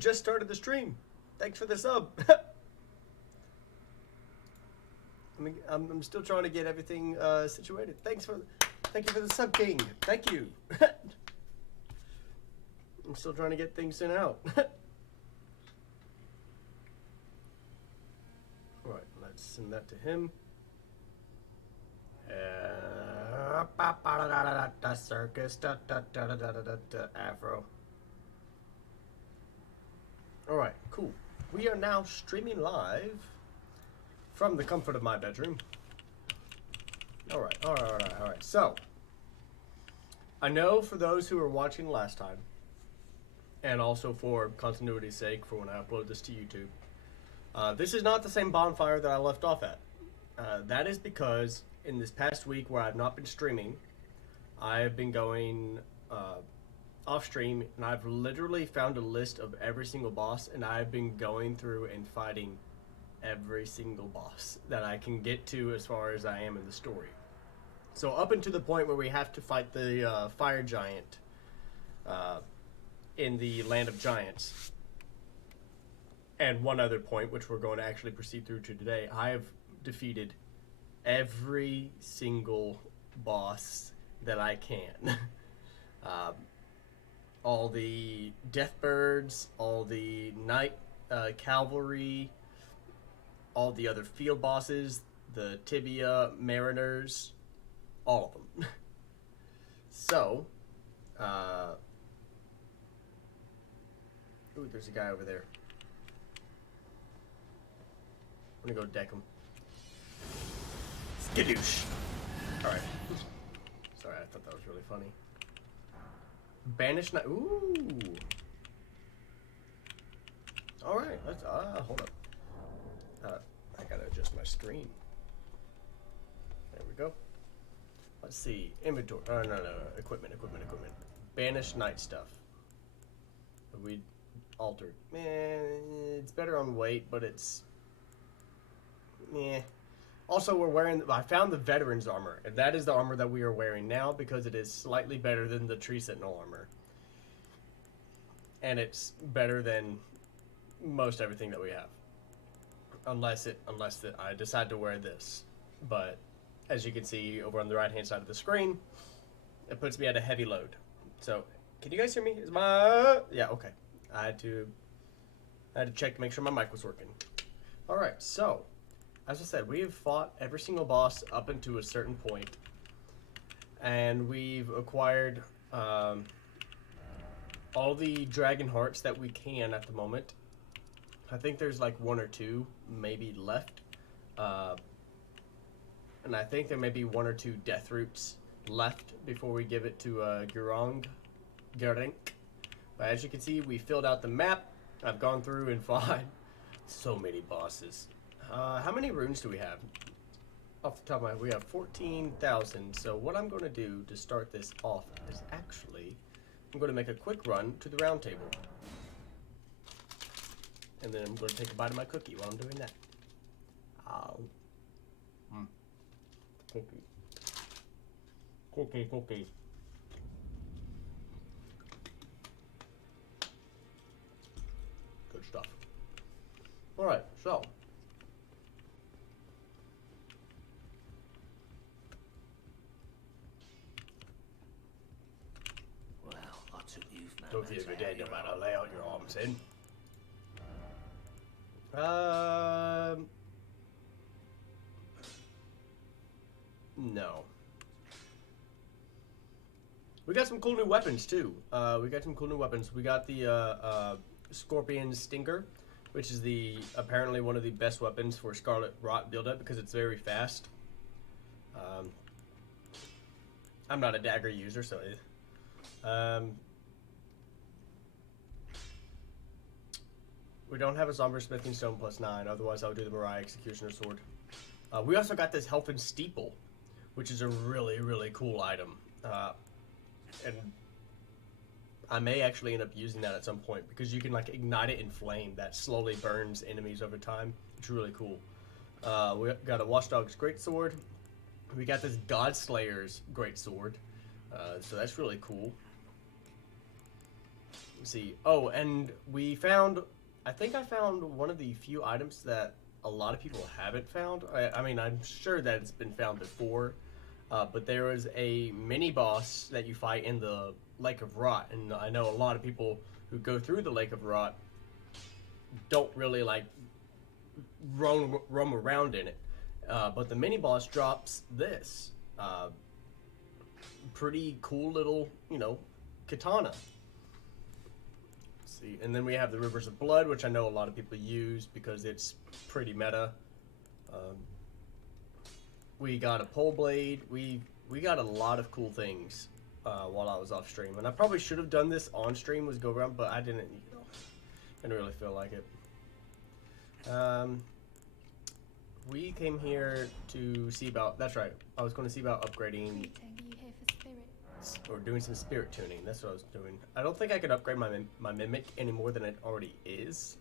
just started the stream. Thanks for the sub. I'm still trying to get everything situated. Thank you for the sub, King. Thank you. I'm still trying to get things sent out. Alright, let's send that to him. Circus, Afro. Alright, cool. We are now streaming live from the comfort of my bedroom. Alright. So, I know for those who were watching last time, and also for continuity's sake for when I upload this to YouTube, this is not the same bonfire that I left off at. That is because in this past week where I've not been streaming, I've been going off stream, and I've literally found a list of every single boss, and I've been going through and fighting every single boss that I can get to as far as I am in the story. So up until the point where we have to fight the fire giant in the land of giants, and one other point which we're going to actually proceed through to today, I have defeated every single boss that I can. All the death birds, all the night cavalry, all the other field bosses, the tibia mariners, all of them. So, ooh, there's a guy over there. I'm gonna go deck him. Skadoosh! Alright. Sorry, I thought that was really funny. Banished Knight. Ooh! Alright, let's. Hold up. I gotta adjust my screen. There we go. Let's see. Inventory. Oh, no. Equipment. Banished Knight stuff. We altered. Man, it's better on weight, but it's. Meh. Also, we're wearing. I found the veteran's armor, and that is the armor that we are wearing now because it is slightly better than the Tree Sentinel armor, and it's better than most everything that we have, unless I decide to wear this. But as you can see over on the right hand side of the screen, it puts me at a heavy load. So, can you guys hear me? Is my yeah okay? I had to check to make sure my mic was working. All right, so. As I said, we have fought every single boss up into a certain point, and we've acquired all the dragon hearts that we can at the moment. I think there's like one or two maybe left, and I think there may be one or two death roots left before we give it to Gerink. But as you can see, we filled out the map. I've gone through and fought so many bosses. How many runes do we have? Off the top of my head, we have 14,000. So what I'm going to do to start this off is actually, I'm going to make a quick run to the round table. And then I'm going to take a bite of my cookie while I'm doing that. Cookie. Good stuff. Alright, so. Don't feel good day, no matter. Lay out your arms in. No. We got some cool new weapons too. We got the Scorpion Stinger, which is apparently one of the best weapons for Scarlet Rot build-up because it's very fast. I'm not a dagger user, so we don't have a Somber Smithing Stone +9, otherwise I would do the Mariah Executioner Sword. We also got this Helphin' Steeple, which is a really, really cool item. And I may actually end up using that at some point, because you can like ignite it in flame that slowly burns enemies over time. It's really cool. We got a Watchdog's Greatsword. We got this Godslayer's Greatsword. So that's really cool. Let's see. Oh, and we found. I think I found one of the few items that a lot of people haven't found. I mean, I'm sure that it's been found before, but there is a mini boss that you fight in the Lake of Rot, and I know a lot of people who go through the Lake of Rot don't really like roam around in it. But the mini boss drops this pretty cool little, katana. See, and then we have the Rivers of Blood, which I know a lot of people use because it's pretty meta. We got a pole blade. We got a lot of cool things while I was off stream, and I probably should have done this on stream, was go around, but I didn't. Didn't really feel like it. We came here to see about. That's right. I was going to see about upgrading. Or doing some spirit tuning. That's what I was doing. I don't think I could upgrade my mimic any more than it already is.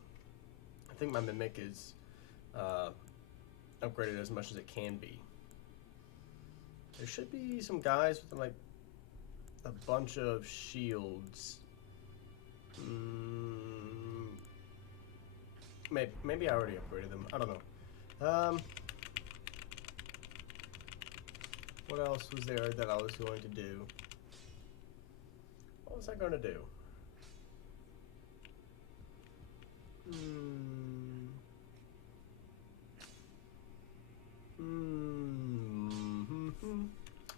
I think my mimic is upgraded as much as it can be. There should be some guys with like a bunch of shields. Maybe I already upgraded them. I don't know. What else was there that I was going to do? What was I going to do?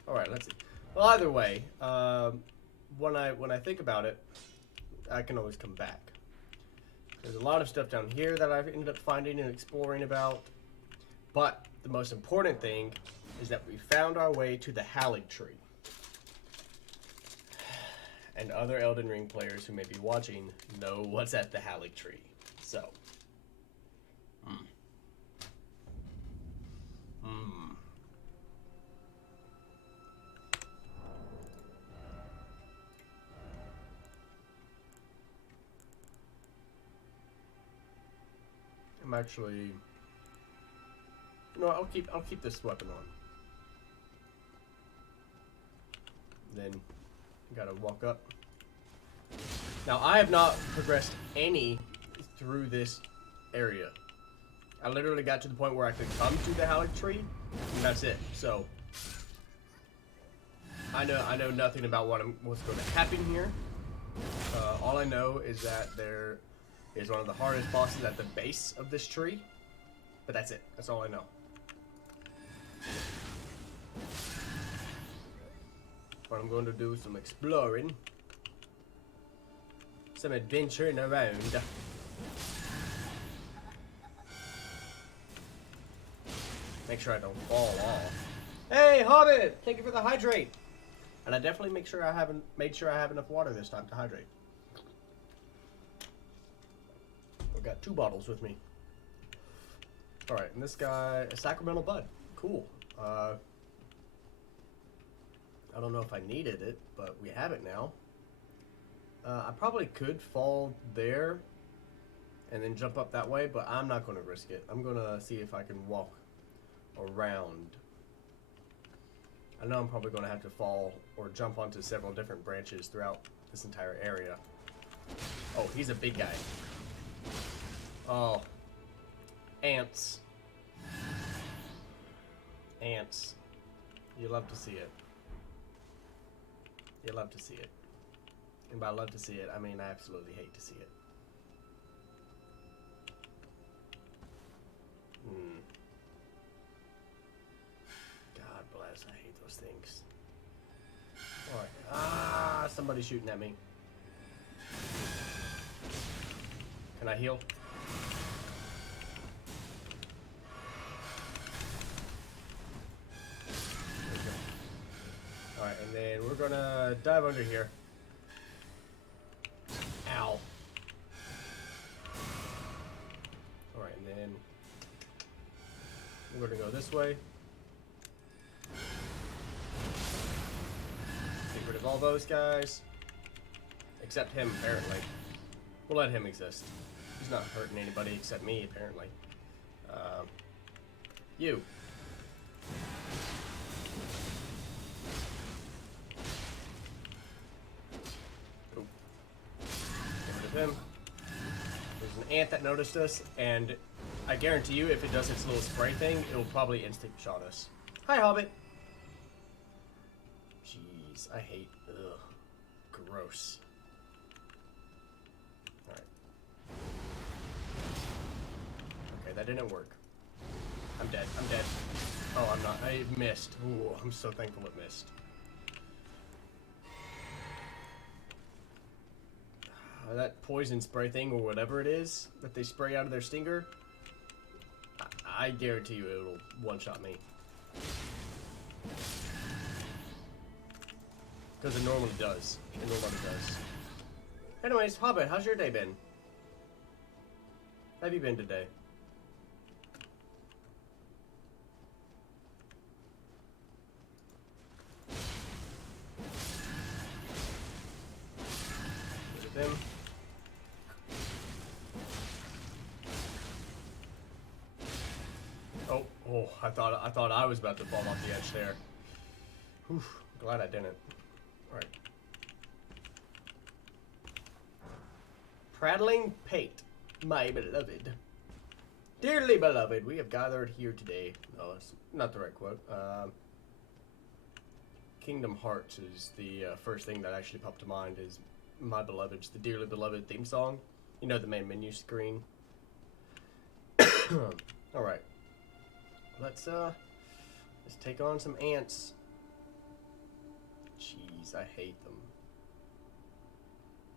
All right, let's see. Well, either way, when I think about it, I can always come back. There's a lot of stuff down here that I've ended up finding and exploring about, but the most important thing is that we found our way to the Hallig Tree. And other Elden Ring players who may be watching know what's at the Hallig Tree. So. I'm actually. No, I'll keep this weapon on. Then gotta walk up. Now I have not progressed any through this area. I literally got to the point where I could come to the Hallig Tree, and that's it. So I know nothing about what's going to happen here. All I know is that there is one of the hardest bosses at the base of this tree, but that's it. That's all I know. But I'm going to do some exploring, some adventuring around. Make sure I don't fall off. Hey, Hobbit! Thank you for the hydrate. And I definitely made sure I have enough water this time to hydrate. I've got 2 bottles with me. All right, and this guy, a sacramental bud. Cool. I don't know if I needed it, but we have it now. I probably could fall there and then jump up that way, but I'm not going to risk it. I'm going to see if I can walk around. I know I'm probably going to have to fall or jump onto several different branches throughout this entire area. Oh, he's a big guy. Oh. Ants. Ants. You love to see it. You love to see it. And by love to see it, I mean I absolutely hate to see it. God bless, I hate those things. Alright. Ah, somebody's shooting at me. Can I heal? Alright, and then we're gonna dive under here. Ow. Alright, and then we're gonna go this way. Get rid of all those guys. Except him, apparently. We'll let him exist. He's not hurting anybody except me, apparently. You. ant that noticed us, and I guarantee you, if it does its little spray thing, it will probably instant shot us. Hi, Hobbit. Jeez, I hate. Ugh, gross. All right. Okay, that didn't work. I'm dead. I'm dead. Oh, I'm not. I missed. Ooh, I'm so thankful it missed. That poison spray thing, or whatever it is, that they spray out of their stinger, I guarantee you it'll one-shot me. Because it normally does. It normally does. Anyways, Hobbit, how's your day been? How have you been today? Look at them. Oh, I thought I was about to fall off the edge there. Whew, glad I didn't. Alright. Prattling Pate, my beloved. Dearly beloved, we have gathered here today. No, it's not the right quote. Kingdom Hearts is the first thing that actually popped to mind is my beloved's the Dearly Beloved theme song. You know, the main menu screen. Alright. Let's take on some ants. Jeez, I hate them.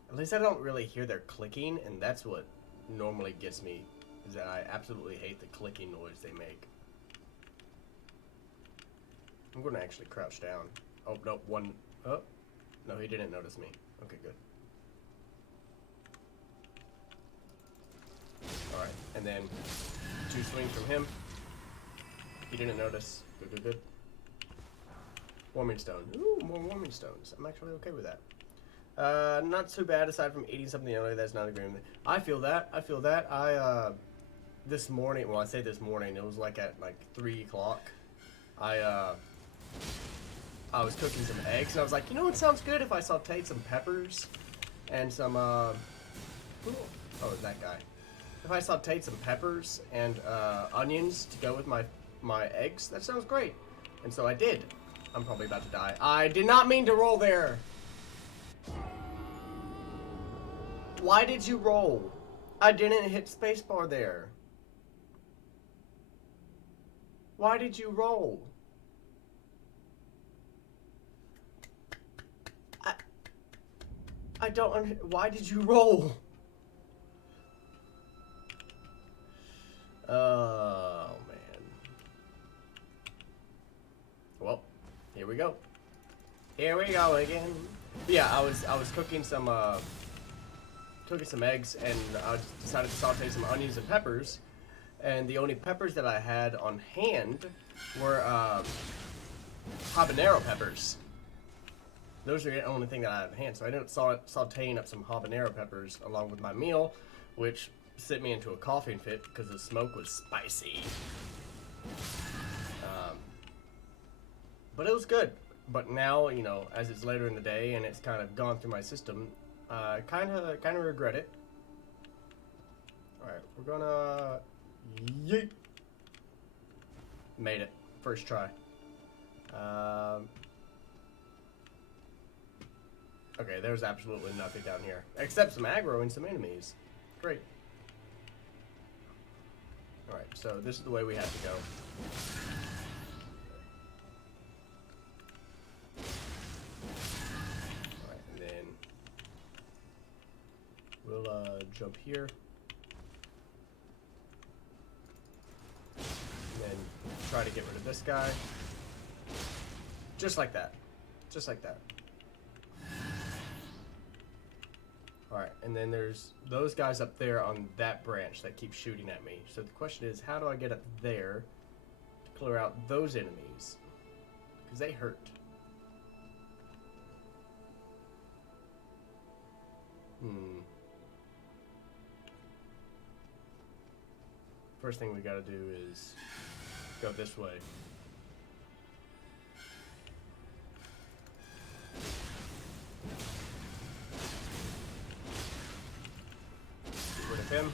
At least I don't really hear their clicking, and that's what normally gets me, is that I absolutely hate the clicking noise they make. I'm gonna actually crouch down. Oh, no, one. Oh, no, he didn't notice me. Okay, good. Alright, and then 2 swings from him. He didn't notice. Good, good, good. Warming stone. Ooh, more warming stones. I'm actually okay with that. Not too bad aside from eating something early that's not agreeing with me. I feel that. I feel that. This morning, well, I say this morning, it was like at like 3 o'clock. I was cooking some eggs, and I was like, you know what sounds good if I sauteed some peppers and some, oh, that guy. If I sauteed some peppers and onions to go with my eggs, that sounds great. And so I did. I'm probably about to die. I did not mean to roll there. Why did you roll? I didn't hit spacebar there. Why did you roll? I don't. Why did you roll? Oh man. Well, here we go. Here we go again. But yeah, I was cooking some eggs, and I decided to saute some onions and peppers. And the only peppers that I had on hand were habanero peppers. Those are the only thing that I had on hand. So I ended up sauteing up some habanero peppers along with my meal, which sent me into a coughing fit because the smoke was spicy. But it was good. But now, you know, as it's later in the day and it's kind of gone through my system, I kind of regret it. All right, we're gonna yeet. Made it first try. Okay, there's absolutely nothing down here except some aggro and some enemies. Great. All right, so this is the way we have to go. We'll jump here, and then try to get rid of this guy, just like that, just like that. All right, and then there's those guys up there on that branch that keep shooting at me. So the question is, how do I get up there to clear out those enemies? Because they hurt. First thing we gotta do is go this way. Get rid of him.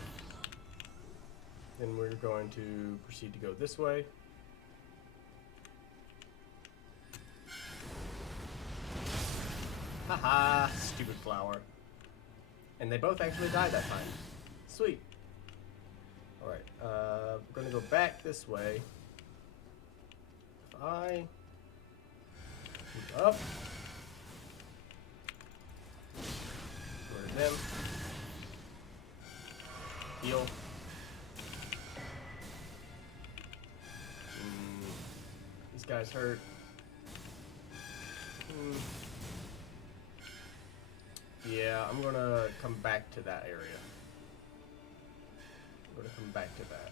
going to proceed to go this way. Haha, stupid flower. And they both actually died that time. Sweet. Alright, we're gonna go back this way. If I move up. Go to them. Heal. These guys hurt. Yeah, I'm gonna come back to that area. I'm gonna come back to that.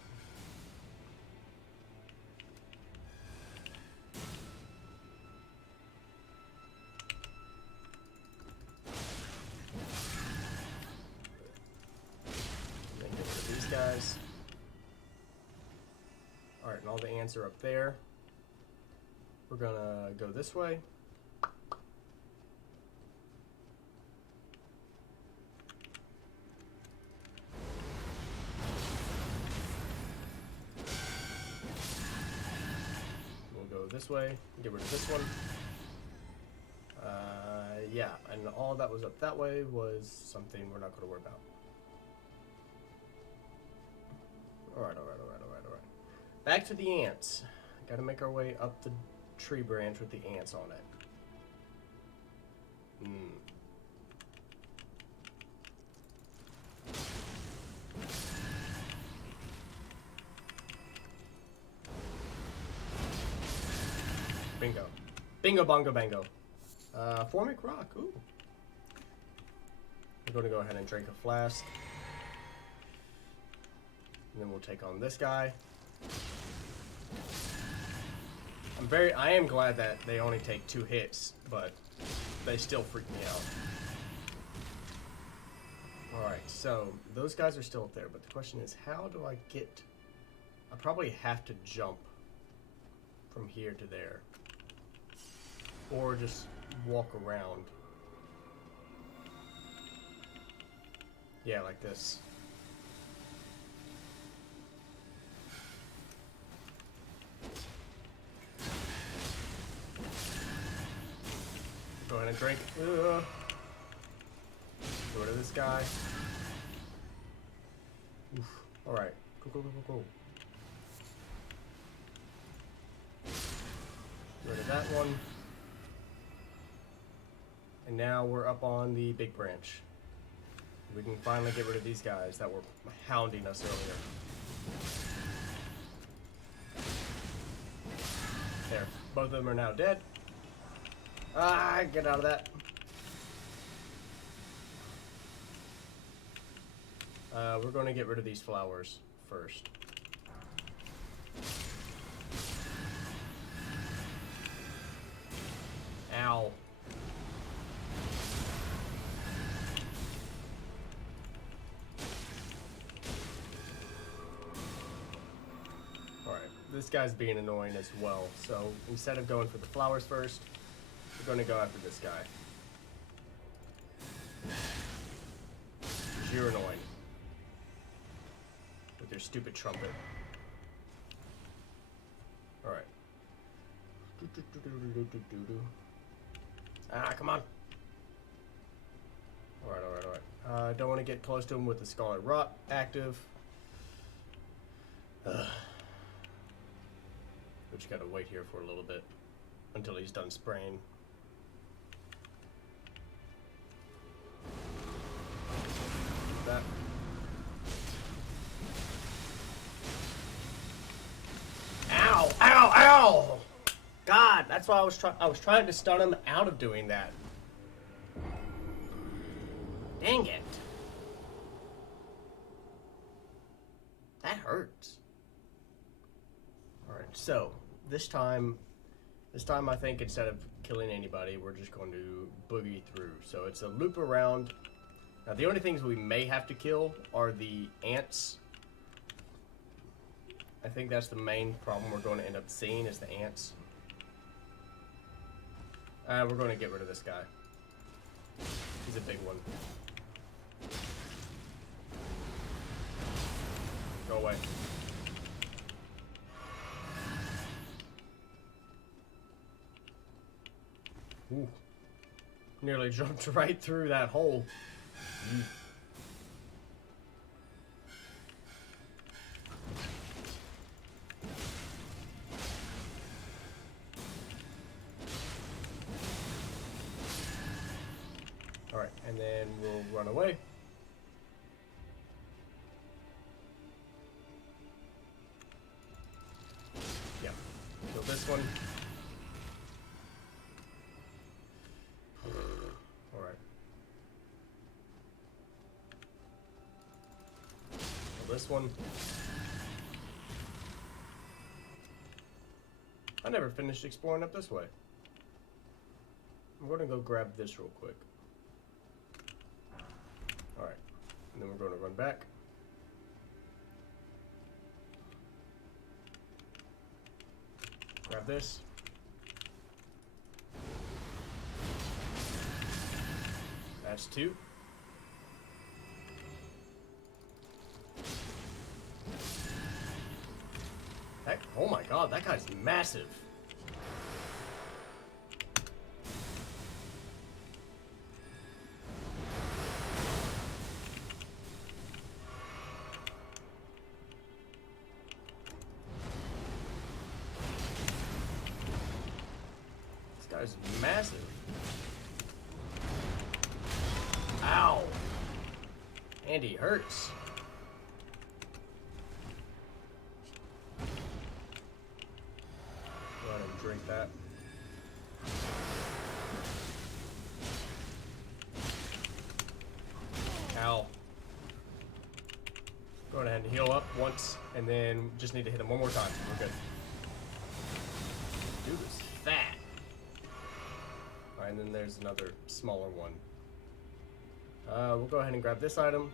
And then get rid of these guys. Alright, and all the ants are up there. We're gonna go this way. This way, get rid of this one. Yeah, and all that was up that way was something we're not going to worry about. Alright. Back to the ants. Gotta make our way up the tree branch with the ants on it. Bingo. Bingo, bongo, bango. Formic rock. Ooh. We're going to go ahead and drink a flask. And then we'll take on this guy. I am glad that they only take 2 hits, but they still freak me out. Alright, so those guys are still up there, but the question is, how do I get... I probably have to jump from here to there. Or just walk around. Yeah, like this. Go ahead and drink. Get rid of this guy. Oof. Alright. Cool. Get rid of that one. And now we're up on the big branch. We can finally get rid of these guys that were hounding us earlier. There. Both of them are now dead. Ah, get out of that. We're going to get rid of these flowers first. Ow. This guy's being annoying as well, so instead of going for the flowers first, we're going to go after this guy. You're annoying. With your stupid trumpet. Alright. Ah, come on! Alright. Don't want to get close to him with the Scarlet Rot active. We just gotta wait here for a little bit until he's done spraying. That. Ow! Ow! Ow! God, that's why I was trying to stun him out of doing that. Dang it. That hurts. Alright, so this time I think instead of killing anybody, we're just going to boogie through. So it's a loop around. Now the only things we may have to kill are the ants. I think that's the main problem we're going to end up seeing is the ants. We're going to get rid of this guy. He's a big one. Go away. Ooh. Nearly jumped right through that hole. Alright, and then we'll run away. Yeah. Kill this one. Alright. Kill this one. I never finished exploring up this way. I'm going to go grab this real quick. Alright. And then we're going to run back. Grab this. That's 2. Heck, oh my god, that guy's massive. This guy's massive. Ow! And he hurts. Go ahead and drink that. Ow. Go ahead and heal up once, and then just need to hit him one more time. We're good. Dude is fat. Alright, and then there's another smaller one. We'll go ahead and grab this item.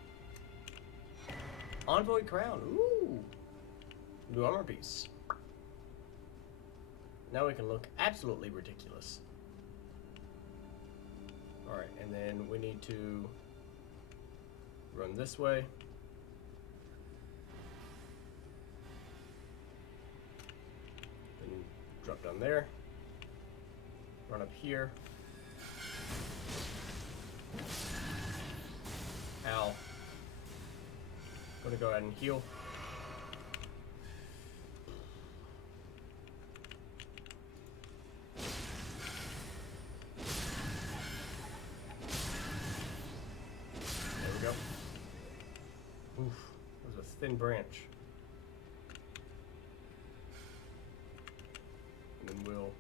Envoy crown. Ooh. New armor piece. Now we can look absolutely ridiculous. Alright, and then we need to run this way. Then drop down there. Run up here. Ow. Gonna go ahead and heal. There we go. Oof, that was a thin branch. And then we'll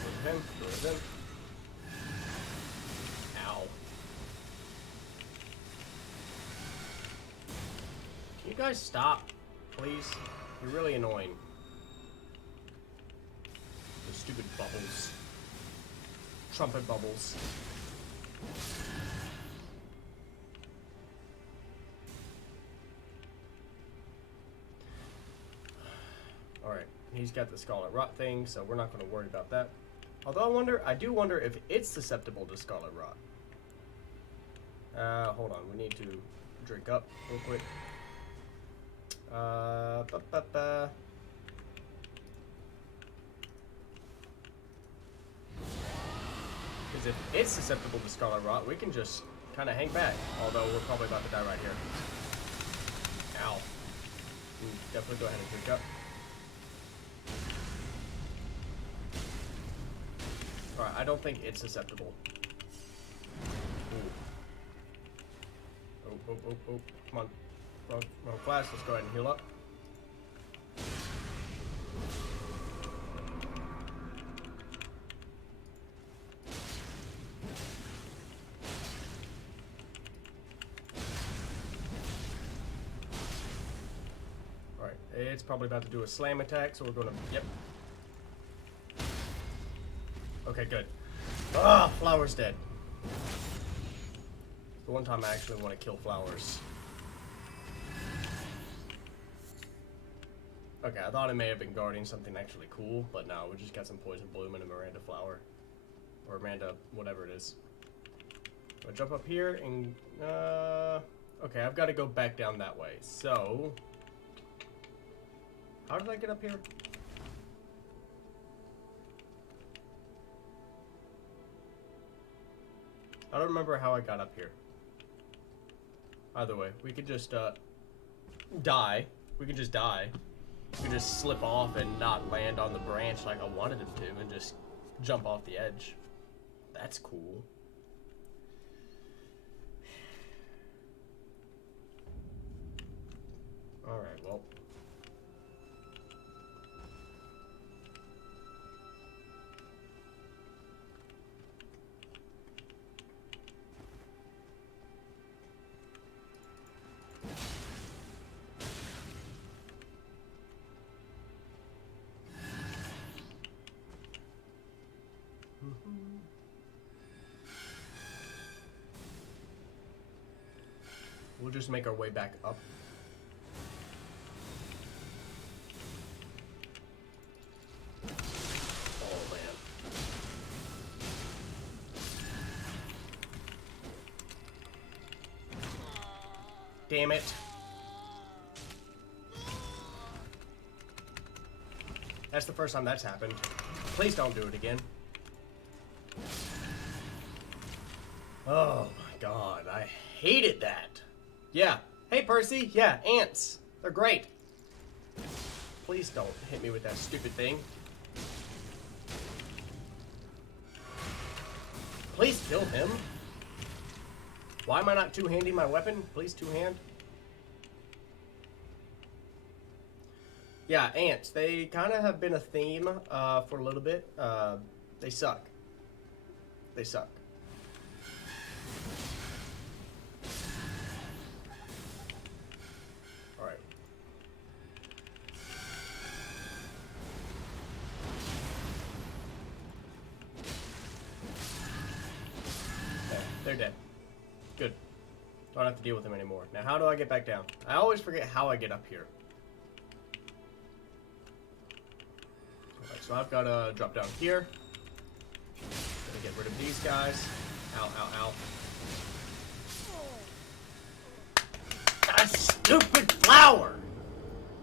go to him, go to them. You guys stop, please. You're really annoying. The stupid bubbles. Trumpet bubbles. Alright, he's got the Scarlet Rot thing, so we're not going to worry about that. Although I do wonder if it's susceptible to Scarlet Rot. Hold on, we need to drink up real quick. Because if it's susceptible to Scarlet Rot, we can just kind of hang back. Although we're probably about to die right here. Ow. Definitely go ahead and drink up. Alright, I don't think it's susceptible. Ooh. Oh. Come on. Wrong class. Let's go ahead and heal up. Alright, it's probably about to do a slam attack, so we're going to... Yep. Okay, good. Ah, Flower's dead. The one time I actually want to kill Flowers. Okay, I thought it may have been guarding something actually cool, but no, we just got some Poison Bloom and a Miranda Flower. Or Miranda, whatever it is. So I jump up here and, okay, I've got to go back down that way. So, how did I get up here? I don't remember how I got up here. Either way, we could just, die. We could just die. We could just slip off and not land on the branch like I wanted him to and just jump off the edge. That's cool. Alright, well. We'll just make our way back up. Oh, man. Damn it. That's the first time that's happened. Please don't do it again. Oh my god, I hated that. Yeah. Hey, Percy. Yeah, ants. They're great. Please don't hit me with that stupid thing. Please kill him. Why am I not two-handing my weapon? Please two-hand. Yeah, ants. They kind of have been a theme for a little bit. They suck. They suck. Alright. Okay, they're dead. Good. Don't have to deal with them anymore. Now, how do I get back down? I always forget how I get up here. So I've got to drop down here. Gotta get rid of these guys. Ow, ow, ow. That stupid flower!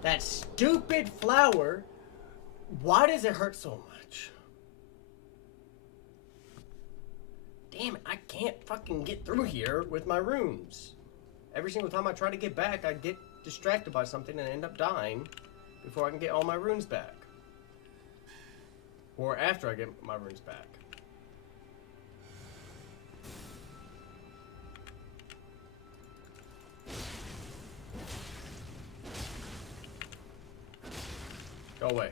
That stupid flower! Why does it hurt so much? Damn it, I can't fucking get through here with my runes. Every single time I try to get back, I get distracted by something and end up dying before I can get all my runes back. Or after I get my runes back. Go away.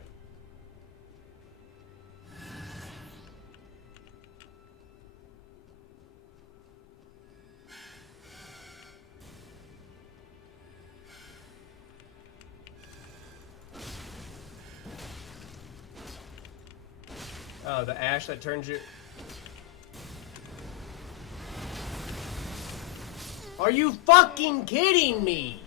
Oh, the ash that turns you... Are you fucking kidding me?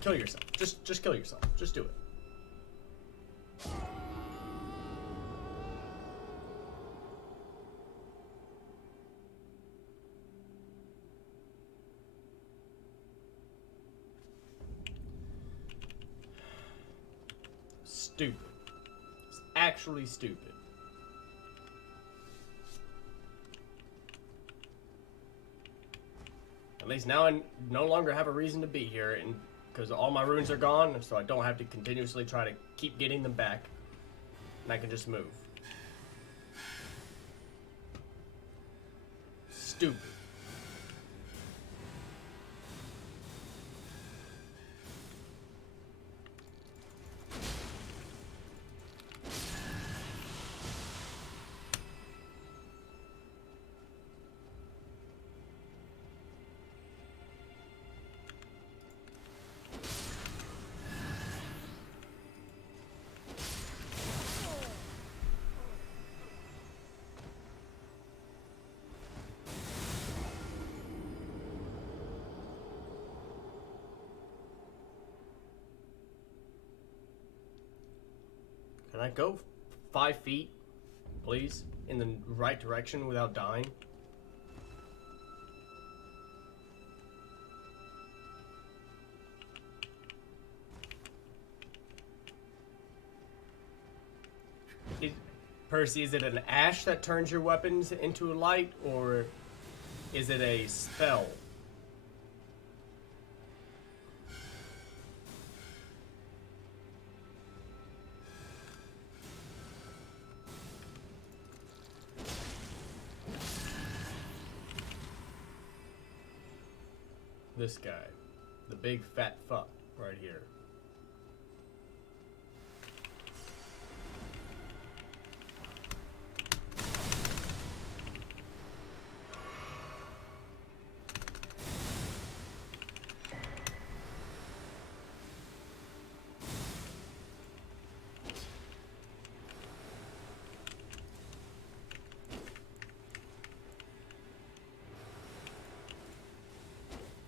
Kill yourself. Just kill yourself. Just do it. Stupid. It's actually stupid. At least now I no longer have a reason to be here, and because all my runes are gone, so I don't have to continuously try to keep getting them back, and I can just move. Stupid. Can I go 5 feet, please, in the right direction without dying? Percy, is it an ash that turns your weapons into a light, or is it a spell? This guy. The big fat fuck right here.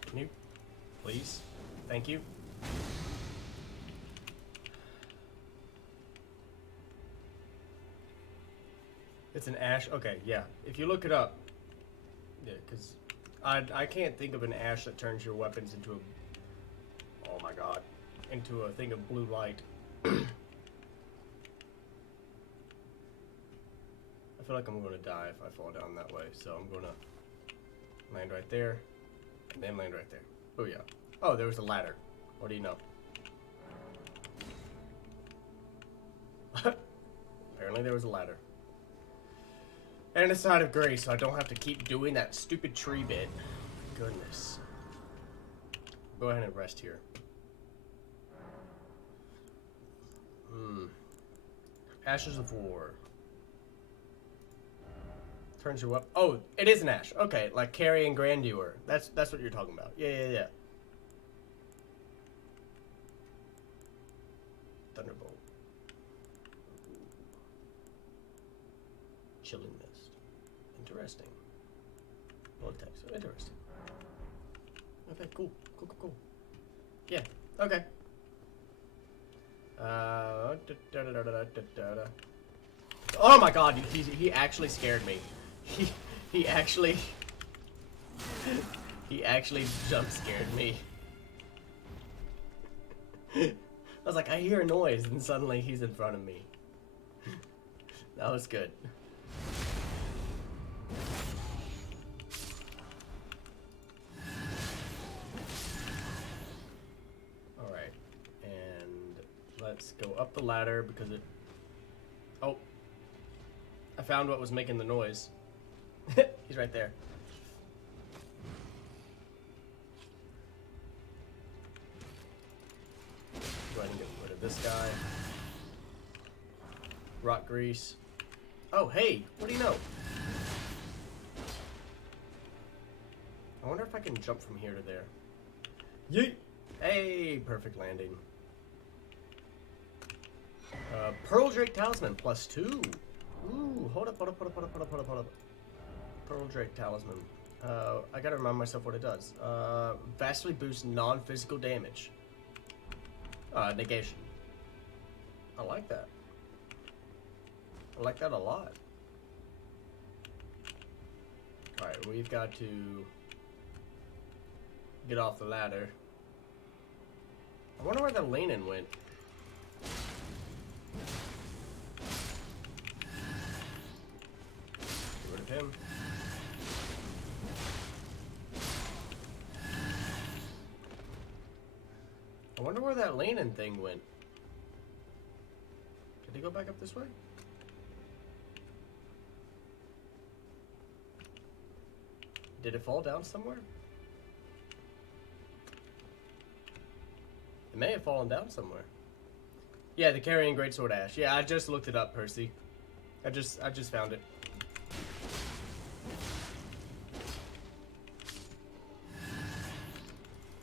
Can you, please? Thank you. It's an ash. Okay, yeah. If you look it up, yeah, because I can't think of an ash that turns your weapons into a. Oh my god, into a thing of blue light. I feel like I'm going to die if I fall down that way, so I'm going to land right there, and then land right there. Oh yeah. Oh, there was a ladder. What do you know? Apparently there was a ladder. And a side of grace, so I don't have to keep doing that stupid tree bit. Goodness. Go ahead and rest here. Ashes of War. Turns you up. Oh, it is an ash. Okay, like carrying grandeur. That's what you're talking about. Yeah. Thunderbolt. Chilling mist. Interesting. Blood text. Interesting. Okay, cool. Yeah. Okay. Oh my god, he actually scared me. He actually jump scared me. I was like, I hear a noise, and suddenly he's in front of me. That was good. Alright, and let's go up the ladder because it... Oh. I found what was making the noise. He's right there. Go ahead and get rid of this guy. Rock grease. Oh, hey, what do you know? I wonder if I can jump from here to there. Yeet! Hey, perfect landing. Pearl Drake Talisman +2. Ooh, hold up. Pearl Drake Talisman. I gotta remind myself what it does. Vastly boosts non-physical damage. Negation. I like that. I like that a lot. Alright, we've got to get off the ladder. I wonder where the Lenin went. Get rid of him. I wonder where that Lenin thing went. Did he go back up this way? Did it fall down somewhere? It may have fallen down somewhere. Yeah, the Carrying Greatsword Ash. Yeah, I just looked it up, Percy. I just found it.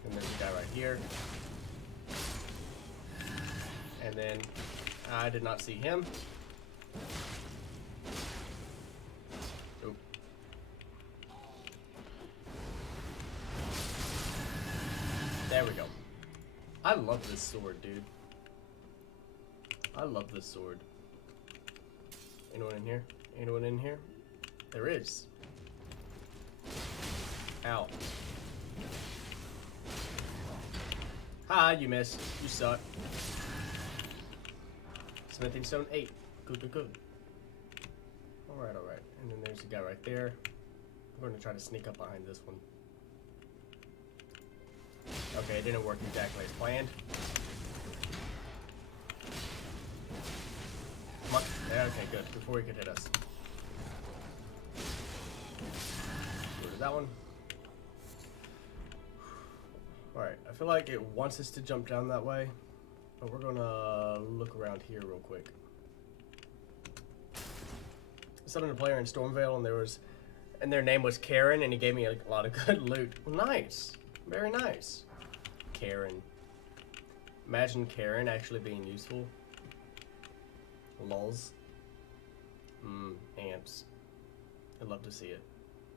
And there's a guy right here. And then I did not see him. Oop. There we go. I love this sword, dude. I love this sword. Anyone in here? Anyone in here? There is. Ow. Ha, you missed. You suck. Smithing Stone 8. Good. Alright. And then there's a guy right there. I'm going to try to sneak up behind this one. Okay, it didn't work exactly as planned. Come on. Yeah, okay, good. Before he could hit us. Go to that one. Alright, I feel like it wants us to jump down that way. But we're gonna look around here real quick. I summoned a player in Stormvale and their name was Karen, and he gave me a lot of good loot. Well, nice. Very nice. Karen. Imagine Karen actually being useful. Lulz. Ants. I'd love to see it.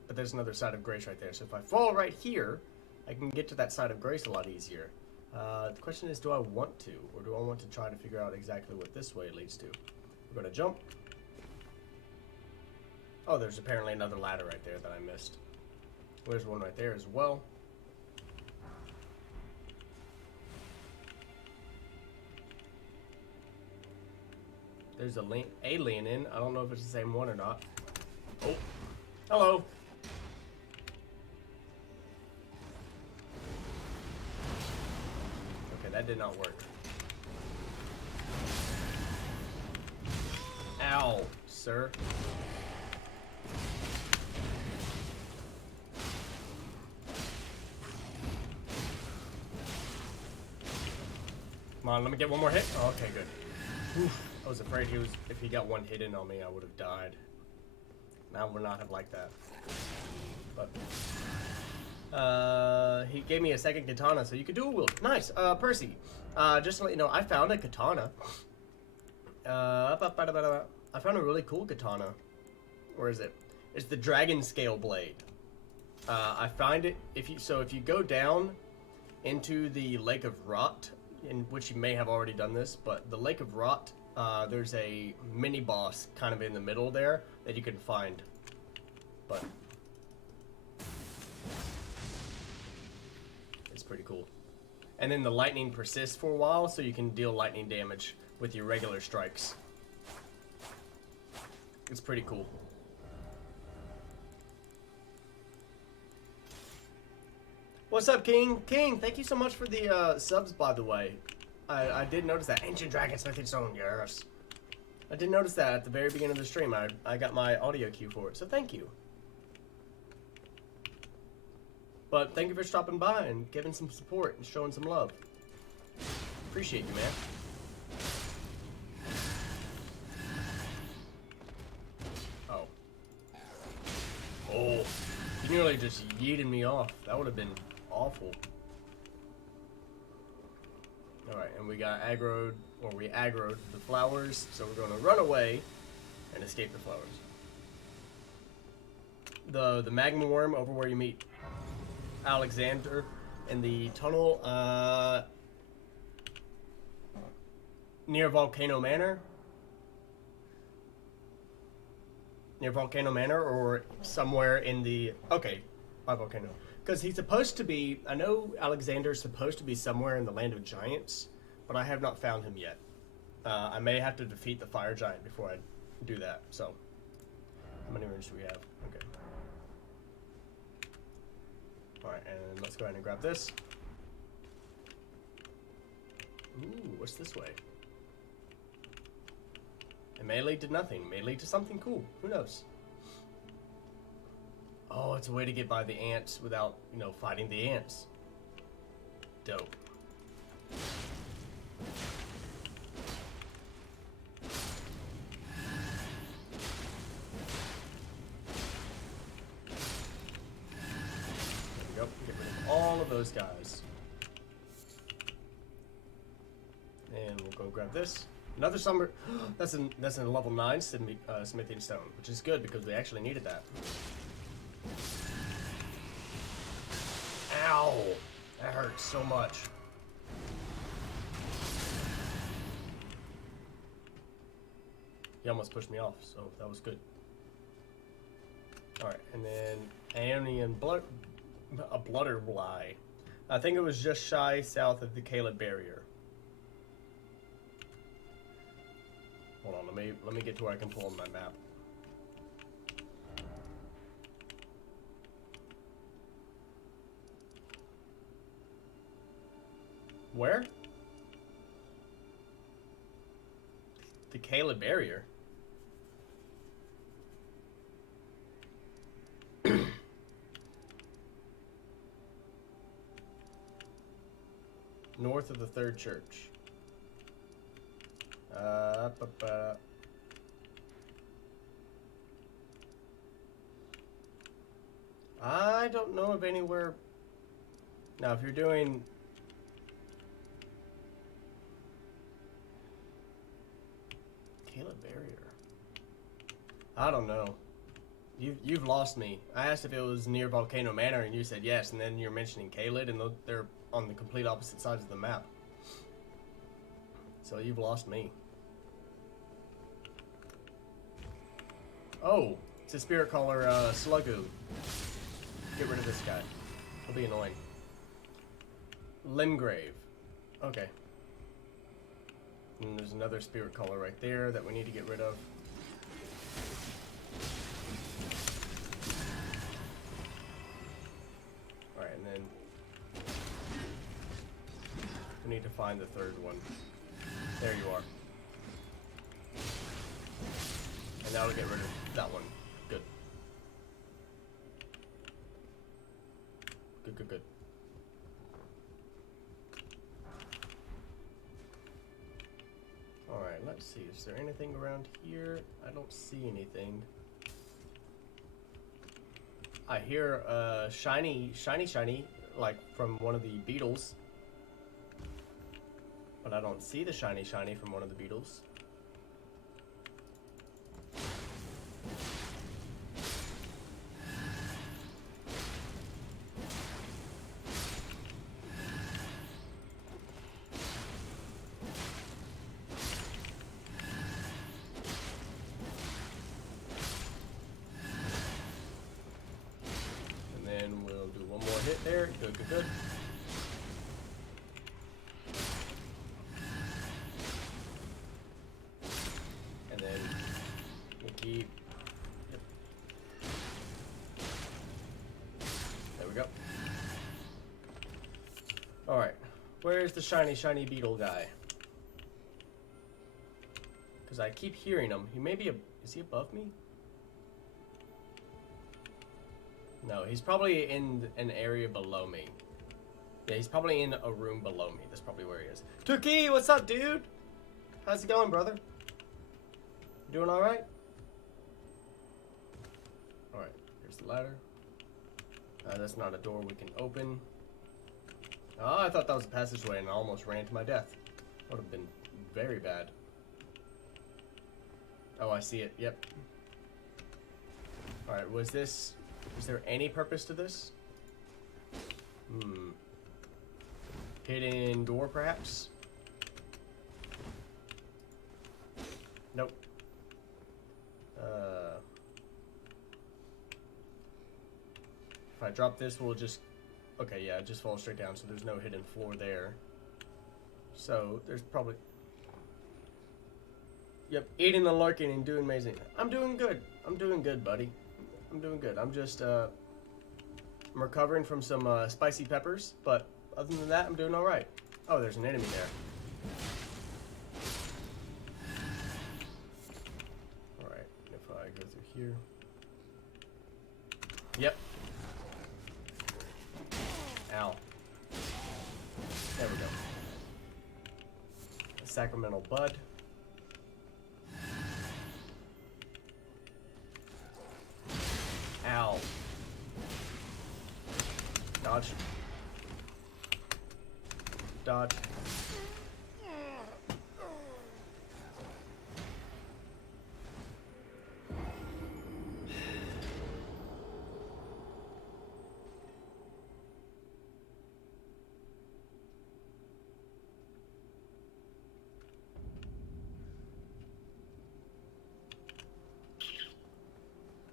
But there's another side of grace right there, so if I fall right here, I can get to that side of grace a lot easier. The question is, do I want to? Or do I want to try to figure out exactly what this way leads to? We're going to jump. Oh, there's apparently another ladder right there that I missed. There's one right there as well. There's a alien in. I don't know if it's the same one or not. Oh, hello. Okay, that did not work. Ow, sir. Come on, let me get one more hit. Oh, okay, good. Oof. I was afraid if he got one hit in on me, I would have died. Now would not have liked that. But he gave me a second katana, so you could dual wield. Nice. Percy, just to let you know, I found a katana. I found a really cool katana. Where is it? It's the dragon scale blade. I find it if you go down into the Lake of Rot, in which you may have already done this, but the Lake of Rot, there's a mini boss kind of in the middle there that you can find. But it's pretty cool. And then the lightning persists for a while, so you can deal lightning damage with your regular strikes. It's pretty cool. What's up, King? King, thank you so much for the subs, by the way. I did notice that. Ancient Dragon Smithing Stone, yes. I did notice that at the very beginning of the stream. I got my audio cue for it, so thank you. But thank you for stopping by and giving some support and showing some love. Appreciate you, man. Oh. Oh. You nearly just yeeted me off. That would have been awful. Alright, and we got aggroed, or we aggroed the flowers, so we're going to run away and escape the flowers. The magma worm over where you meet Alexander in the tunnel near Volcano Manor. Near Volcano Manor, or somewhere in the... Okay, by Volcano. Because he's supposed to be... I know Alexander's supposed to be somewhere in the Land of Giants, but I have not found him yet. I may have to defeat the Fire Giant before I do that, so... How many rooms do we have? Okay. Alright, and let's go ahead and grab this. Ooh, what's this way? It may lead to nothing. It may lead to something cool. Who knows? Oh, it's a way to get by the ants without, fighting the ants. Dope. There we go. Get rid of all of those guys. And we'll go grab this. Another summer. That's a level 9 smithing stone, which is good because we actually needed that. Ow! That hurts so much. He almost pushed me off, so that was good. Alright, and then Aeonian a Blutterfly. I think it was just shy south of the Caleb barrier. Hold on, let me get to where I can pull on my map. Where? The Caleb barrier. North of the third church. I don't know of anywhere. Now, if you're doing Caleb barrier, I don't know. You've lost me. I asked if it was near Volcano Manor, and you said yes, and then you're mentioning Caleb, and they're on the complete opposite sides of the map. So you've lost me. Oh, it's a spirit caller, Slugoo. Get rid of this guy. He'll be annoying. Limgrave. Okay. And there's another spirit caller right there that we need to get rid of. Alright, and then we need to find the third one. There you are. And that'll get rid of that one. Good. Good, good, good. Alright, let's see. Is there anything around here? I don't see anything. I hear shiny, like from one of the beetles. But I don't see the shiny from one of the beetles. And then we'll do one more hit there. Good, good, good. Yep. There we go. Alright. Where's the shiny beetle guy? Because I keep hearing him. He may be is he above me? No, he's probably in an area below me. Yeah, he's probably in a room below me. That's probably where he is. Tuki, what's up, dude? How's it going, brother? Doing alright? Alright, here's the ladder. That's not a door we can open. Oh, I thought that was a passageway and I almost ran to my death. Would have been very bad. Oh, I see it. Yep. Alright, was there any purpose to this? Hidden door, perhaps? Nope. If I drop this, we'll just... Okay, yeah, it just falls straight down, so there's no hidden floor there. So, there's probably... Yep, eating and lurking and doing amazing. I'm doing good. I'm doing good, buddy. I'm doing good. I'm just, I'm recovering from some, spicy peppers, but other than that, I'm doing alright. Oh, there's an enemy there. Alright, if I go through here... Yep. Ow. There we go. A Sacramental Bud. Ow. Dodge. Dodge.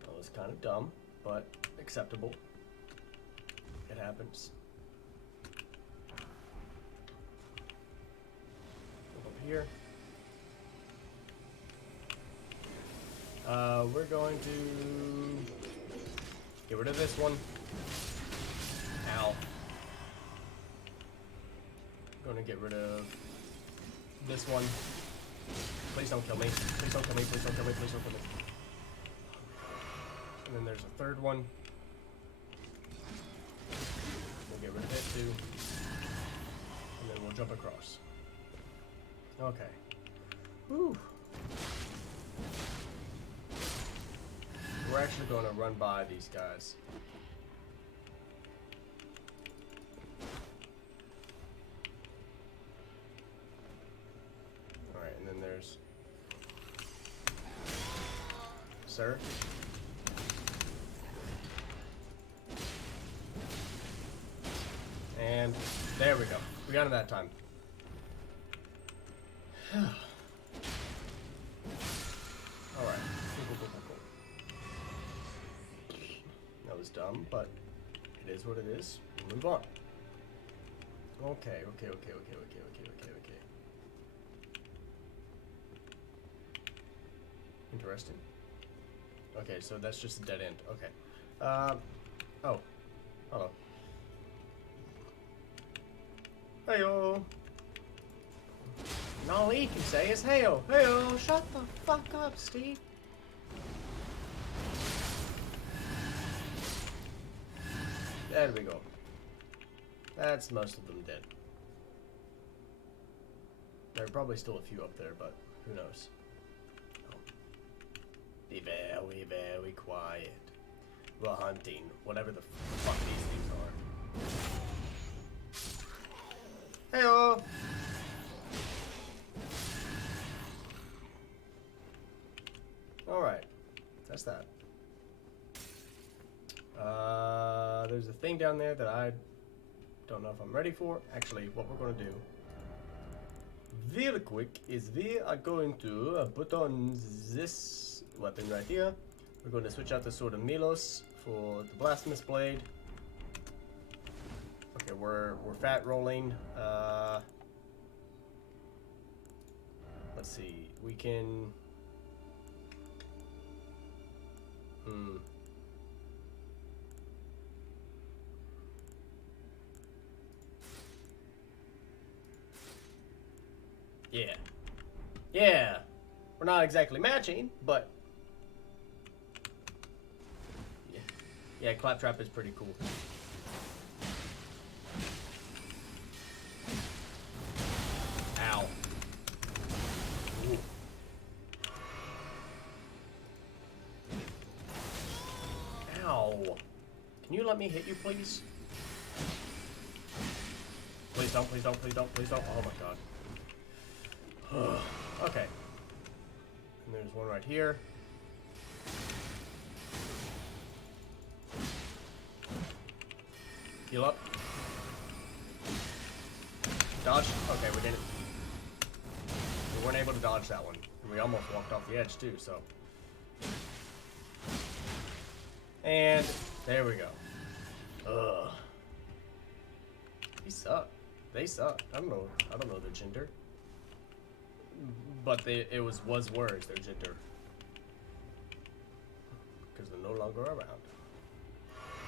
That was kind of dumb, but acceptable. It happens. Over here. We're going to get rid of this one. Ow. Gonna get rid of this one. Please don't kill me. Please don't kill me. Please don't kill me. Please don't kill me. And then there's a third one. We'll get rid of it too. And then we'll jump across. Okay. Whew. We're actually going to run by these guys. Alright, and then there's... Sir? And there we go. We got him that time. Alright. Cool. That was dumb, but it is what it is. We'll move on. Okay. Interesting. Okay, so that's just a dead end. Okay. Oh. Hello. Heyo. And all he can say is heyo. Heyo. Shut the fuck up, Steve. There we go. That's most of them dead. There are probably still a few up there, but who knows. Oh. Be very, very quiet. We're hunting. Whatever the fuck these things are. Heyo! Alright. That's that. There's a thing down there that I don't know if I'm ready for. Actually, what we're going to do real quick is we are going to put on this weapon right here. We're going to switch out the Sword of Milos for the Blasphemous Blade. Okay, we're fat rolling. Let's see. We can... Yeah. We're not exactly matching, but... Yeah, Claptrap is pretty cool. Ow. Ooh. Ow. Can you let me hit you, please? Please don't. Oh my god. Okay. And there's one right here. Heal up. Dodge. Okay, we did it. We weren't able to dodge that one. And we almost walked off the edge too, so. And there we go. Ugh. He suck. They suck. I don't know their gender. But it was words, their gender. Because they're no longer around.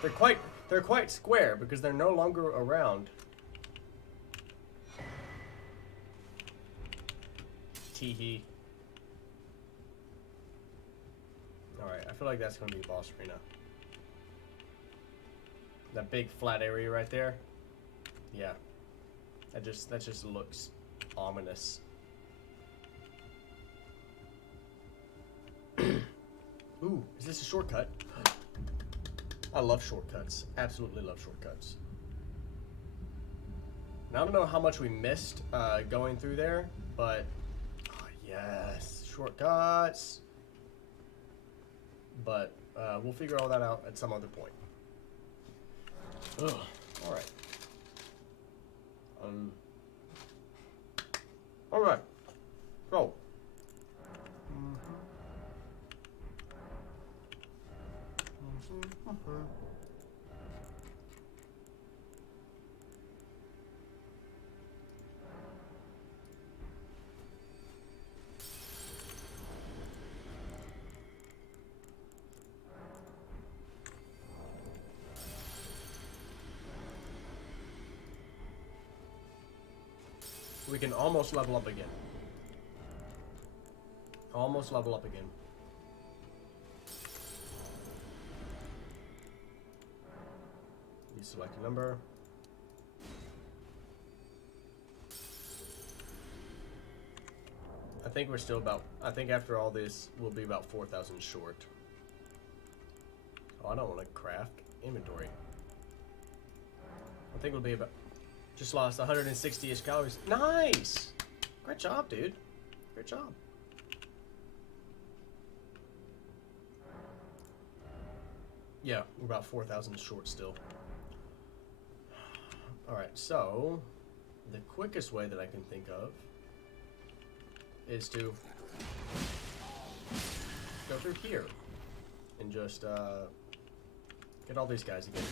They're quite square because they're no longer around. Teehee. Alright, I feel like that's gonna be a boss arena. That big flat area right there. Yeah. That just looks ominous. Ooh, is this a shortcut? I love shortcuts. Absolutely love shortcuts. Now I don't know how much we missed going through there, but oh, yes, shortcuts. But we'll figure all that out at some other point. Ugh. All right. All right. So. we can almost level up again. Almost level up again. You select a number. I think we're still about, I think after all this, we'll be about 4,000 short. Oh, I don't want to craft inventory. I think we'll be about, just lost 160-ish calories. Nice! Great job, dude. Great job. Yeah, we're about 4,000 short still. Alright, so the quickest way that I can think of is to go through here and just get all these guys again.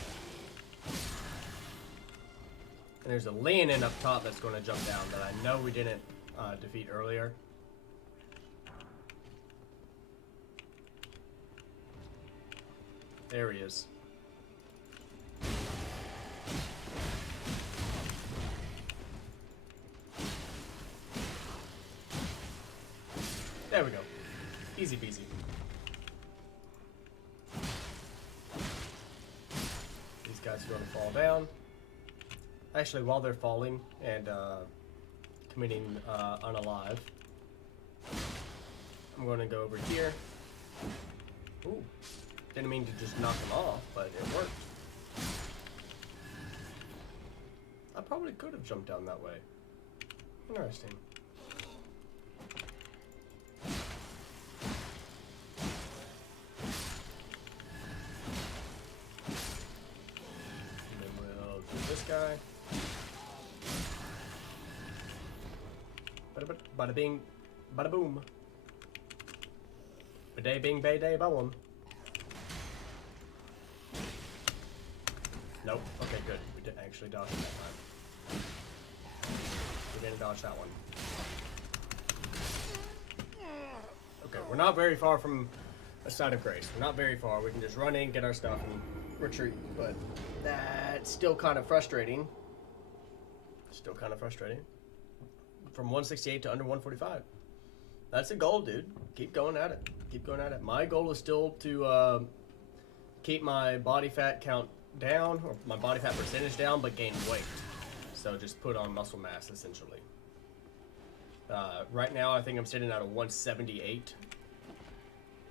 And there's a Leonin up top that's going to jump down that I know we didn't defeat earlier. There he is. There we go. Easy peasy. These guys are going to fall down. Actually, while they're falling and committing unalive, I'm going to go over here. Ooh. Didn't mean to just knock them off, but it worked. I probably could have jumped down that way. Interesting. And then we'll do this guy. Bada bing, bada boom. Baday bing, baday boom. Nope. Okay, good. We didn't actually dodge it that time. We didn't dodge that one. Okay, we're not very far from a site of grace. We're not very far. We can just run in, get our stuff, and retreat. But that's still kind of frustrating. Still kind of frustrating. From 168 to under 145. That's a goal, dude. Keep going at it. Keep going at it. My goal is still to keep my body fat count down, or my body fat percentage down, but gain weight. So just put on muscle mass, essentially. Right now, I think I'm sitting at a 178.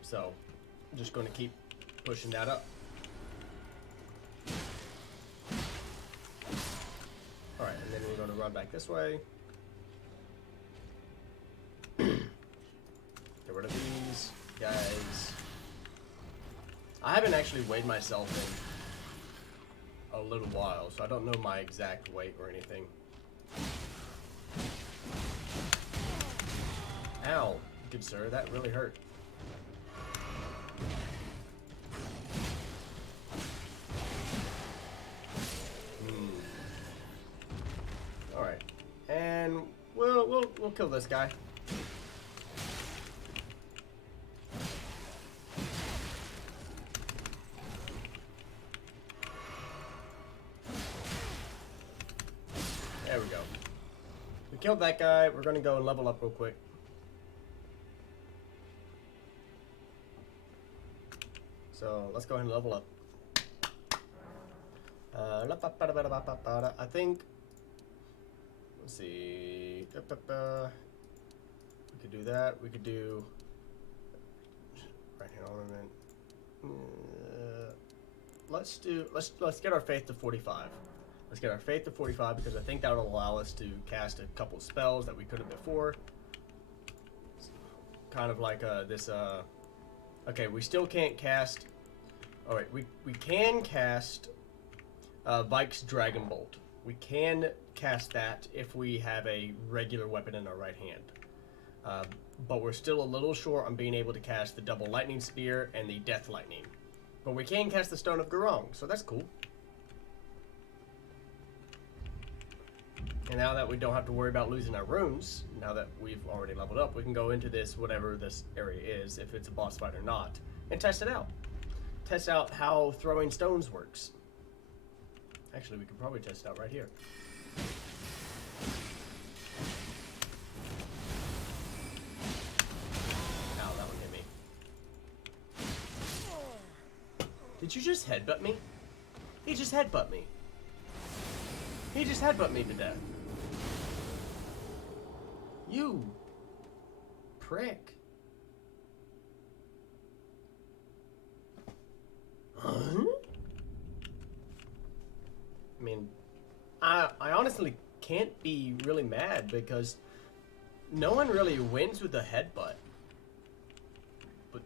So I'm just going to keep pushing that up. Alright, and then we're going to run back this way. Get rid of these guys. I haven't actually weighed myself in a little while, so I don't know my exact weight or anything. Ow, good sir, that really hurt. All right, and we'll kill this guy. There we go. We killed that guy. We're gonna go and level up real quick. So let's go ahead and level up. I think, let's see. We could do that. We could do right hand ornament. Let's get our faith to 45. Let's get our faith to 45 because I think that will allow us to cast a couple spells that we couldn't before. It's kind of like this. Okay, we still can't cast. All right, we can cast Vike's Dragon Bolt. We can cast that if we have a regular weapon in our right hand. But we're still a little short on being able to cast the double lightning spear and the death lightning. But we can cast the Stone of Garong, so that's cool. And now that we don't have to worry about losing our runes, now that we've already leveled up, we can go into this, whatever this area is, if it's a boss fight or not, and test it out. Test out how throwing stones works. Actually, we could probably test it out right here. Did you just headbutt me? He just headbutt me. He just headbutt me to death. You prick. Huh? I mean, I honestly can't be really mad because no one really wins with a headbutt. But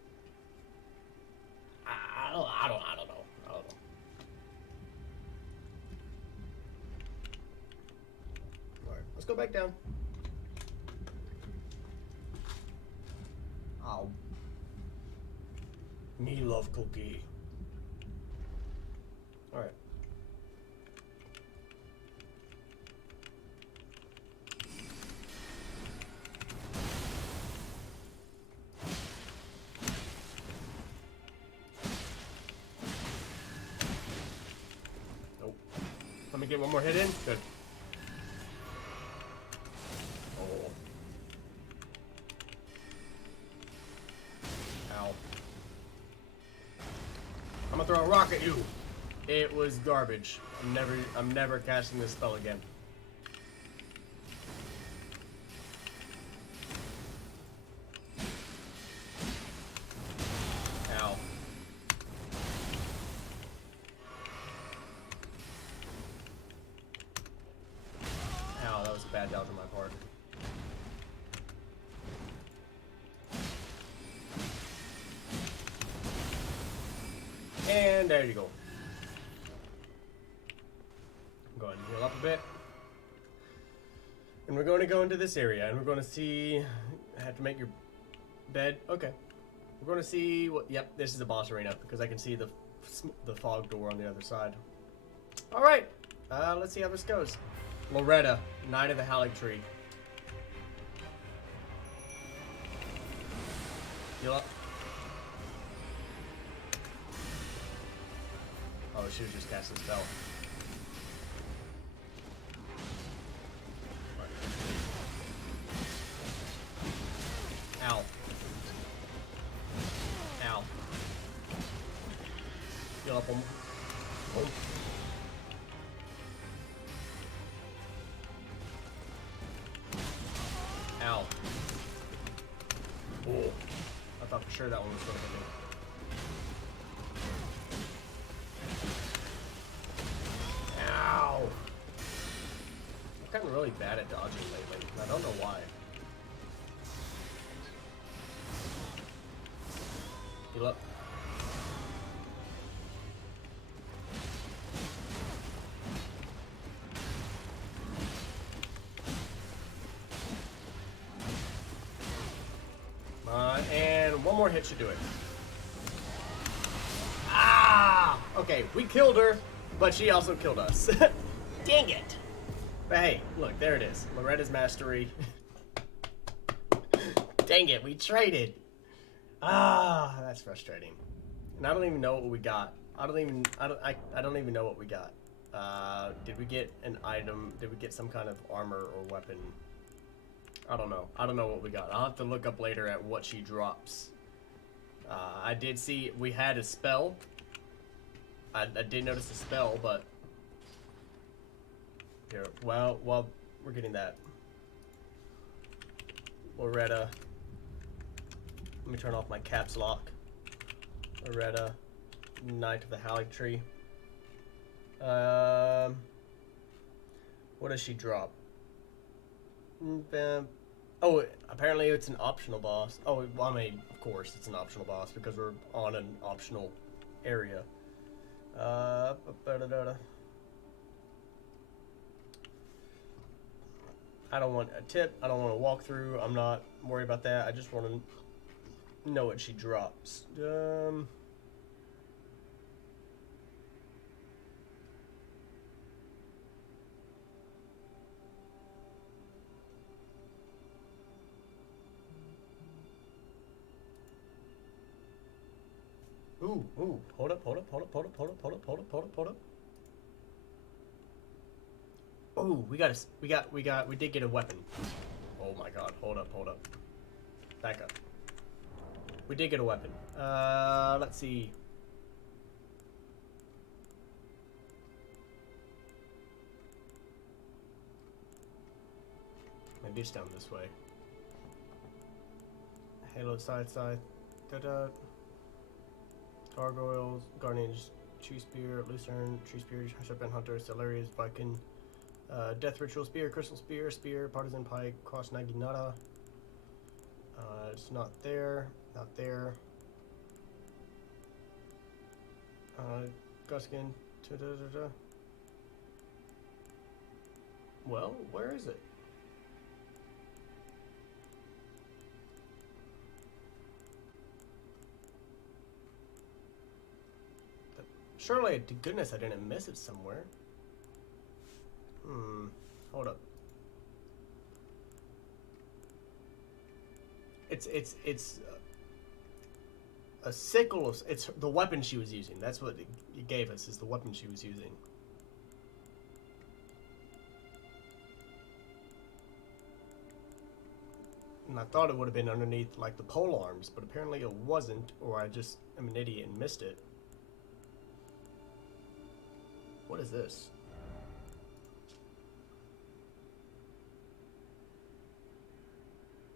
I don't know. I don't know. Alright, let's go back down. Ow. Me love cookie. Alright. Nope. Let me get one more hit in. Good. Oh. Ow. I'm gonna throw a rock at you. It was garbage. I'm never casting this spell again. Ow. Ow, that was a bad dodge on my part. And there you go. Go ahead and heal up a bit. And we're going to go into this area and we're going to see. I have to make your bed. Okay. We're going to see what. Yep, this is the boss arena because I can see the fog door on the other side. Alright. Let's see how this goes. Loretta, Knight of the Howling Tree. Heal up. Oh, she was just casting a spell. Ow. Ow. Heal up one. Oh. Ow. Oh. I thought for sure that one was going to hit me. Ow. I've gotten really bad at dodging lately. I don't know why. Heal up. And one more hit should do it. Ah! Okay, we killed her, but she also killed us. Dang it! But hey, look, there it is. Loretta's Mastery. Dang it, we traded. Ah, that's frustrating. And I don't even know what we got. I don't even know what we got. Did we get an item? Did we get some kind of armor or weapon? I don't know. I don't know what we got. I'll have to look up later at what she drops. I did see we had a spell. I did notice a spell, but here, well, we're getting that. Loretta. Let me turn off my caps lock. Loretta, Knight of the Howling Tree. What does she drop? Oh, apparently it's an optional boss. Oh, well, I mean, of course it's an optional boss because we're on an optional area. I don't want a tip. I don't want to walk through. I'm not worried about that. I just want to know what she drops. Ooh, hold up. Oh, we did get a weapon. Oh my god, hold up. Back up. We did get a weapon. Let's see. Maybe it's down this way. Halo side. Da-da. Gargoyles, Guardians, Tree Spear, Lucerne, Tree Spear, Serpent Hunter, Celerius, Viking, Death Ritual Spear, Crystal Spear, Partisan Pike, Cross Naginata. It's not there. Guskin, da-da-da-da. Well, where is it? Surely, to goodness, I didn't miss it somewhere. Hold up. It's a sickle. It's the weapon she was using. That's what it gave us. Is the weapon she was using. And I thought it would have been underneath like the pole arms, but apparently it wasn't, or I just am an idiot and missed it. What is this?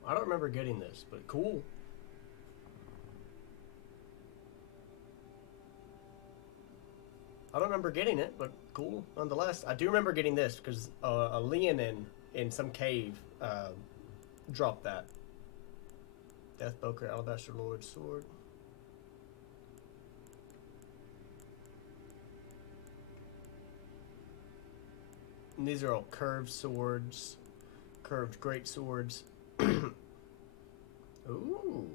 I don't remember getting this, but cool. I don't remember getting it, but cool nonetheless. I do remember getting this because a Leonin in some cave dropped that. Deathboker, Alabaster Lord Sword. And these are all curved swords, curved great swords. Ooh.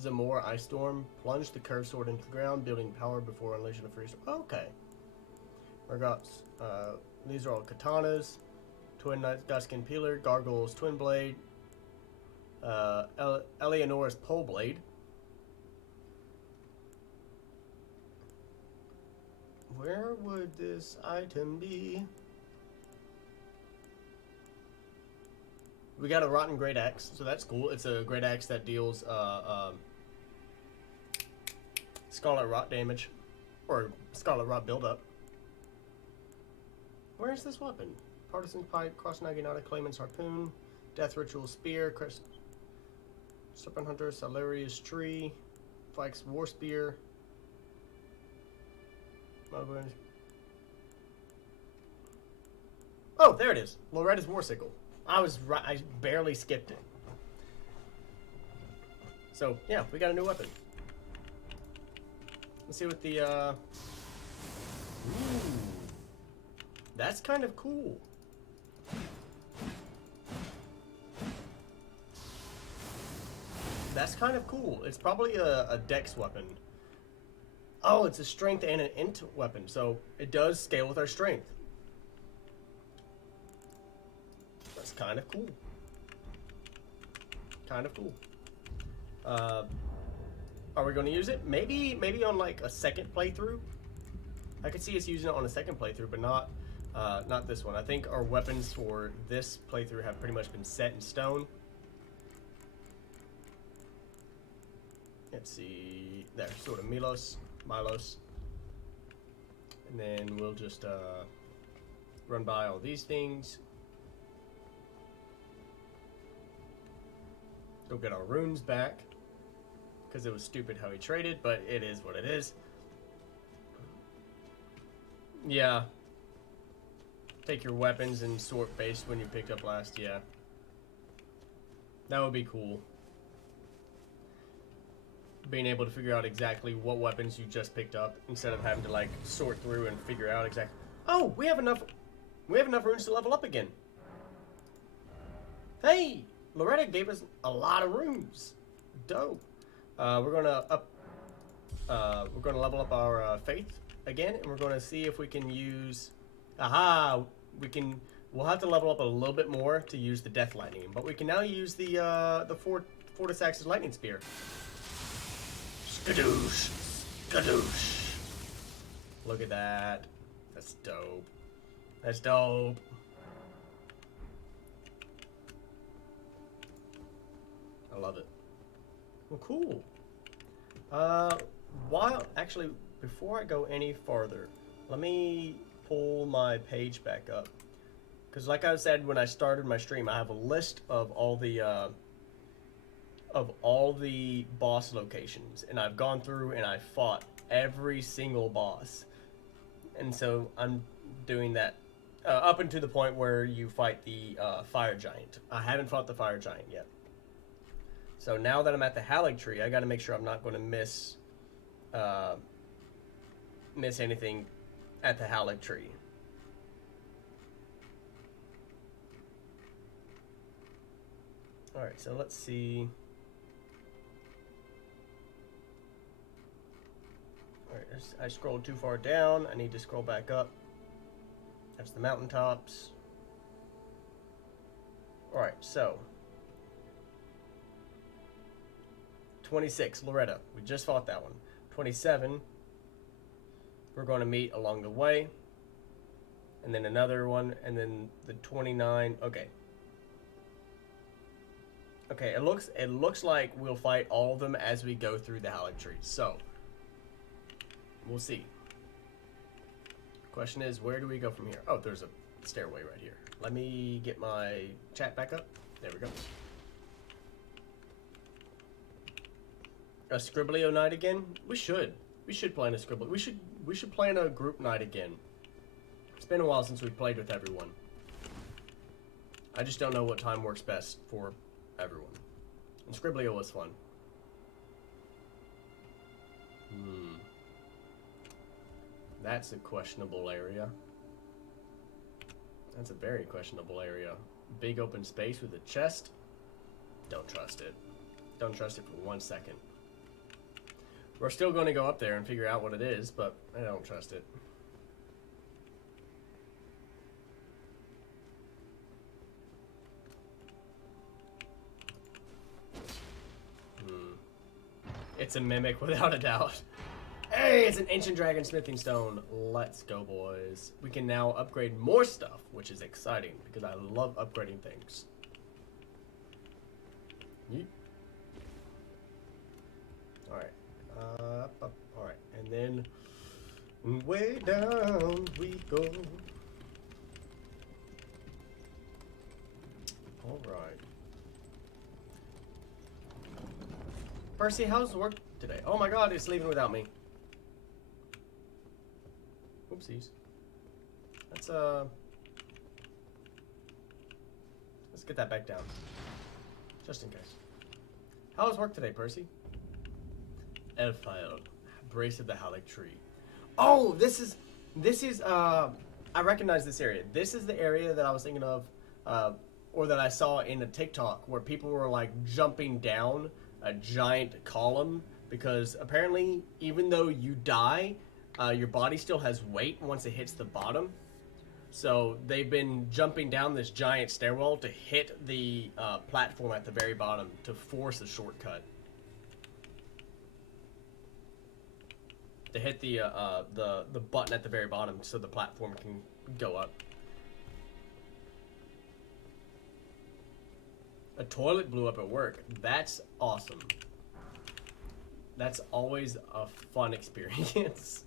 Zamor Ice Storm. Plunge the curved sword into the ground, building power before unleashing a free sword. Okay. I got, these are all katanas. Twin Knights, Guskin Peeler, Gargoyles, Twin Blade, Eleonora's Pole Blade. Where would this item be? We got a Rotten Great Axe, so that's cool. It's a Great Axe that deals Scarlet Rot damage, or Scarlet Rot buildup. Where is this weapon? Partisan Pike, Cross Naginata, Clayman's Harpoon, Death Ritual Spear, Serpent Hunter, Celerius Tree, Pike's War Spear. Oh, there it is. Loretta's War Sickle. I was right. I barely skipped it. So, yeah, we got a new weapon. Let's see what the, Ooh. That's kind of cool. That's kind of cool. It's probably a dex weapon. Oh, it's a strength and an int weapon, so it does scale with our strength. That's kind of cool. Kind of cool. Are we going to use it? Maybe on like a second playthrough. I could see us using it on a second playthrough, but not this one. I think our weapons for this playthrough have pretty much been set in stone. Let's see. There, sort of Milos. And then we'll just run by all these things. Go get our runes back. Because it was stupid how he traded, but it is what it is. Yeah. Take your weapons and sort based when you picked up last, yeah. That would be cool. Being able to figure out exactly what weapons you just picked up instead of having to like sort through and figure out exactly. Oh, we have enough runes to level up again. Hey, Loretta gave us a lot of runes. Dope. We're gonna level up our faith again, and we're gonna see if we can use. We'll have to level up a little bit more to use the Death Lightning, but we can now use the Fortis Axis Lightning Spear. Skadoosh! Skadoosh! Look at that. That's dope. That's dope. I love it. Well, cool. Actually, before I go any farther, let me pull my page back up. Because like I said when I started my stream, I have a list of all the boss locations. And I've gone through and I fought every single boss. And so I'm doing that up until the point where you fight the fire giant. I haven't fought the fire giant yet. So now that I'm at the Halleck tree, I got to make sure I'm not going to miss anything at the Halleck tree. All right, so let's see. All right, I scrolled too far down. I need to scroll back up. That's the mountaintops. All right, so 26, Loretta. We just fought that one. 27, we're going to meet along the way. And then another one, and then the 29. Okay. Okay, it looks like we'll fight all of them as we go through the Halleck tree. So, we'll see. Question is, where do we go from here? Oh, there's a stairway right here. Let me get my chat back up. There we go. A Scribblio night again? We should. We should plan a Scribblio. We should plan a group night again. It's been a while since we played with everyone. I just don't know what time works best for everyone. And Scribblio was fun. That's a questionable area. That's a very questionable area. Big open space with a chest. Don't trust it. Don't trust it for 1 second. We're still going to go up there and figure out what it is, but I don't trust it. It's a mimic without a doubt. Hey, it's an ancient dragon smithing stone. Let's go, boys. We can now upgrade more stuff, which is exciting because I love upgrading things. Yeet. Alright. Up. Alright. And then way down we go. Alright. Percy, how's work today? Oh my god, it's leaving without me. Oopsies. Let's get that back down. Just in case. How was work today, Percy? Elfile. Brace of the Halleck tree. Oh, this is I recognize this area. This is the area that I was thinking of, or that I saw in a TikTok where people were like jumping down a giant column because apparently even though you die, your body still has weight once it hits the bottom. So they've been jumping down this giant stairwell to hit the platform at the very bottom to force a shortcut. To hit the button at the very bottom so the platform can go up. A toilet blew up at work. That's awesome. That's always a fun experience.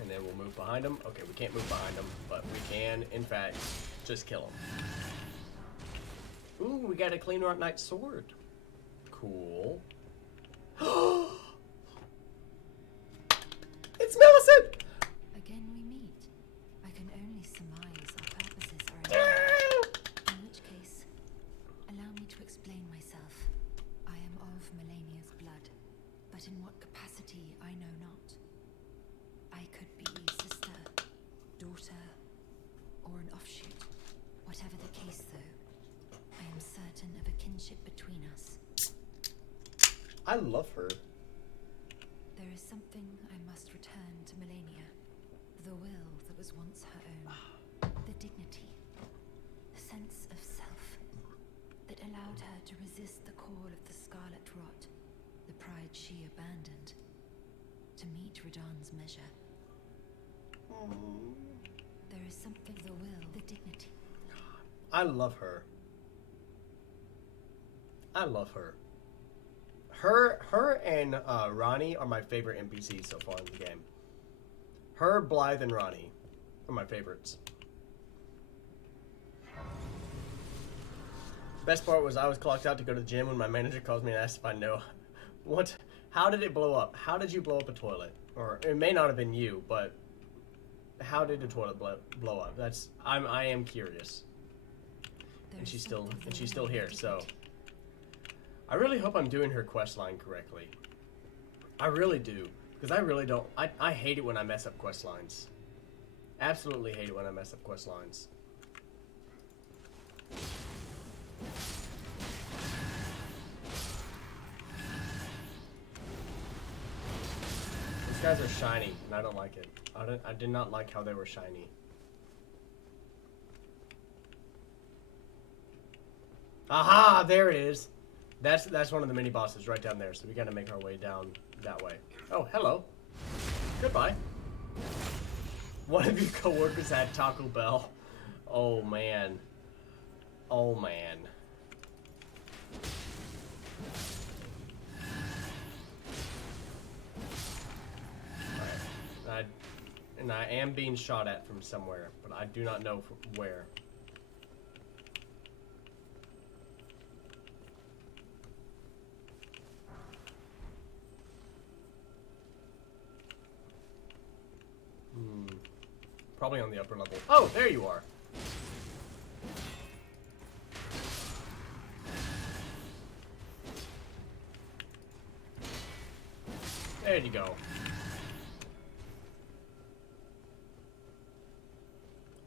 And then we'll move behind them. Okay, we can't move behind them, but we can, in fact, just kill them. Ooh, we got a Clean Rock Knight sword. Cool. It's Millicent! Again we meet. I can only surmise our purposes are aligned. In which case, allow me to explain myself. I am of Melania's blood, but in what capacity I know not. I could be sister, daughter, or an offshoot. Whatever the case, though, I am certain of a kinship between us. I love her. There is something I must return to Melania. The will that was once her own. The dignity. The sense of self. That allowed her to resist the call of the Scarlet Rot. The pride she abandoned. To meet Radahn's measure. There is something, the will, the dignity. I love her. I love her. Her and Ronnie are my favorite NPCs so far in the game. Her, Blythe, and Ronnie are my favorites. Best part was I was clocked out to go to the gym when my manager calls me and asks if I know. What? How did it blow up? How did you blow up a toilet? Or it may not have been you, but how did the toilet blow up? I am curious. And she's still here, so I really hope I'm doing her quest line correctly. I really do, because I really don't. I hate it when I mess up quest lines. Absolutely hate it when I mess up quest lines. These guys are shiny, and I don't like it. I did not like how they were shiny. Aha! There it is. That's one of the mini bosses right down there. So we got to make our way down that way. Oh, hello. Goodbye. One of your coworkers had Taco Bell. Oh man. Oh man. Alright. And I am being shot at from somewhere, but I do not know from where. Probably on the upper level. Oh, there you are. There you go.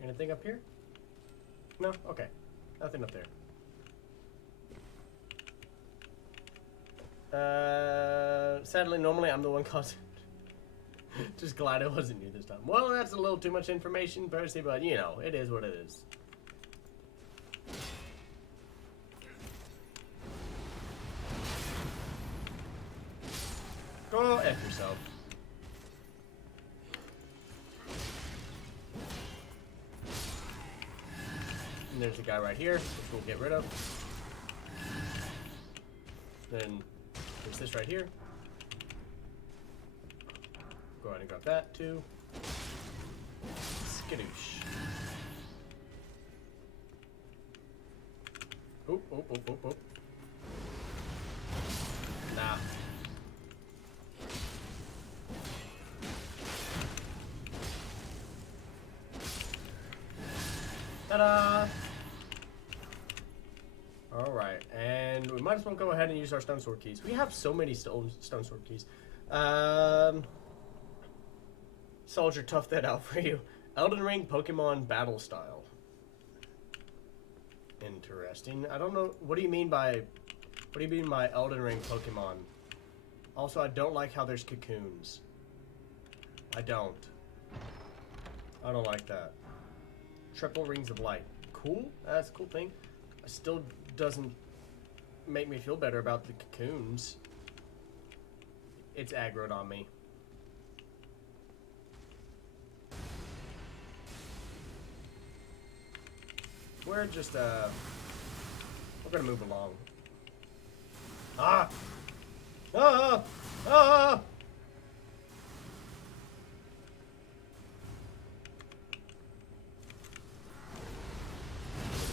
Anything up here? No? Okay. Nothing up there. Sadly, normally I'm the one causing... Just glad it wasn't you this time. Well, that's a little too much information, Percy, but you know, it is what it is. Go F yourself. And there's a guy right here, which we'll get rid of. Then there's this right here. Go ahead and grab that too. Skadoosh. Oop, oop, oop, oop, oop. Nah. Ta-da! Alright, and we might as well go ahead and use our stone sword keys. We have so many stone sword keys. Soldier, tough that out for you. Elden Ring Pokemon battle style. Interesting. I don't know. What do you mean by Elden Ring Pokemon? Also, I don't like how there's cocoons. I don't like that. Triple Rings of Light. Cool. That's a cool thing. It still doesn't make me feel better about the cocoons. It's aggroed on me. We're just, we're gonna move along. Ah! Ah! Ah!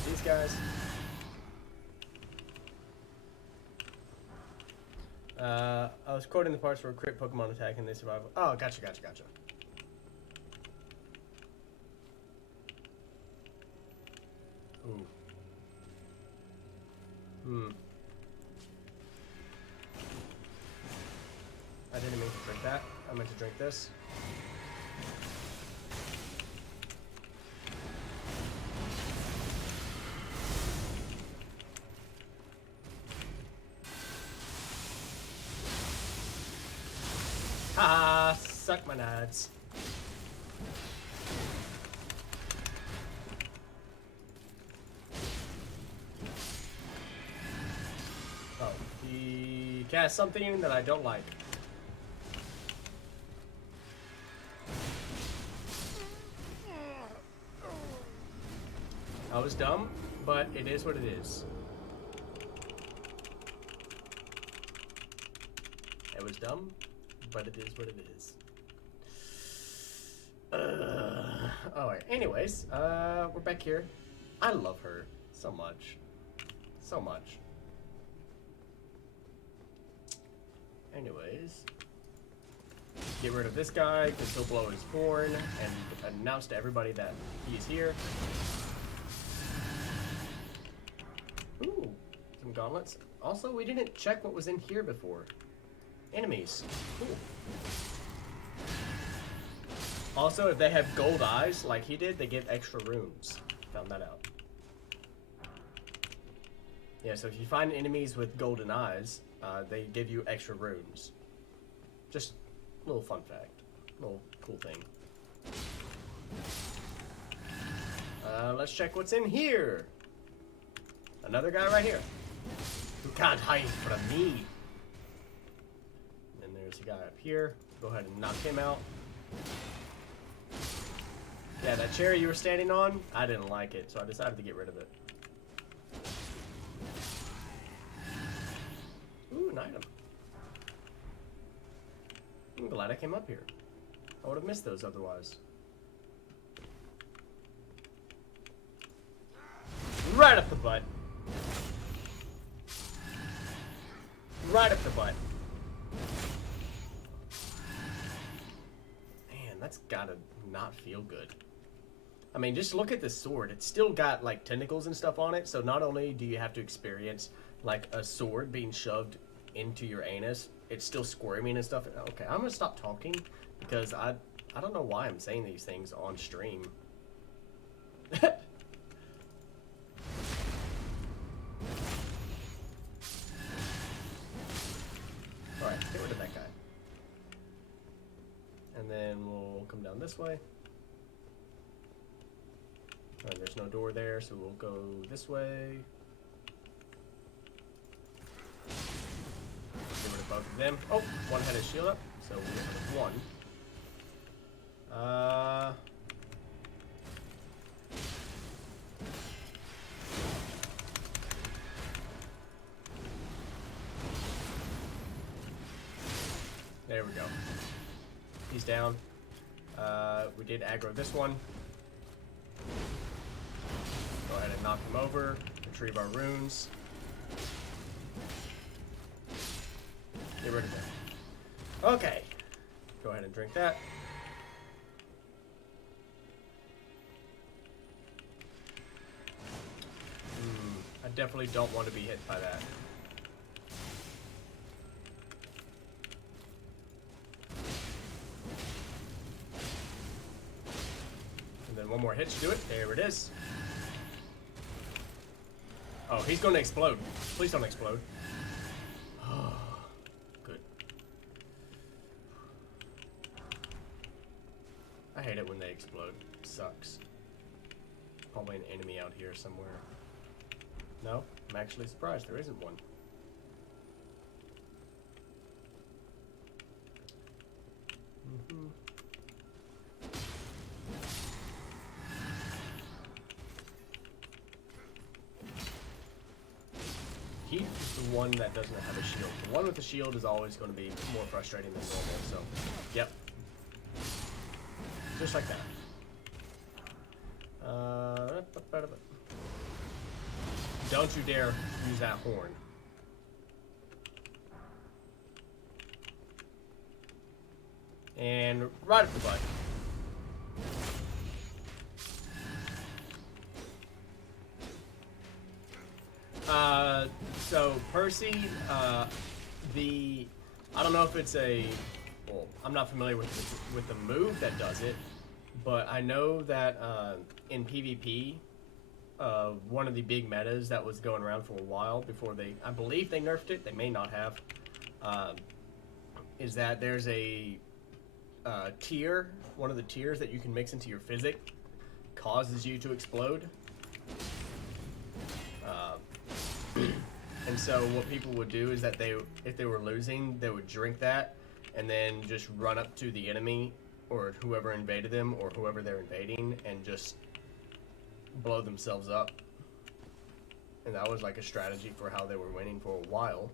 These guys. I was quoting the parts where crit Pokemon attack and they survive. Oh, gotcha. Ooh. I didn't mean to drink that. I meant to drink this. Haha, suck my nuts. Oh, he cast something that I don't like. I was dumb, but it is what it is. It was dumb, but it is what it is. Alright, anyways, we're back here. I love her so much. So much. Anyways, get rid of this guy because he'll blow his horn and announce to everybody that he's here. Ooh, some gauntlets. Also, we didn't check what was in here before. Enemies. Cool. Also, if they have gold eyes like he did, they get extra runes. Found that out. Yeah, so if you find enemies with golden eyes, they give you extra runes. Just a little fun fact. A little cool thing. Let's check what's in here. Another guy right here. Who can't hide from me. And there's a guy up here. Go ahead and knock him out. Yeah, that chair you were standing on, I didn't like it, so I decided to get rid of it. Ooh, an item. I'm glad I came up here. I would have missed those otherwise. Right up the butt. Right up the butt. Man, that's gotta not feel good. I mean, just look at the sword. It's still got, like, tentacles and stuff on it, so not only do you have to experience, like, a sword being shoved into your anus, it's still squirming and stuff. Okay, I'm gonna stop talking, because I don't know why I'm saying these things on stream. Alright, get rid of that guy. And then we'll come down this way. Alright, there's no door there, so we'll go this way. Get rid of both of them. Oh, one had his shield up, so we'll get rid of one. There we go. He's down. We did aggro this one. Go ahead and knock him over. Retrieve our runes. Get rid of them. Okay. Go ahead and drink that. I definitely don't want to be hit by that. And then one more hit to do it. There it is. Oh, he's going to explode. Please don't explode. Oh, good. I hate it when they explode. It sucks. Probably an enemy out here somewhere. No, I'm actually surprised there isn't one. Heat is the one that doesn't have a shield. The one with the shield is always going to be more frustrating than normal, so, yep. Just like that. Don't you dare use that horn. And right up the butt. So Percy, I don't know if it's well, I'm not familiar with the move that does it, but I know that in PvP, one of the big metas that was going around for a while before I believe they nerfed it, they may not have, is that there's a tier, one of the tiers that you can mix into your physic causes you to explode. And so what people would do is that if they were losing, they would drink that and then just run up to the enemy or whoever invaded them or whoever they're invading and just blow themselves up. And that was like a strategy for how they were winning for a while.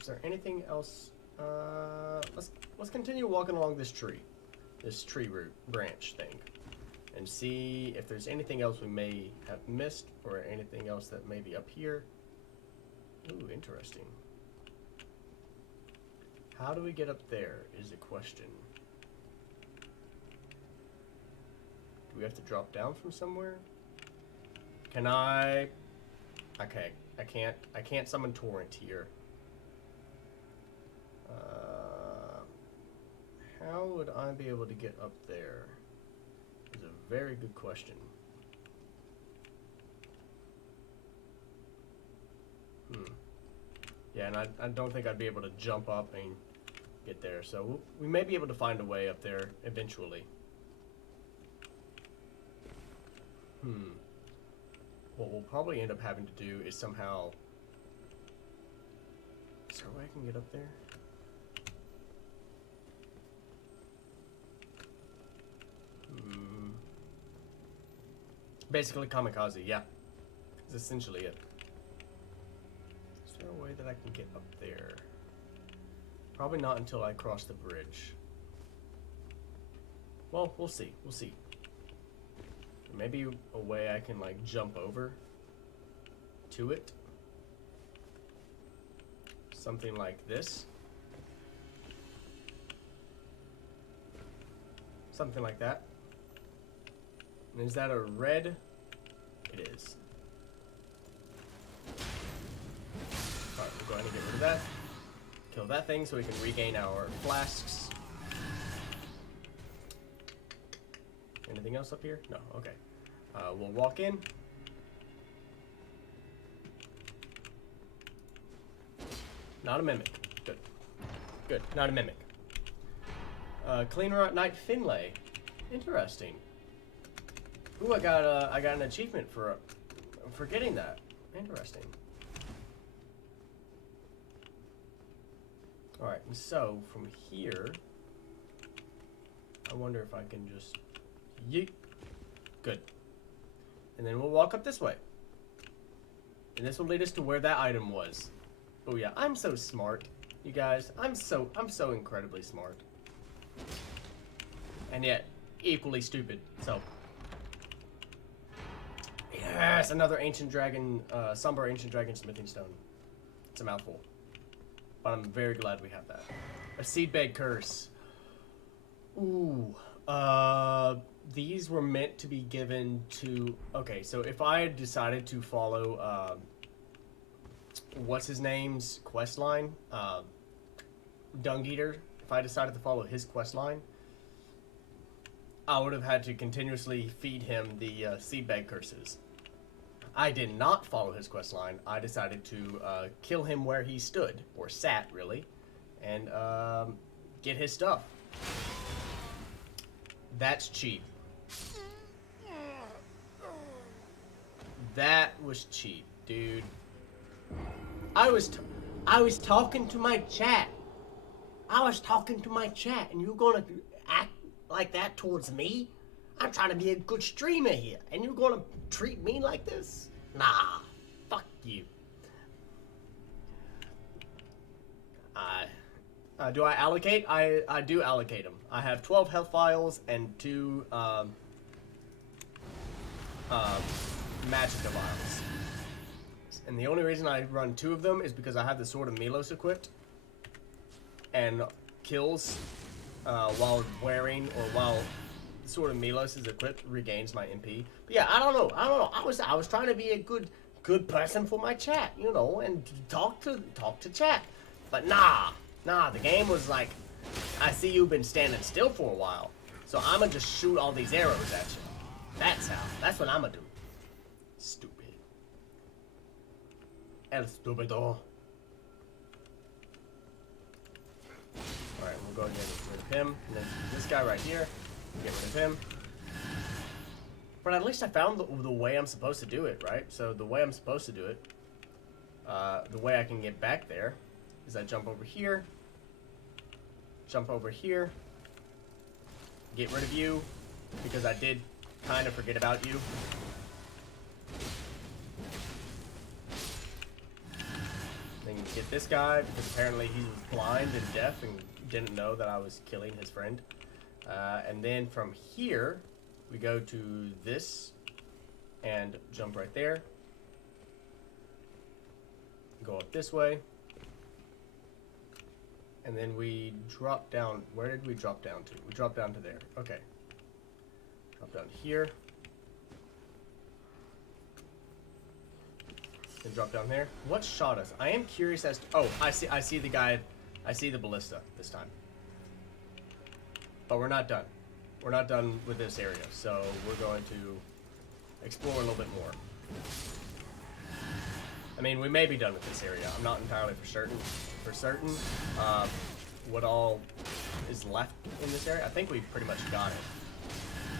Is there anything else? Let's continue walking along this tree root branch thing, and see if there's anything else we may have missed or anything else that may be up here. Ooh, interesting. How do we get up there is a question. Do we have to drop down from somewhere? Can I? Okay, I can't summon Torrent here. How would I be able to get up there? Is a very good question. Yeah, and I don't think I'd be able to jump up and get there. So we may be able to find a way up there eventually. What we'll probably end up having to do is somehow... Is there a way I can get up there? Basically kamikaze, yeah. That's essentially it. Is there a way that I can get up there? Probably not until I cross the bridge. Well, we'll see. We'll see. Maybe a way I can, like, jump over to it. Something like this. Something like that. And is that a red? It is. Alright, we'll go ahead and get rid of that. Kill that thing so we can regain our flasks. Anything else up here? No, okay. We'll walk in. Not a mimic. Good. Good, not a mimic. Cleaner at Night Finlay. Interesting. Ooh, I got an achievement for getting that. Interesting. Alright, and so from here, I wonder if I can just yeet. Good. And then we'll walk up this way. And this will lead us to where that item was. Oh yeah, I'm so smart, you guys. I'm so incredibly smart. And yet, equally stupid, so. Yes, another ancient dragon, somber ancient dragon smithing stone. It's a mouthful. But I'm very glad we have that. A seedbed curse. Ooh. These were meant to be given to... Okay, so if I had decided to follow, what's his name's quest line? Dung Eater. If I decided to follow his quest line, I would have had to continuously feed him the seedbed curses. I did not follow his quest line. I decided to kill him where he stood, or sat, really, and get his stuff. That's cheap. That was cheap, dude. I was talking to my chat. I was talking to my chat, and you're gonna act like that towards me? I'm trying to be a good streamer here, and you're gonna treat me like this? Nah, fuck you. Do I allocate? I do allocate them. I have 12 health vials and 2 magicka vials. And the only reason I run 2 of them is because I have the Sword of Milos equipped. And kills while wearing or while the Sword of Milos is equipped regains my MP. But yeah, I don't know. I was trying to be a good person for my chat, you know, and talk to chat. But nah, the game was like, I see you've been standing still for a while, so I'ma just shoot all these arrows at you. That's what I'ma do. Stupid. El stupido. Alright, we'll go ahead and get rid of him. And then this guy right here, get rid of him. But at least I found the way I'm supposed to do it, right? So the way I'm supposed to do it, the way I can get back there, is I jump over here, get rid of you, because I did kind of forget about you. and get this guy because apparently he was blind and deaf and didn't know that I was killing his friend. And then from here, we go to this and jump right there. Go up this way. And then we drop down. Where did we drop down to? We dropped down to there. Okay. Drop down here. And drop down there. What shot us? I am curious as to... Oh, I see the guy. I see the ballista this time. But we're not done. We're not done with this area. So we're going to explore a little bit more. I mean, we may be done with this area. I'm not entirely for certain what all is left in this area. I think we pretty much got it.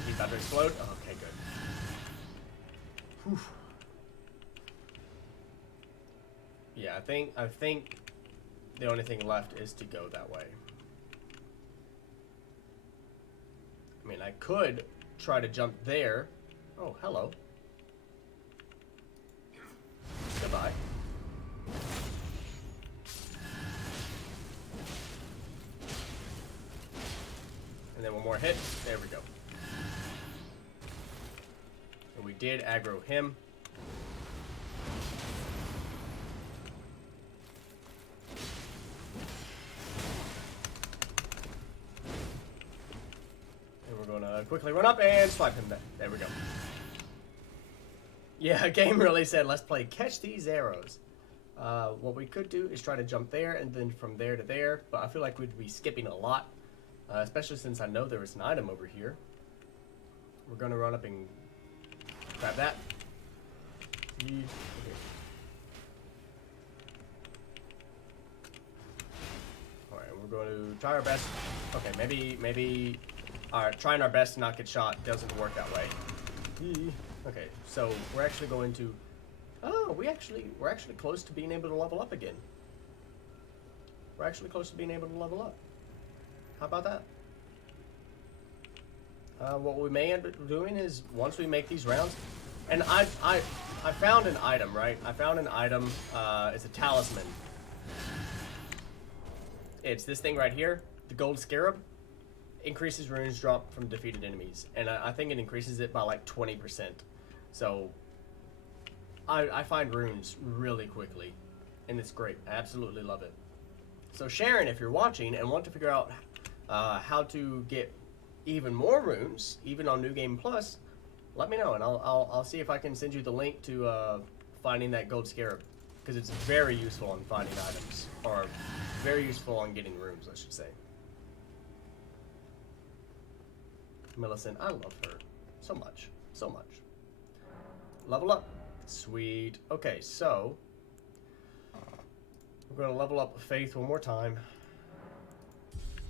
He's about to explode? Oh, okay, good. Whew. Yeah, I think the only thing left is to go that way. I mean, I could try to jump there. Oh, hello. Goodbye. And then one more hit. There we go. And we did aggro him. And we're going to quickly run up and swipe him back. There we go. Yeah, game really said, let's play Catch These Arrows. What we could do is try to jump there and then from there to there, but I feel like we'd be skipping a lot, especially since I know there is an item over here. We're going to run up and grab that. Okay. Alright, we're going to try our best. Okay, maybe trying our best to not get shot doesn't work that way. Okay, so we're actually going to... Oh, we're actually close to being able to level up again. We're actually close to being able to level up. How about that? What we may end up doing is, once we make these rounds... And I found an item, right? I found an item. It's a talisman. It's this thing right here. The gold Scarab. Increases runes drop from defeated enemies. And I think it increases it by like 20%. So... I find runes really quickly, and it's great. I absolutely love it. So Sharon, if you're watching and want to figure out how to get even more runes, even on New Game Plus, let me know, and I'll see if I can send you the link to finding that gold scarab, because it's very useful on finding items, or very useful on getting runes, I should say. Millicent, I love her so much, so much. Level up. Sweet. Okay, so we're going to level up Faith one more time.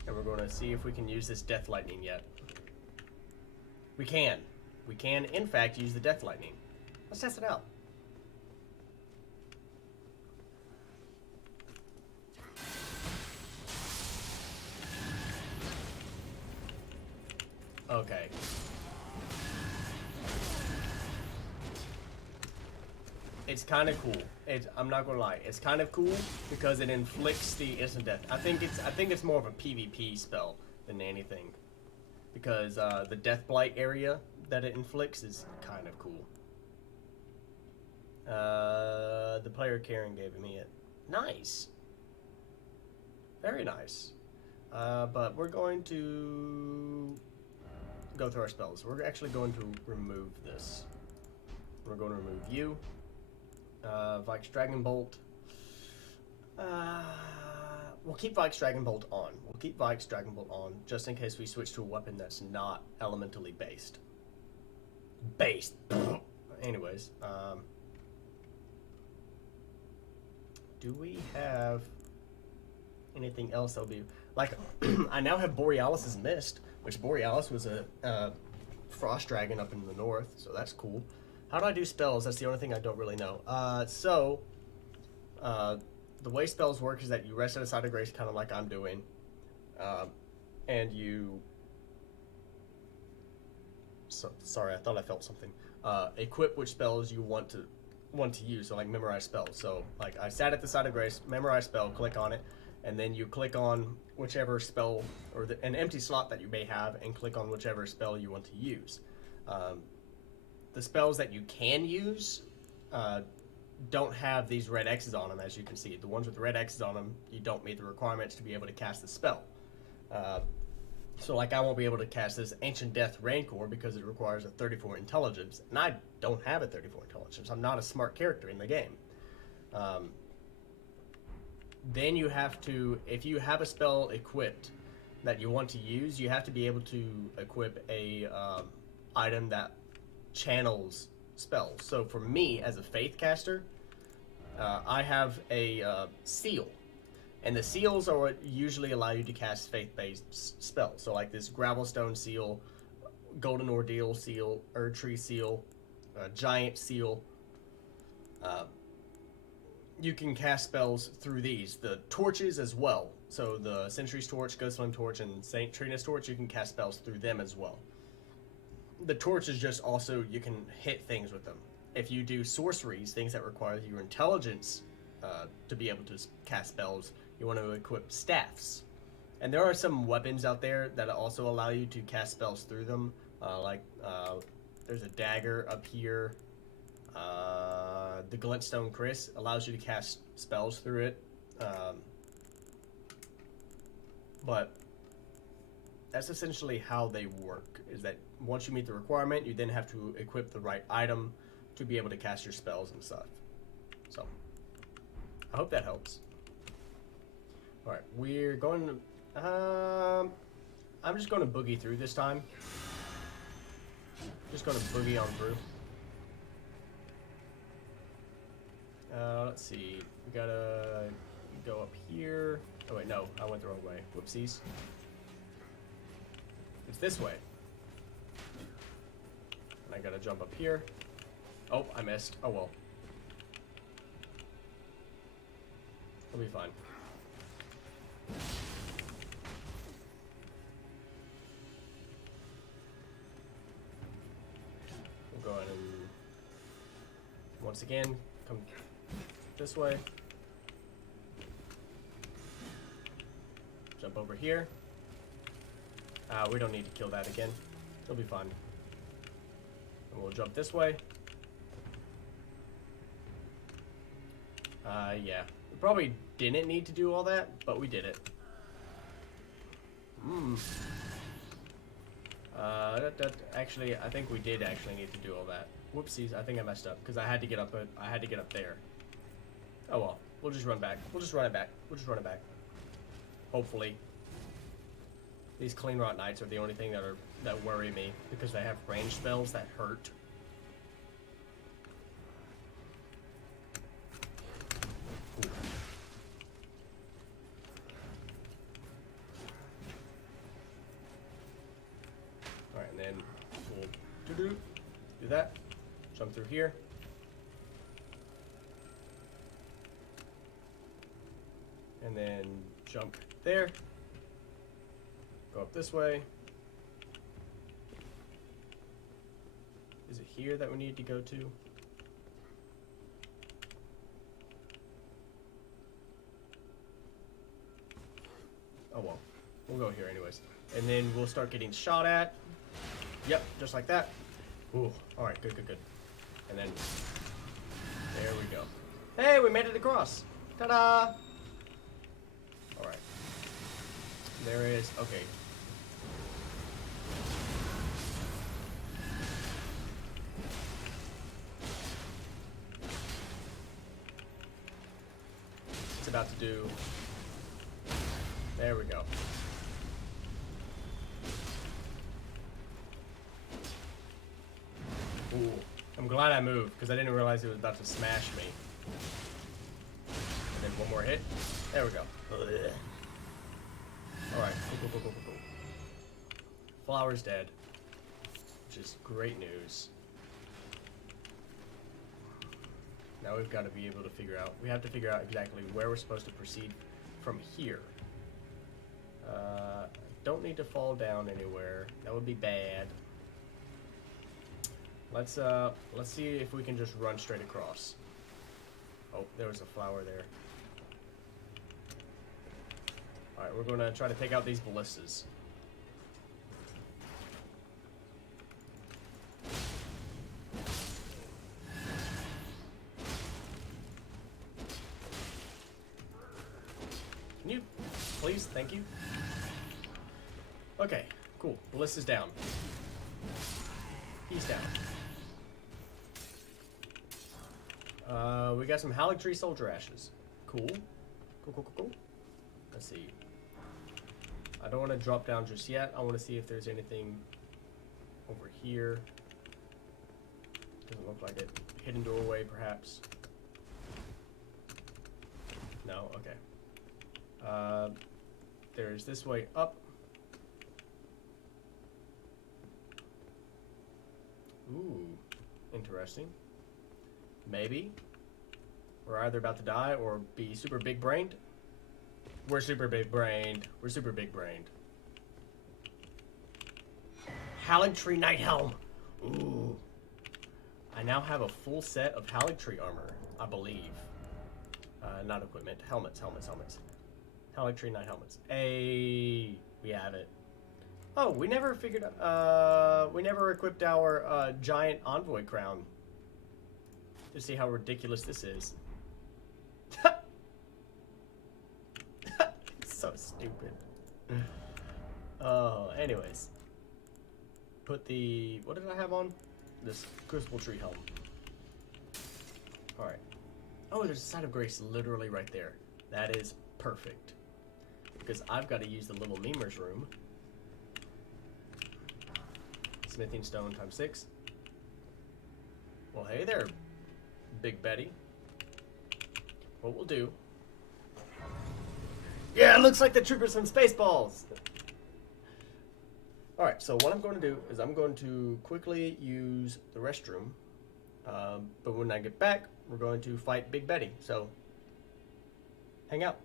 And we're going to see if we can use this Death Lightning yet. We can. We can, in fact, use the Death Lightning. Let's test it out. Okay. It's kind of cool. I'm not gonna lie. It's kind of cool because it inflicts the instant death. I think it's more of a PvP spell than anything, because the Death Blight area that it inflicts is kind of cool. The player Karen gave me it. Nice. Very nice. But we're going to go through our spells. We're actually going to remove this. We're going to remove you. Vike's Dragon Bolt. We'll keep Vike's Dragon Bolt on. We'll keep Vike's Dragon Bolt on just in case we switch to a weapon that's not elementally based. Anyways, do we have anything else that'll be like? I now have Borealis' Mist, which Borealis was a frost dragon up in the north, so that's cool. How do I do spells? That's the only thing I don't really know. The way spells work is that you rest at a site of grace, kind of like I'm doing, and you... sorry, I thought I felt something. Equip which spells you want to want to use. So like memorize spells. So like I sat at the side of grace, memorize spell, click on it, and then you click on whichever spell or an empty slot that you may have, and click on whichever spell you want to use. The spells that you can use don't have these red X's on them, as you can see. The ones with the red X's on them, you don't meet the requirements to be able to cast the spell. So like I won't be able to cast this Ancient Death Rancor because it requires a 34 intelligence, and I don't have a 34 intelligence. I'm not a smart character in the game. Then you have to, if you have a spell equipped that you want to use, you have to be able to equip a item that channels spells. So for me, as a faith caster, I have a seal. And the seals are what usually allow you to cast faith-based spells. So like this Gravelstone seal, Golden Ordeal seal, Erdtree seal, Giant seal. You can cast spells through these. The torches as well. So the Sentry's Torch, Ghostflame Torch, and Saint Trina's Torch, you can cast spells through them as well. The torch is just also, you can hit things with them. If you do sorceries, things that require your intelligence to be able to cast spells, you want to equip staffs. And there are some weapons out there that also allow you to cast spells through them. There's a dagger up here. The Glintstone Chris allows you to cast spells through it. But that's essentially how they work, is that once you meet the requirement, you then have to equip the right item to be able to cast your spells and stuff. So, I hope that helps. Alright, we're going to... I'm just going to boogie through this time. Just going to boogie on through. Let's see. We gotta go up here. Oh wait, no, I went the wrong way. Whoopsies. It's this way. And I gotta jump up here. Oh, I missed. Oh well. It'll be fine. We'll go ahead and once again come this way. Jump over here. We don't need to kill that again. It'll be fine. And we'll jump this way. Yeah. We probably didn't need to do all that, but we did it. Actually, I think we did actually need to do all that. Whoopsies, I think I messed up, because I had to get up there. Oh well. We'll just run back. We'll just run it back. Hopefully. These Clean Rot Knights are the only thing that worry me, because they have range spells that hurt. Alright, and then we'll do that. Jump through here. And then jump there. Go up this way. Is it here that we need to go to? Oh well, we'll go here anyways. And then we'll start getting shot at. Yep, just like that. Ooh, alright, good. And then, there we go. Hey, we made it across. Ta-da! Alright. There is, okay. It's about to do. There we go. Ooh, I'm glad I moved, because I didn't realize it was about to smash me. And then one more hit. There we go. Alright, cool. Flower's dead, which is great news. Now we've got to be able to figure out, exactly where we're supposed to proceed from here. Don't need to fall down anywhere. That would be bad. Let's see if we can just run straight across. Oh, there was a flower there. Alright, we're gonna try to take out these ballistas. Can you please? Thank you. Okay, cool. Ballista's down. He's down. We got some Haligtree soldier ashes. Cool. Cool. Let's see. I don't want to drop down just yet. I want to see if there's anything over here. Doesn't look like it. Hidden doorway, perhaps. No? Okay. There's this way up. Ooh. Interesting. Maybe. We're either about to die or be super big brained. We're super big brained. We're super big brained. Haligtree Night Helm. Ooh. I now have a full set of Haligtree armor, I believe. Not equipment. Helmets. Haligtree Night helmets. Hey, we have it. Oh, we never figured. We never equipped our giant envoy crown. To see how ridiculous this is. So stupid. Oh, anyways. Put the... What did I have on? This Crucible Tree helm. Alright. Oh, there's a Site of Grace literally right there. That is perfect. Because I've got to use the little memer's room. Smithing stone times 6. Well, hey there, Big Betty. What we'll do... Yeah, it looks like the troopers from Spaceballs! Alright, so what I'm going to do is I'm going to quickly use the restroom. But when I get back, we're going to fight Big Betty. So, hang out.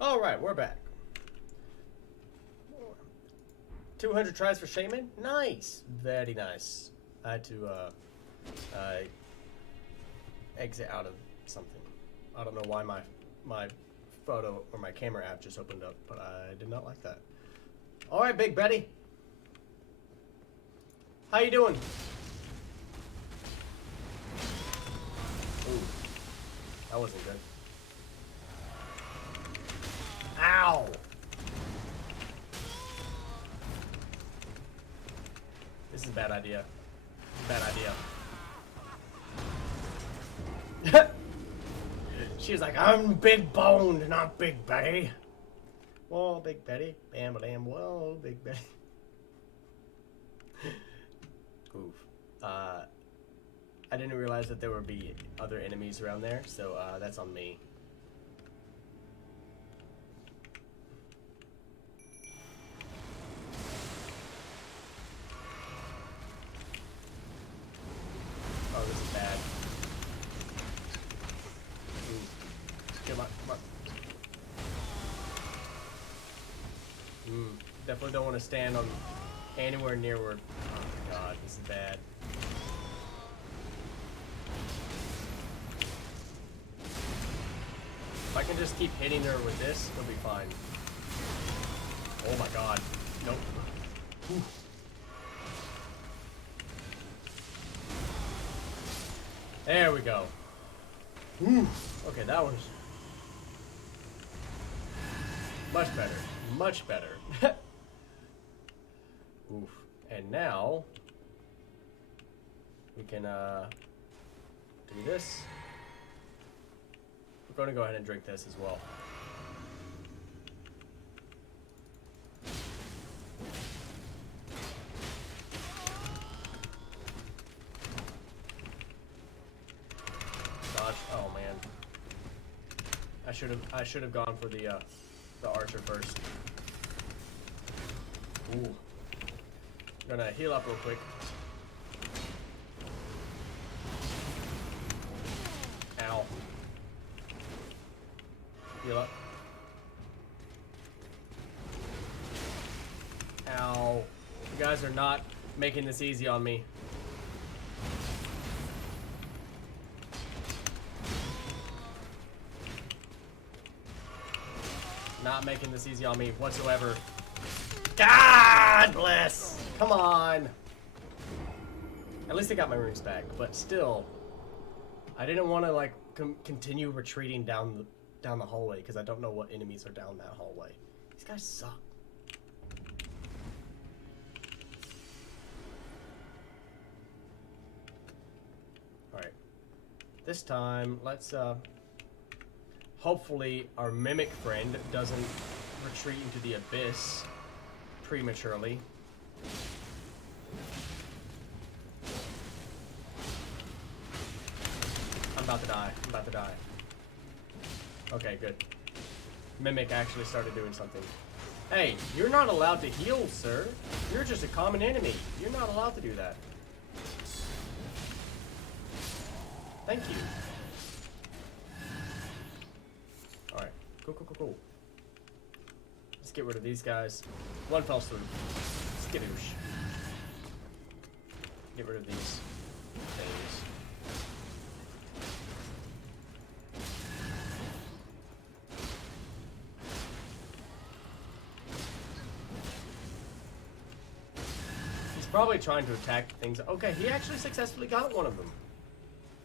Alright, we're back. 200 tries for Shaman? Nice! Very nice. I had to, exit out of something. I don't know why my photo or my camera app just opened up, but I did not like that. Alright, Big Betty. How you doing? Ooh. That wasn't good. Ow! This is a bad idea. Bad idea. She's like, I'm big boned, not Big Betty. Whoa, Big Betty. Bam, bam, whoa, Big Betty. Oof. I didn't realize that there would be other enemies around there, so that's on me. Oh, this is bad. Ooh. Come on, come on. Definitely don't want to stand on anywhere near where... Oh my god, this is bad. If I can just keep hitting her with this, it'll be fine. Oh my god. Nope. Whew. There we go. Whew. Okay, that was much better. Much better. Oof. And now we can do this. We're going to go ahead and drink this as well. Dodge. Oh man. I should have gone for the archer first. Ooh. Gonna heal up real quick. Ow. Heal up. Ow. You guys are not making this easy on me. Not making this easy on me whatsoever. God bless! Come on! At least I got my runes back, but still, I didn't want to like continue retreating down the hallway because I don't know what enemies are down that hallway. These guys suck. All right, this time let's hopefully our mimic friend doesn't retreat into the abyss prematurely. I'm about to die. I'm about to die. Okay, good. Mimic actually started doing something. Hey, you're not allowed to heal, sir. You're just a common enemy. You're not allowed to do that. Thank you. Alright. Cool, cool, cool, cool. Let's get rid of these guys. One fell swoop. Skadoosh. Get rid of these things. He's probably trying to attack things. Okay, he actually successfully got one of them.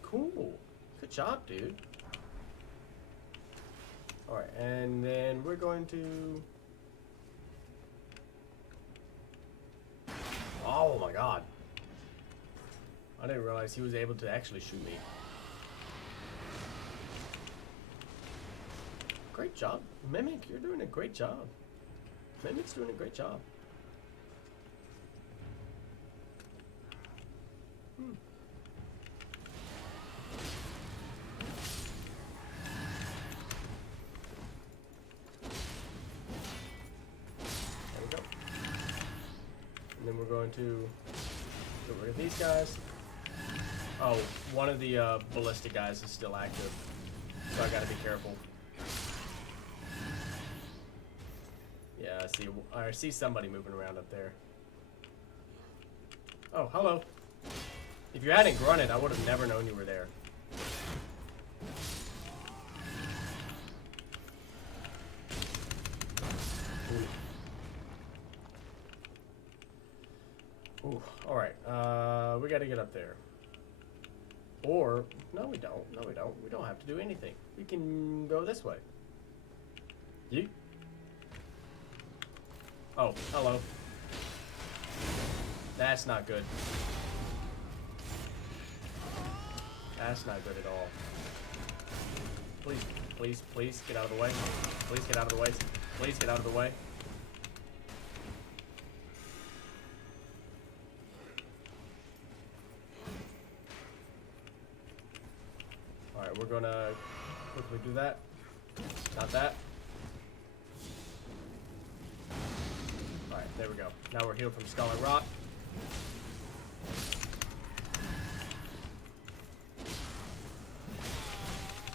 Cool. Good job, dude. Alright, and then we're going to... Oh my god. I didn't realize he was able to actually shoot me. Great job. Mimic, you're doing a great job. Mimic's doing a great job. There we go. And then we're going to get rid of these guys. Oh, one of the ballistic guys is still active, so I gotta be careful. Yeah, I see somebody moving around up there. Oh, hello. If you hadn't grunted, I would have never known you were there. Ooh, alright. We gotta get up there. Or, no we don't. No we don't. We don't have to do anything. We can go this way. Yeet. Oh, hello. That's not good. That's not good at all. please, please, please get out of the way. Please get out of the way. Please get out of the way. Alright, we're gonna quickly do that. Not that. Alright, there we go. Now we're healed from Skull and Rot.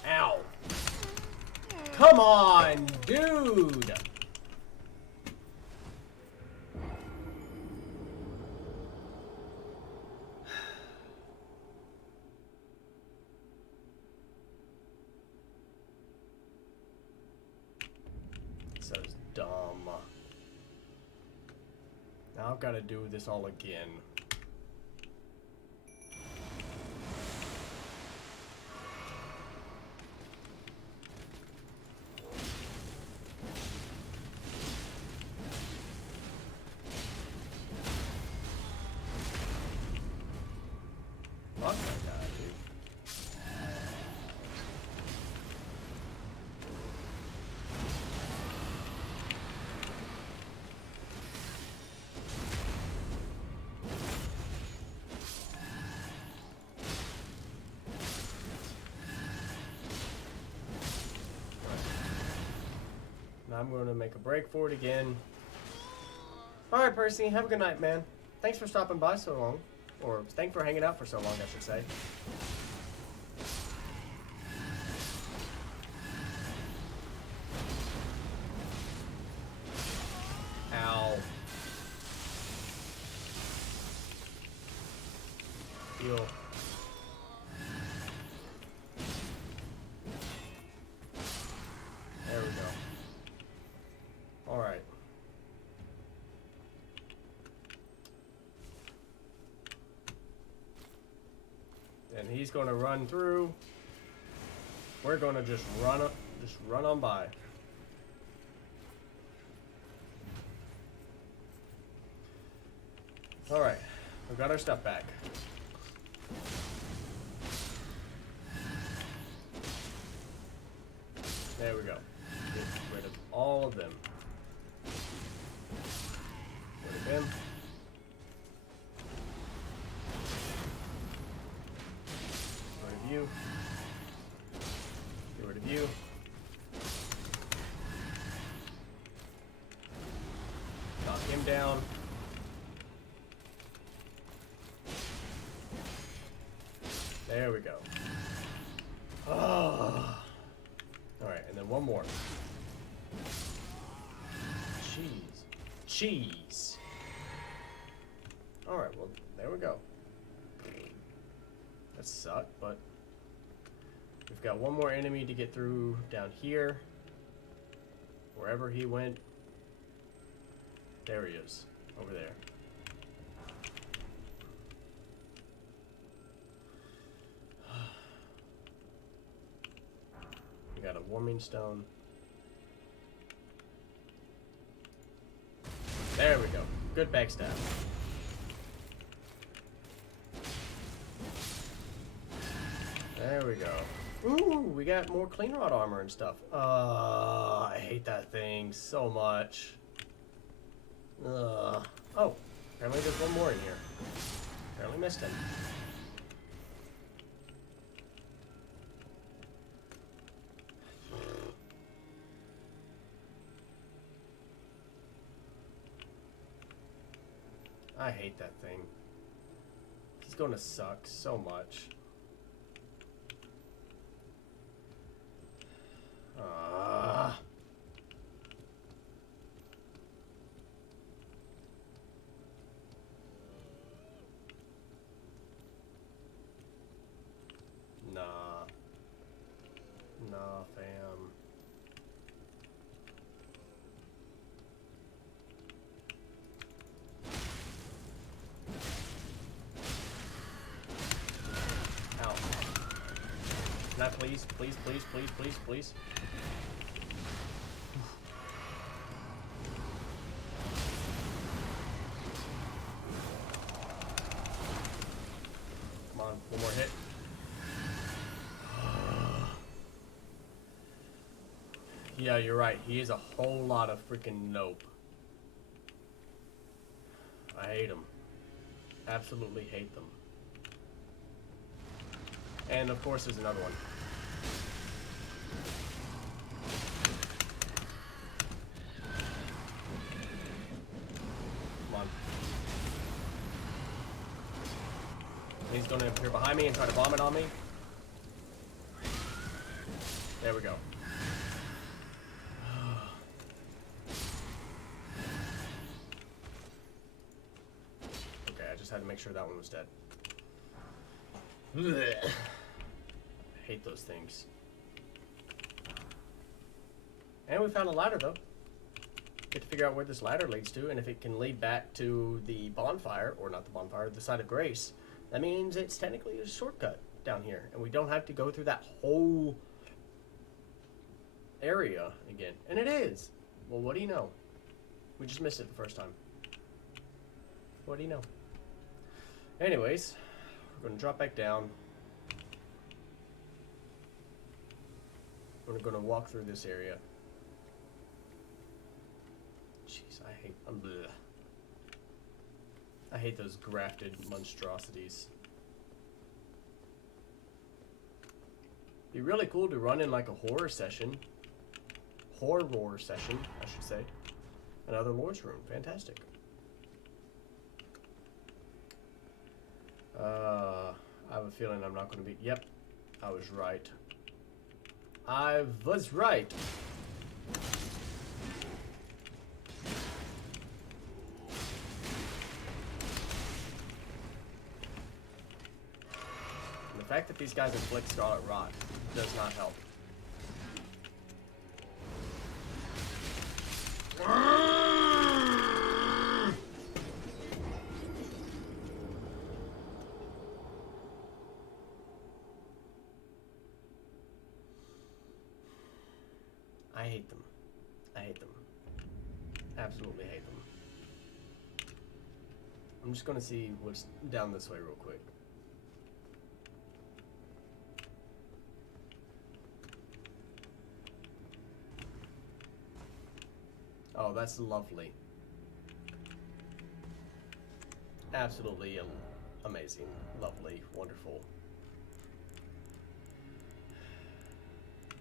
Ow! Come on, dude! So dumb. Now I've got to do this all again. Fuck that guy, dude. Now I'm going to make a break for it again. Alright, Percy, have a good night, man. Thanks for stopping by so long. Or thanks for hanging out for so long, I should say. Ow. Heal. There we go. Alright. And he's going to run through. We're going to just run on by. All right, we've got our stuff back. There we go. Get rid of all of them. Rid of him. You. Get rid of you. Knock him down. There we go. Oh. Alright, and then one more. Cheese. Alright, well, there we go. That sucked, but we've got one more enemy to get through down here. Wherever he went. There he is. Over there. We got a warming stone. There we go. Good backstab. There we go. Ooh, we got more clean rod armor and stuff. I hate that thing so much. Oh, apparently there's one more in here. Apparently missed him. I hate that thing. He's gonna suck so much. Nah, fam. Ow. Can I please? Come on, one more hit. Yeah, you're right. He is a whole lot of freaking nope. I hate them. Absolutely hate them. And of course there's another one. Come on. He's gonna appear behind me and try to bomb it on me. There we go. Okay, I just had to make sure that one was dead. Blech. I hate those things. And we found a ladder, though. Get to figure out where this ladder leads to, and if it can lead back to the bonfire, or not the bonfire, the site of grace, that means it's technically a shortcut down here, and we don't have to go through that whole area again. And it is. Well, what do you know? We just missed it the first time. What do you know? Anyways, we're going to drop back down. We're going to walk through this area. Jeez, I hate those grafted monstrosities. Be really cool to run in like a horror session. Horror session, I should say. Another Lord's Room. Fantastic. I have a feeling I'm not going to be... Yep, I was right. I was right. And the fact that these guys inflict Scarlet Rot does not help. I hate them. I hate them. Absolutely hate them. I'm just gonna see what's down this way real quick. Oh, that's lovely. Absolutely amazing. Lovely. Wonderful.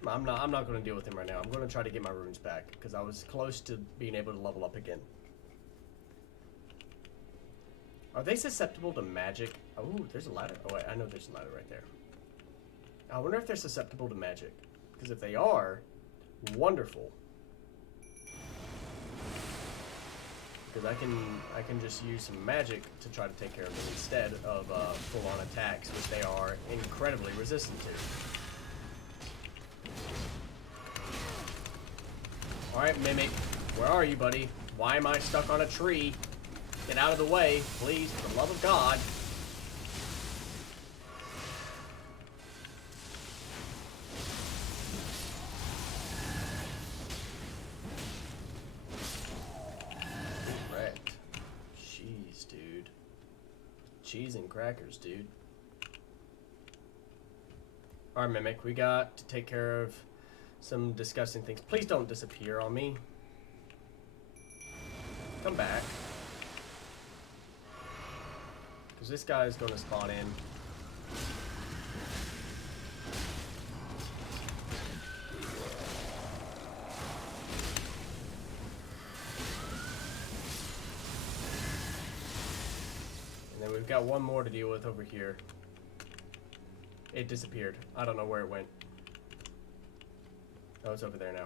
I'm not going to deal with him right now. I'm going to try to get my runes back because I was close to being able to level up again. Are they susceptible to magic? Oh, there's a ladder. Oh wait, I know there's a ladder right there. I wonder if they're susceptible to magic. Because if they are, wonderful. Because I can just use some magic to try to take care of them instead of full-on attacks, which they are incredibly resistant to. Alright, Mimic. Where are you, buddy? Why am I stuck on a tree? Get out of the way, please, for the love of God. Correct. Jeez, dude. Cheese and crackers, dude. Alright, Mimic. We got to take care of some disgusting things. Please don't disappear on me. Come back. Because this guy is going to spawn in. And then we've got one more to deal with over here. It disappeared. I don't know where it went. Oh, it's over there now.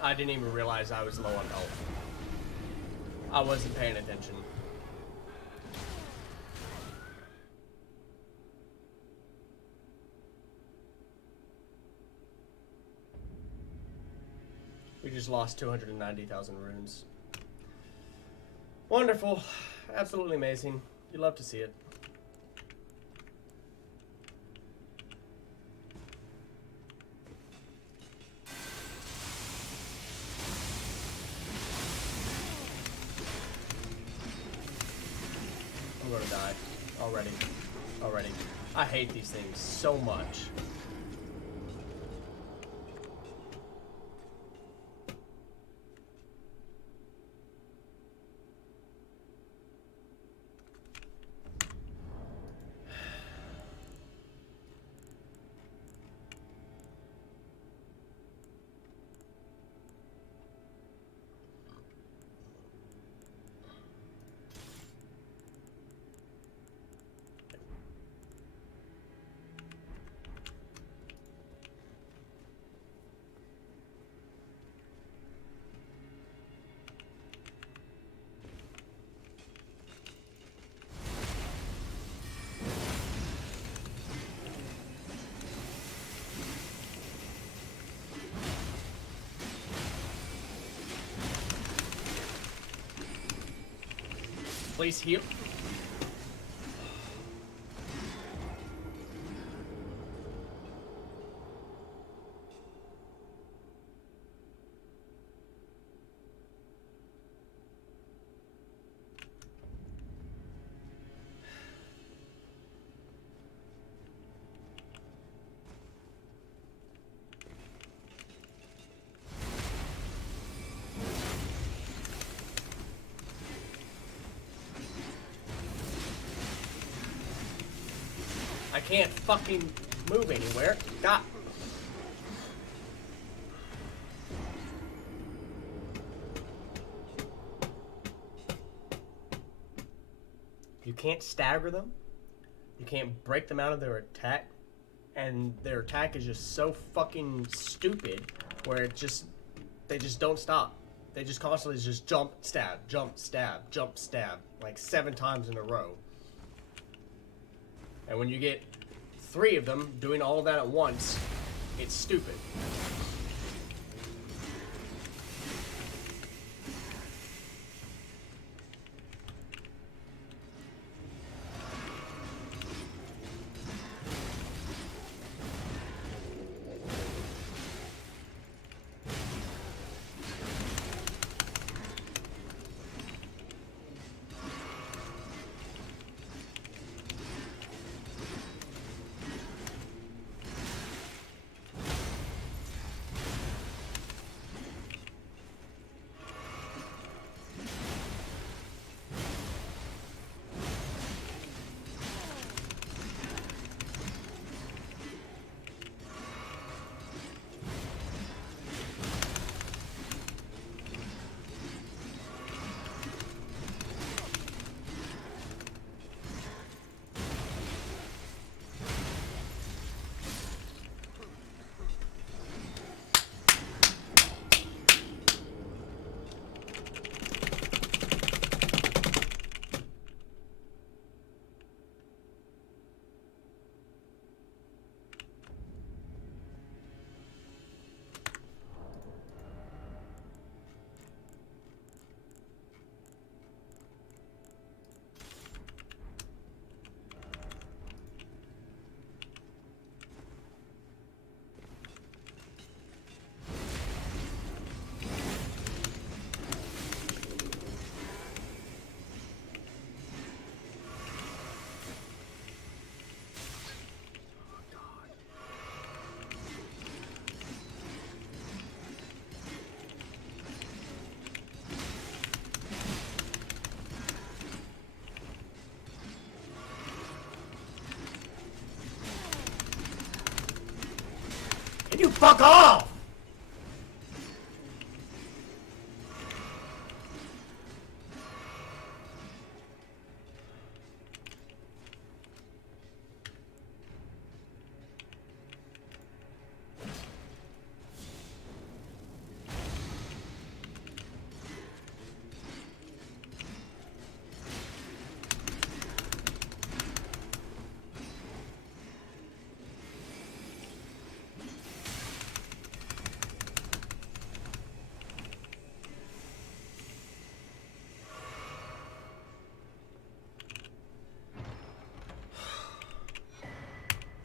I didn't even realize I was low on health. I wasn't paying attention. We just lost 290,000 runes. Wonderful. Absolutely amazing. You love to see it. Already. I hate these things so much. Please heal. I can't fucking move anywhere. God. You can't stagger them. You can't break them out of their attack. And their attack is just so fucking stupid where they just don't stop. They just constantly just jump, stab, jump, stab, jump, stab. Like 7 times in a row. And when you get 3 of them doing all of that at once, it's stupid. Can you fuck off?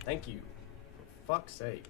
Thank you. For fuck's sake.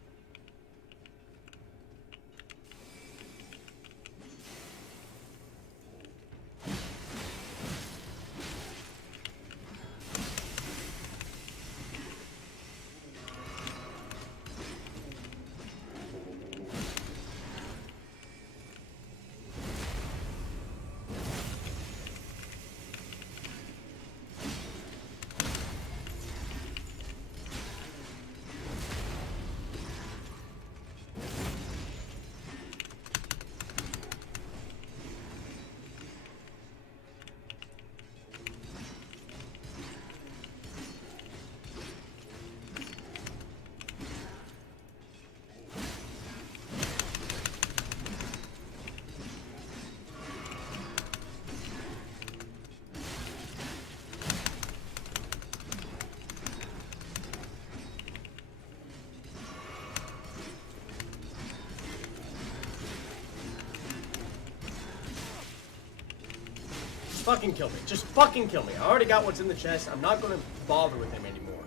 fucking kill me. Just fucking kill me. I already got what's in the chest. I'm not gonna bother with him anymore.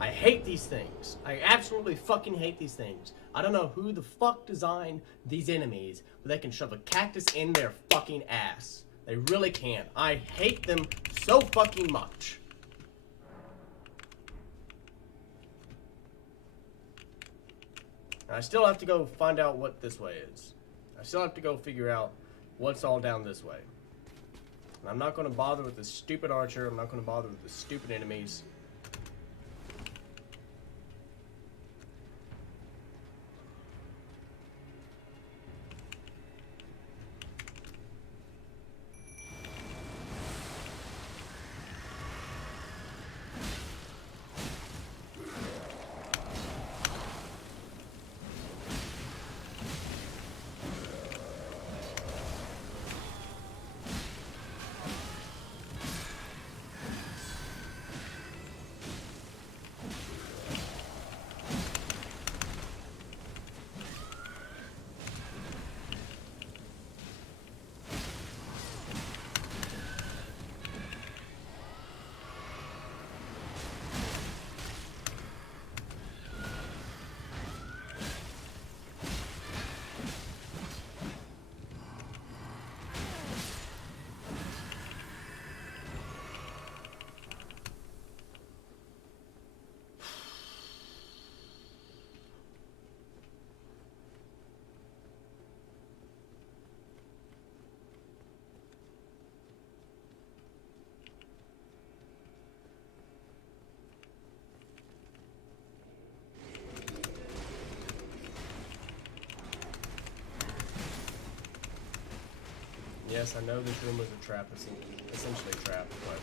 I hate these things. I absolutely fucking hate these things. I don't know who the fuck designed these enemies, but they can shove a cactus in their fucking ass. They really can. I hate them so fucking much. And I still have to go find out what this way is. I still have to go figure out what's all down this way. And I'm not going to bother with this stupid archer. I'm not going to bother with the stupid enemies. Yes, I know this room was a trap, essentially a trap, but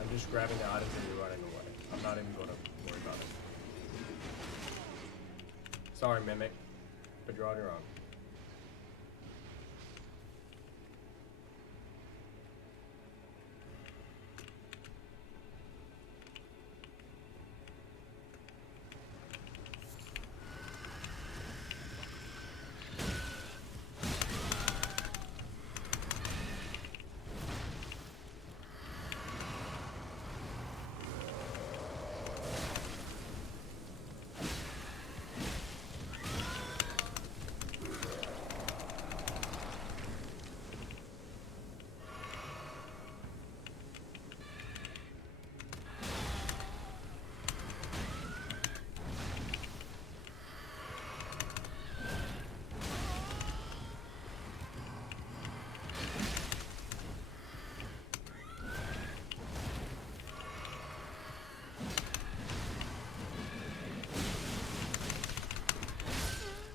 I'm just grabbing the items and running away. I'm not even going to worry about it. Sorry, Mimic, but you're on your own.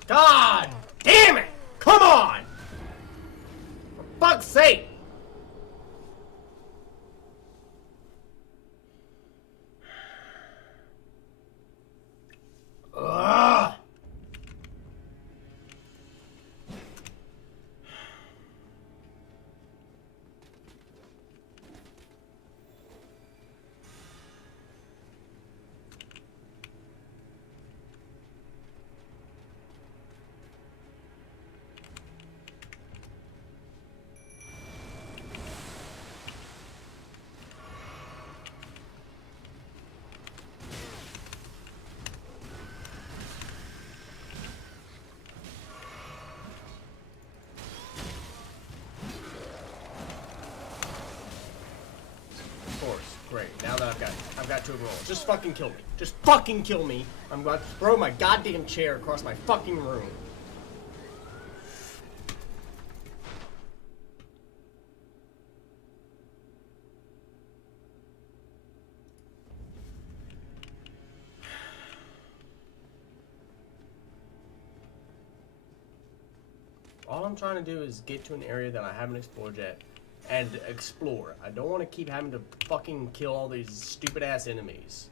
God damn it! Come on! For fuck's sake! Ugh! Great, now that I've got two rolls. Just fucking kill me. Just fucking kill me. I'm going to throw my goddamn chair across my fucking room. All I'm trying to do is get to an area that I haven't explored yet. And explore. I don't want to keep having to fucking kill all these stupid ass enemies.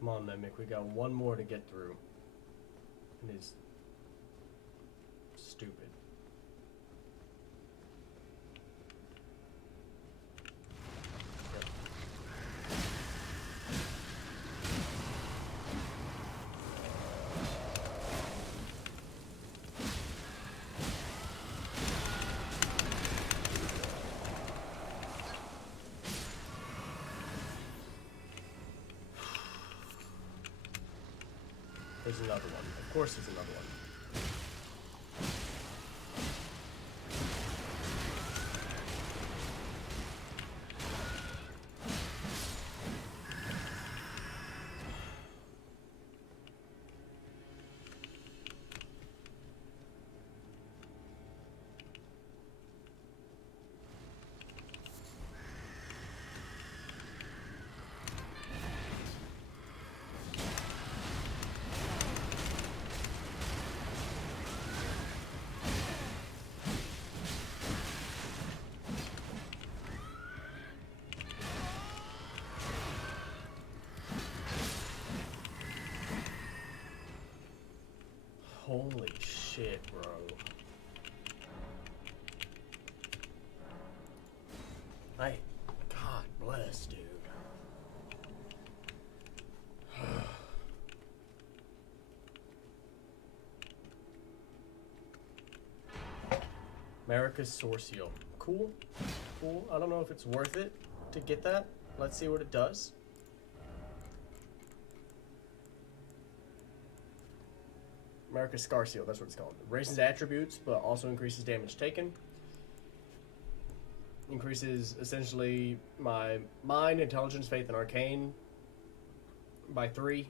Come on, Mimic. We got one more to get through. It is stupid. Yep. There's another one. Of course there's another one. Holy shit, bro. God bless, dude. America's Source Seal. Cool. Cool. I don't know if it's worth it to get that. Let's see what it does. America's Scar Seal, that's what it's called. It raises attributes, but also increases damage taken. Increases, essentially, my mind, intelligence, faith, and arcane by 3.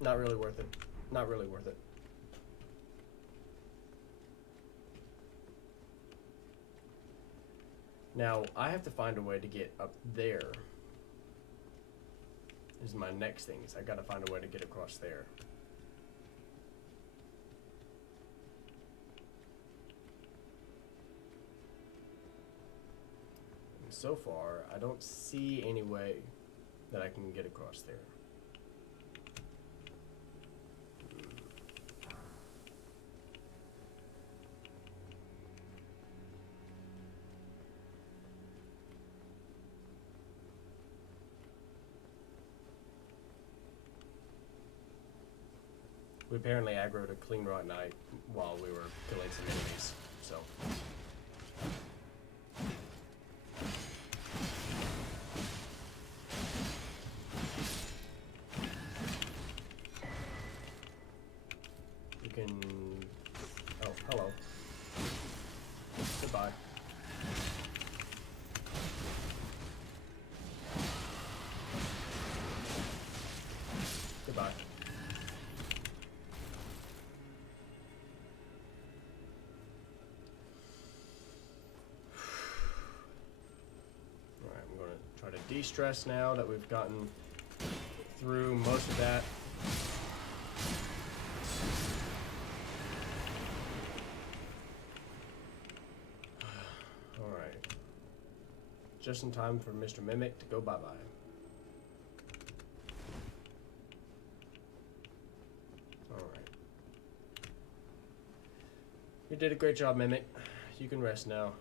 Not really worth it. Not really worth it. Now, I have to find a way to get up there. This is my next thing, is I gotta find a way to get across there. And so far, I don't see any way that I can get across there. We apparently aggroed a clean raw night while we were killing some enemies, so. You can. Oh, hello. Goodbye. Goodbye. De-stress now that we've gotten through most of that. Alright. Just in time for Mr. Mimic to go bye-bye. Alright. You did a great job, Mimic. You can rest now.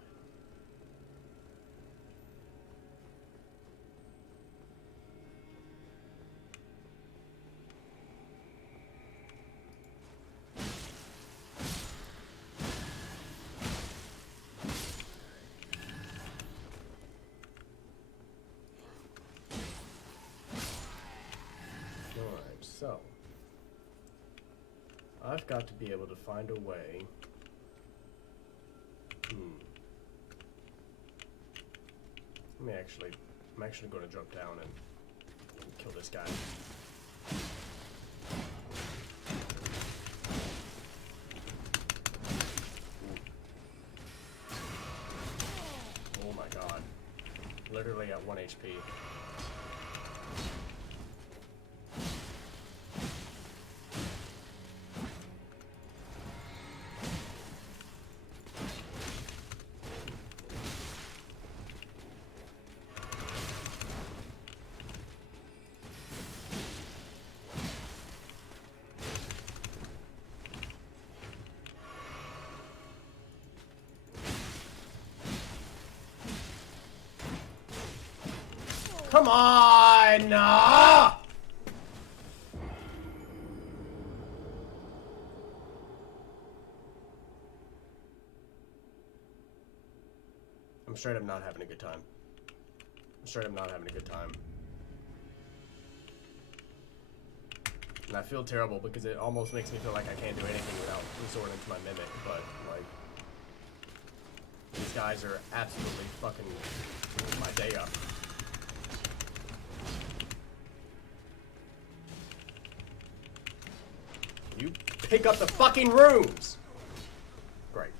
So, I've got to be able to find a way. I'm actually going to jump down and kill this guy. Oh my god. Literally at 1 HP. Come on! Ah! I'm straight up not having a good time. I'm straight up not having a good time. And I feel terrible because it almost makes me feel like I can't do anything without resorting to my mimic, but, like, these guys are absolutely fucking screwing my day up. You pick up the fucking rooms! Great.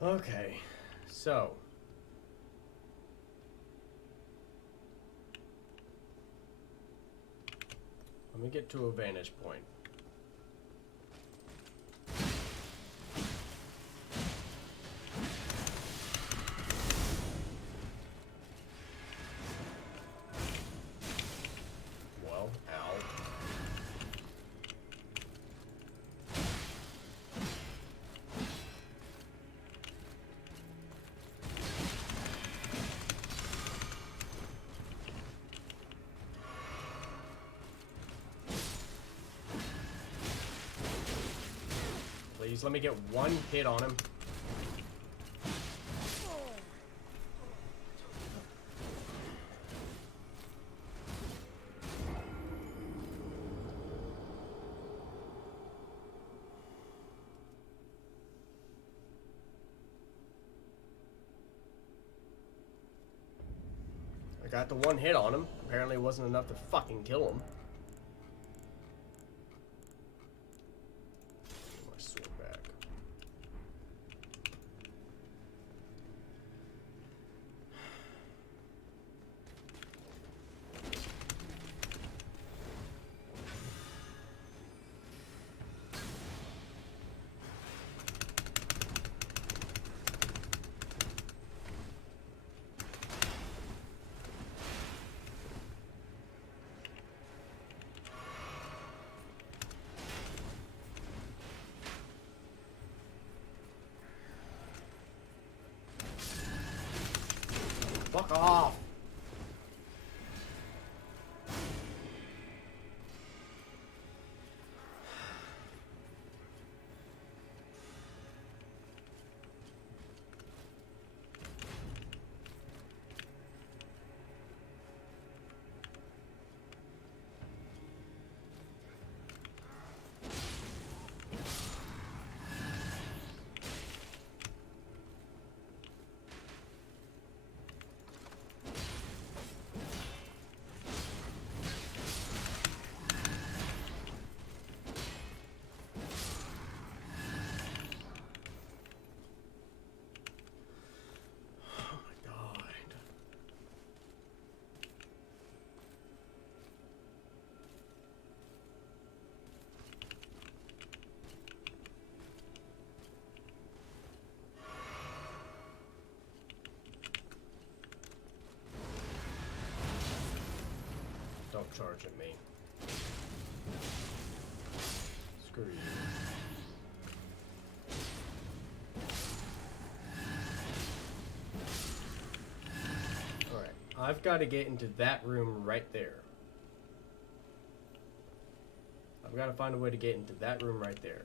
Okay, so let me get to a vantage point. Well, ow. Please let me get one hit on him. I got the one hit on him. Apparently it wasn't enough to fucking kill him. Get my sword back. Don't charge at me. Screw you. Alright, I've got to get into that room right there. I've got to find a way to get into that room right there.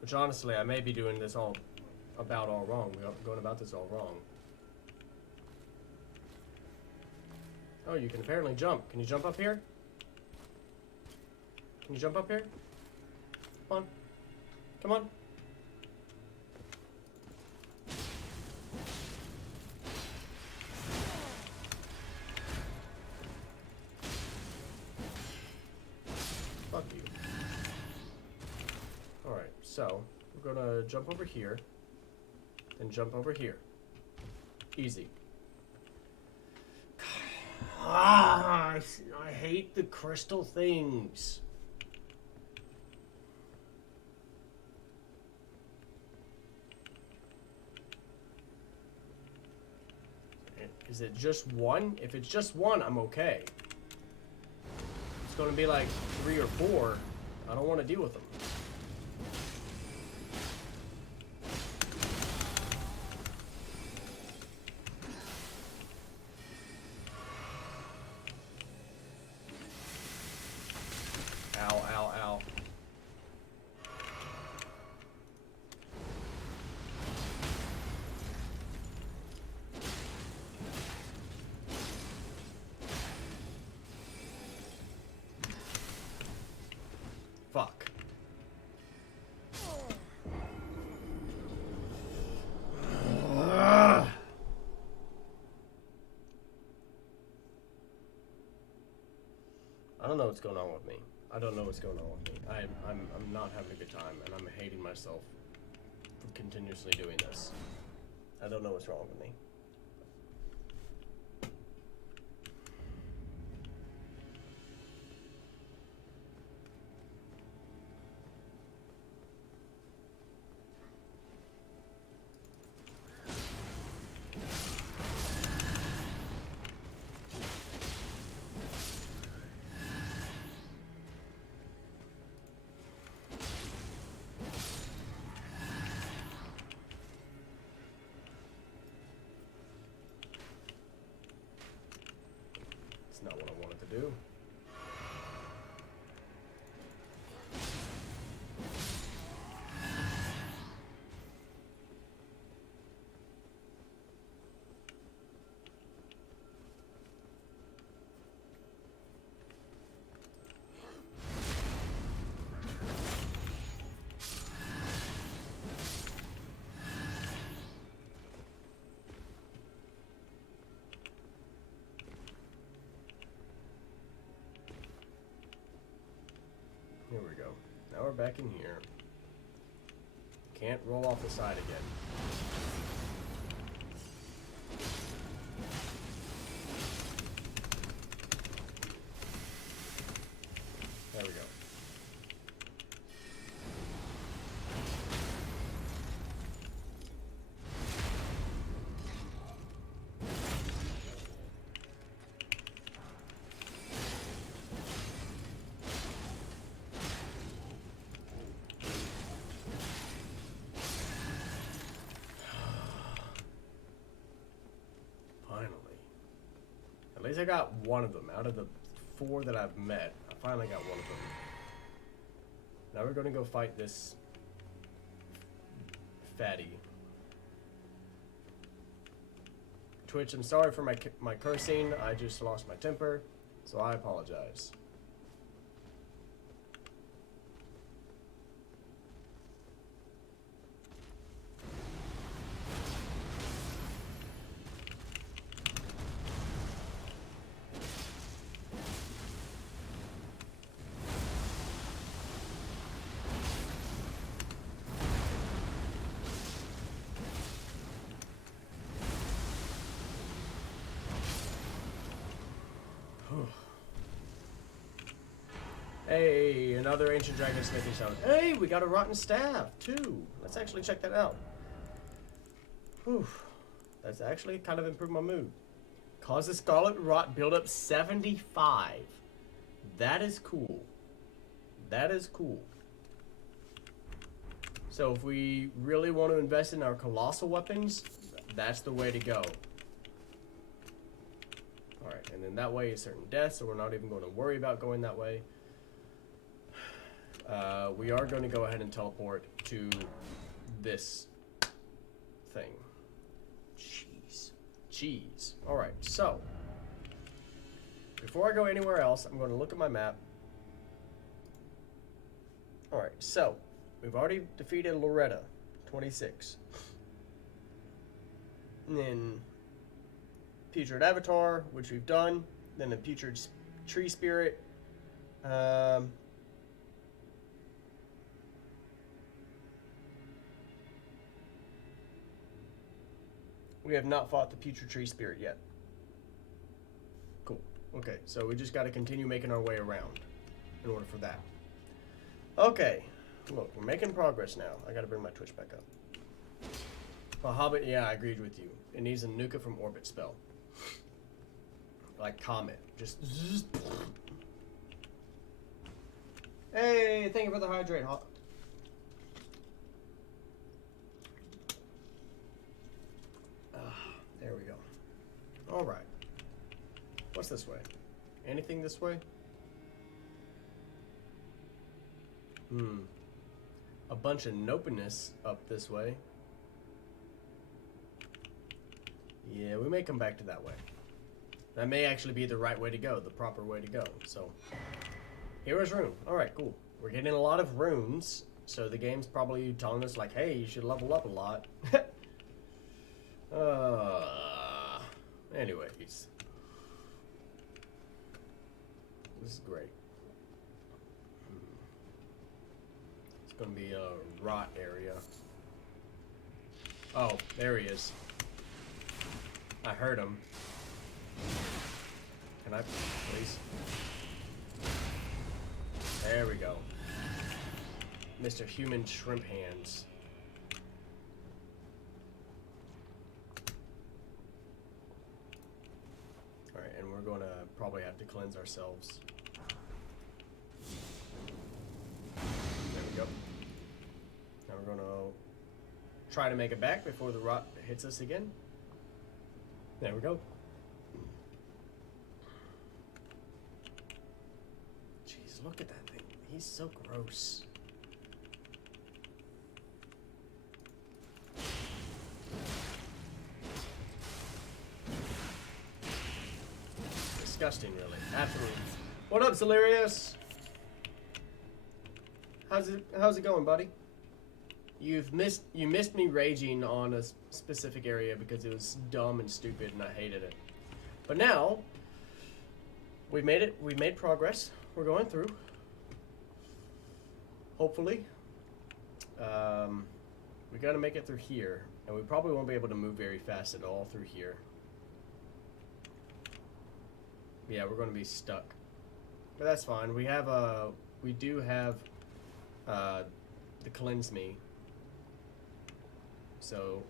Which honestly, I may be doing this all wrong. We're going about this all wrong. Oh, you can apparently jump. Can you jump up here? Can you jump up here? Come on. Come on. Fuck you. Alright, so we're gonna jump over here and jump over here. Easy. I hate the crystal things. Is it just one? If it's just one, I'm okay. It's gonna be like 3 or 4. I don't want to deal with them. Ow, ow, ow. Fuck. I don't know what's going on with me. I don't know what's going on with me. I'm not having a good time, and I'm hating myself for continuously doing this. I don't know what's wrong with me. It's not what I wanted to do. Here we go. Now we're back in here. Can't roll off the side again. There we go. At least I got one of them. Out of the 4 that I've met, I finally got one of them. Now we're going to go fight this fatty. Twitch, I'm sorry for my cursing. I just lost my temper, so I apologize. Hey, another ancient dragon smithing stone. Hey, we got a rotten staff too. Let's actually check that out. Whew. That's actually kind of improved my mood. Cause the scarlet rot build up 75. That is cool. That is cool. So if we really want to invest in our colossal weapons, that's the way to go. Alright, and then that way is certain death, so we're not even going to worry about going that way. We are going to go ahead and teleport to this thing. Cheese. Alright, so before I go anywhere else, I'm going to look at my map. Alright, so we've already defeated Loretta, 26. And then Putrid Avatar, which we've done. Then the Putrid Tree Spirit. We have not fought the Putrid Tree Spirit yet. Cool. Okay, so we just got to continue making our way around in order for that. Okay. Look, we're making progress now. I got to bring my Twitch back up. Well, Hobbit, yeah, I agreed with you. It needs a Nuka from Orbit spell. Like Comet. Just... Hey, thank you for the hydrate, Hobbit. There we go. Alright. What's this way? Anything this way? A bunch of nopeness up this way. Yeah, we may come back to that way. That may actually be the right way to go, the proper way to go. So, here is rune. Alright, cool. We're getting a lot of runes, so the game's probably telling us, like, hey, you should level up a lot. Anyways. This is great. It's gonna be a rot area. Oh, there he is. I heard him. Can I, please? There we go. Mr. Human Shrimp Hands. Alright, and we're gonna probably have to cleanse ourselves. There we go. Now we're gonna try to make it back before the rot hits us again. There we go. Jeez, look at that thing. He's so gross. Disgusting, really. Absolutely. What up, Celerius? How's it going, buddy? You missed me raging on a specific area because it was dumb and stupid and I hated it. But now we made it. We made progress. We're going through. Hopefully. We got to make it through here, and we probably won't be able to move very fast at all through here. Yeah, we're going to be stuck. But that's fine. We do have the cleanse me. So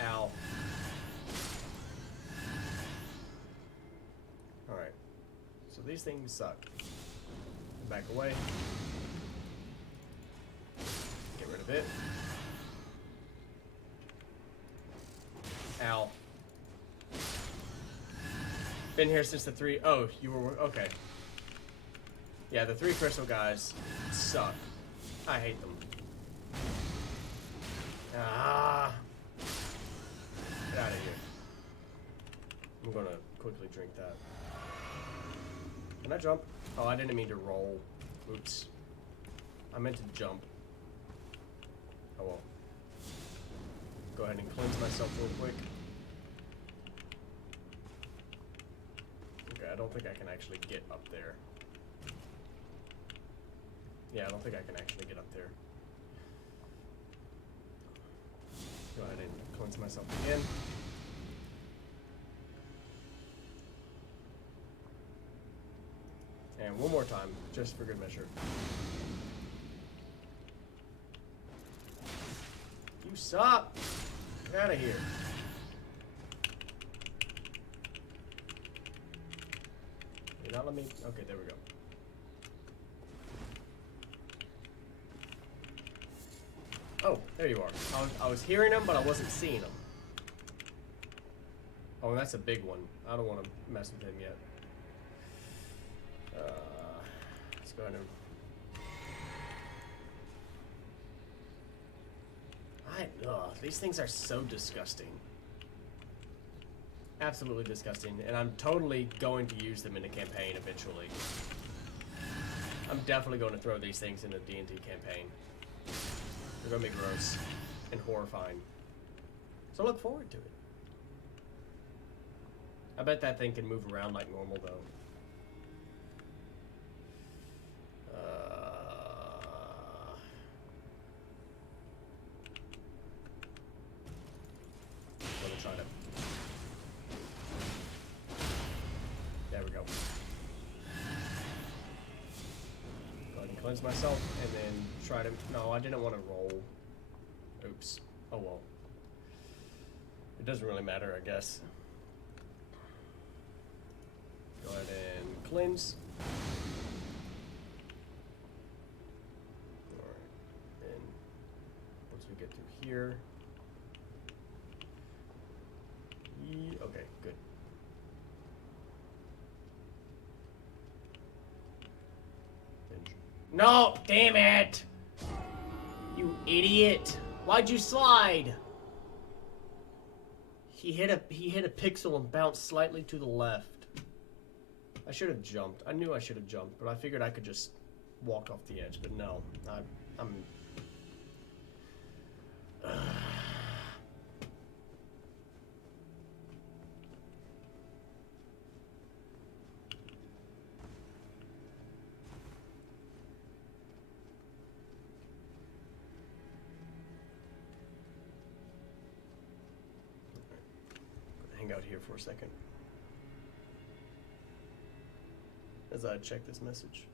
ow. Alright. So these things suck. Back away. Get rid of it. Ow. Been here since the 3... Oh, you were... Okay. Yeah, the 3 crystal guys suck. I hate them. Ah. Get out of here. I'm gonna quickly drink that. Can I jump? Oh, I didn't mean to roll. Oops. I meant to jump. Oh well. Go ahead and cleanse myself real quick. Okay, I don't think I can actually get up there. Yeah, I don't think I can actually get up there. Go ahead and cleanse myself again. And one more time, just for good measure. You suck! Get out of here. You're not letting me... Okay, there we go. Oh, there you are. I was hearing them, but I wasn't seeing them. Oh, and that's a big one. I don't want to mess with him yet. Let's go ahead and... these things are so disgusting. Absolutely disgusting. And I'm totally going to use them in a campaign eventually. I'm definitely going to throw these things in a D&D campaign. They're going to be gross and horrifying. So look forward to it. I bet that thing can move around like normal, though. I'm gonna try to... There we go. Go ahead and cleanse myself, and then try to... No, I didn't want to roll. Oops. Oh well. It doesn't really matter, I guess. Go ahead and cleanse. Alright. And once we get through here. Okay, good. No! Damn it! You idiot! Why'd you slide? He hit a pixel and bounced slightly to the left. I should have jumped. I knew I should have jumped, but I figured I could just walk off the edge. But no, I'm. Hang out here for a second as I check this message.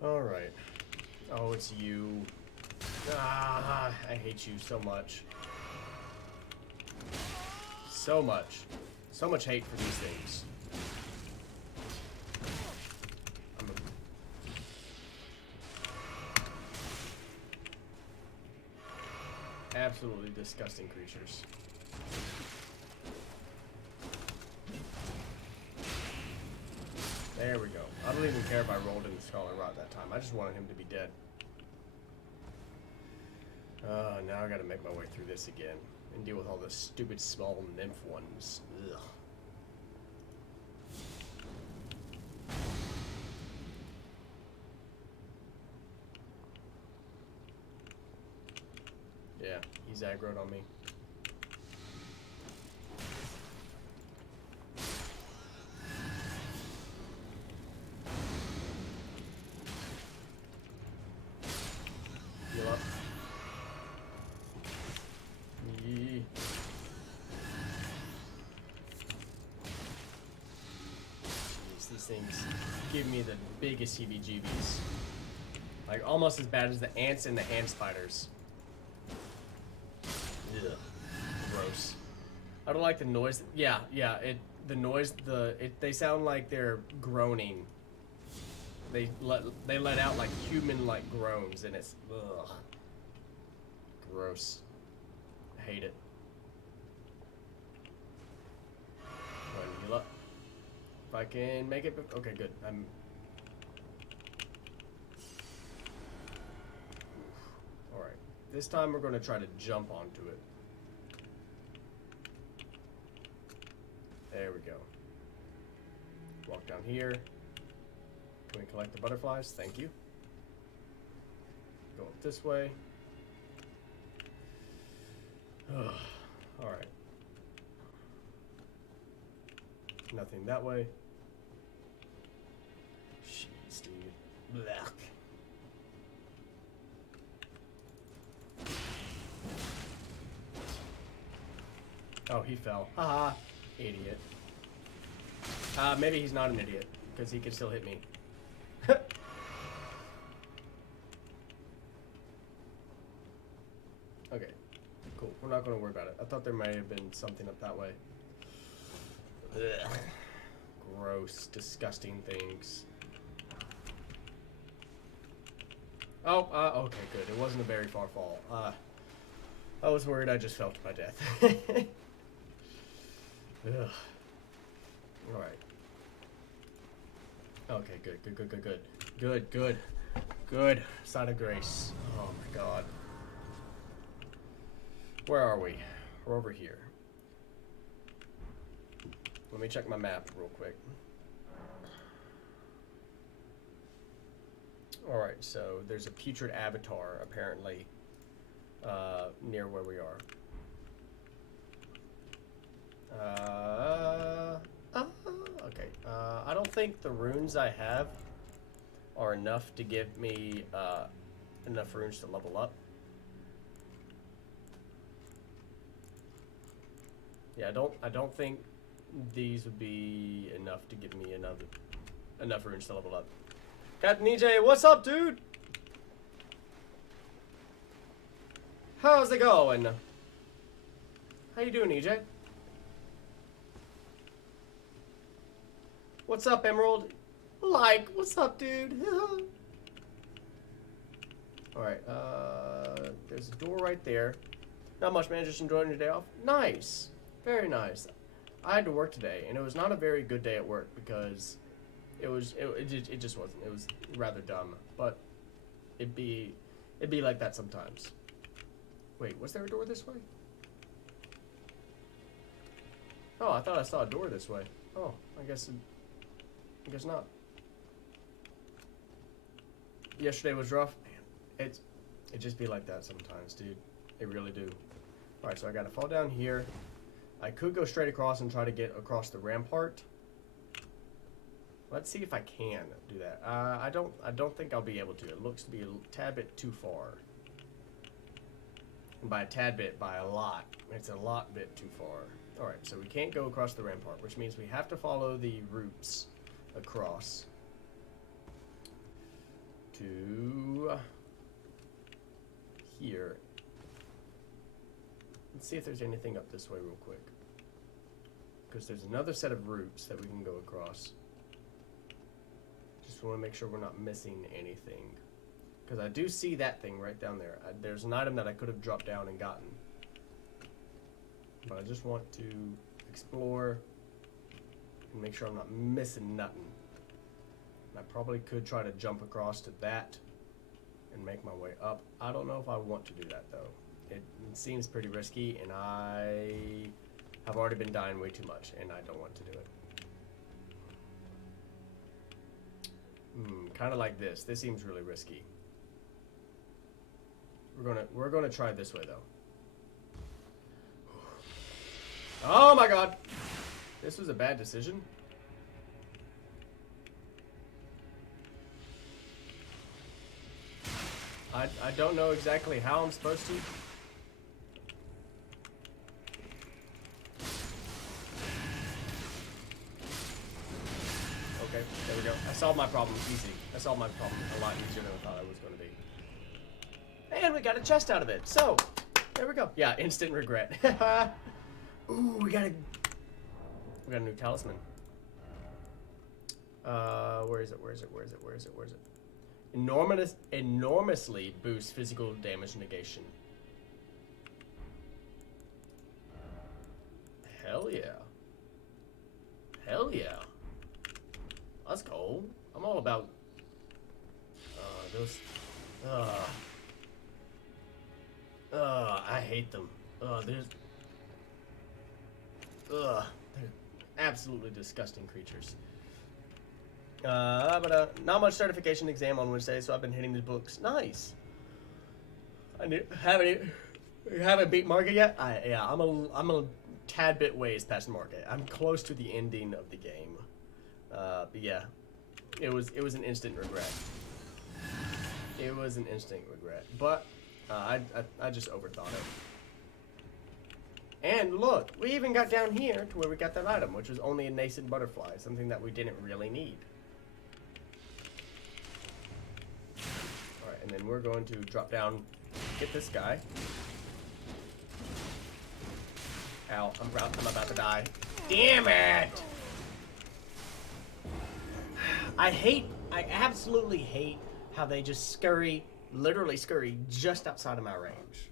All right. Oh, it's you. Ah, I hate you so much. So much. So much hate for these things. Absolutely disgusting creatures. There we go. I don't even care if I rolled in the Scarlet Rot that time. I just wanted him to be dead. Now I gotta make my way through this again and deal with all the stupid small nymph ones. Ugh. Yeah, he's aggroed on me. Heal up. Yee. These things give me the biggest heebie-jeebies. Like, almost as bad as the ants and the hand spiders. Ugh. Gross. I don't like the noise. Yeah, the noise, they sound like they're groaning. They let out like human-like groans, and it's ugh. Gross. I hate it. Go ahead and heal up. If I can make it, okay, good. All right. This time we're going to try to jump onto it. There we go. Walk down here. Can we collect the butterflies? Thank you. Go up this way. Alright. Nothing that way. Jeez, dude. Blech. Oh, he fell. Haha. Idiot. Maybe he's not an idiot, because he can still hit me. Okay, cool. We're not going to worry about it. I thought there might have been something up that way. Ugh. Gross, disgusting things. Oh, okay, good. It wasn't a very far fall. I was worried I just fell to my death. Ugh. Alright. Okay, good. Sign of grace. Oh my god. Where are we? We're over here. Let me check my map real quick. Alright, so there's a putrid avatar, apparently, near where we are. Okay. I don't think the runes I have are enough to give me, enough runes to level up. Yeah, I don't think these would be enough to give me enough runes to level up. Captain EJ, what's up, dude? How's it going? How you doing, EJ? What's up, Emerald? Like, what's up, dude? Alright, there's a door right there. Not much, man, just enjoying your day off. Nice. Very nice. I had to work today, and it was not a very good day at work because it just wasn't. It was rather dumb, but it'd be like that sometimes. Wait, was there a door this way? Oh, I thought I saw a door this way. Oh, I guess not. Yesterday was rough. Man, it just be like that sometimes, dude. It really do. All right, so I gotta fall down here. I could go straight across and try to get across the rampart. Let's see if I can do that. I don't think I'll be able to. It looks to be a tad bit too far. And by a tad bit, by a lot. It's a lot bit too far. Alright, so we can't go across the rampart, which means we have to follow the roots across to here. Let's see if there's anything up this way real quick. Because there's another set of roots that we can go across. Just want to make sure we're not missing anything. Because I do see that thing right down there. There's an item that I could have dropped down and gotten. But I just want to explore and make sure I'm not missing nothing. I probably could try to jump across to that and make my way up. I don't know if I want to do that though. It seems pretty risky, and I have already been dying way too much, and I don't want to do it. Kind of like this. This seems really risky. We're gonna try this way though. Oh my god! This was a bad decision. I don't know exactly how I'm supposed to. Okay, there we go. I solved my problem easy. I solved my problem a lot easier than I thought I was going to be. And we got a chest out of it. So, there we go. Yeah, instant regret. Ooh, we got a new talisman. Where is it? Enormously boosts physical damage negation. Hell yeah. Hell yeah. Let's go. I'm all about those. I hate them. They're absolutely disgusting creatures. But not much certification exam on Wednesday, so I've been hitting the books. Nice. Haven't beat market yet. I'm a tad bit ways past market. I'm close to the ending of the game. But yeah, it was an instant regret. It was an instant regret, but I just overthought it. And look, we even got down here to where we got that item, which was only a nascent butterfly, something that we didn't really need. Alright, and then we're going to drop down, get this guy. Ow, I'm about to die. Damn it! I absolutely hate how they just literally scurry just outside of my range.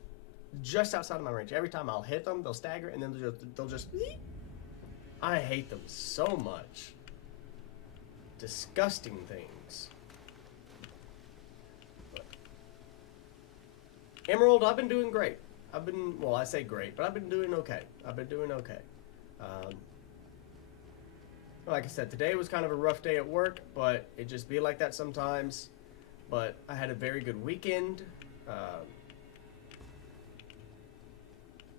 Just outside of my range. Every time I'll hit them, they'll stagger, and then they'll just... I hate them so much. Disgusting things. But Emerald, I've been doing great. Well, I say great, but I've been doing okay. Like I said, today was kind of a rough day at work, but it just be like that sometimes. But I had a very good weekend.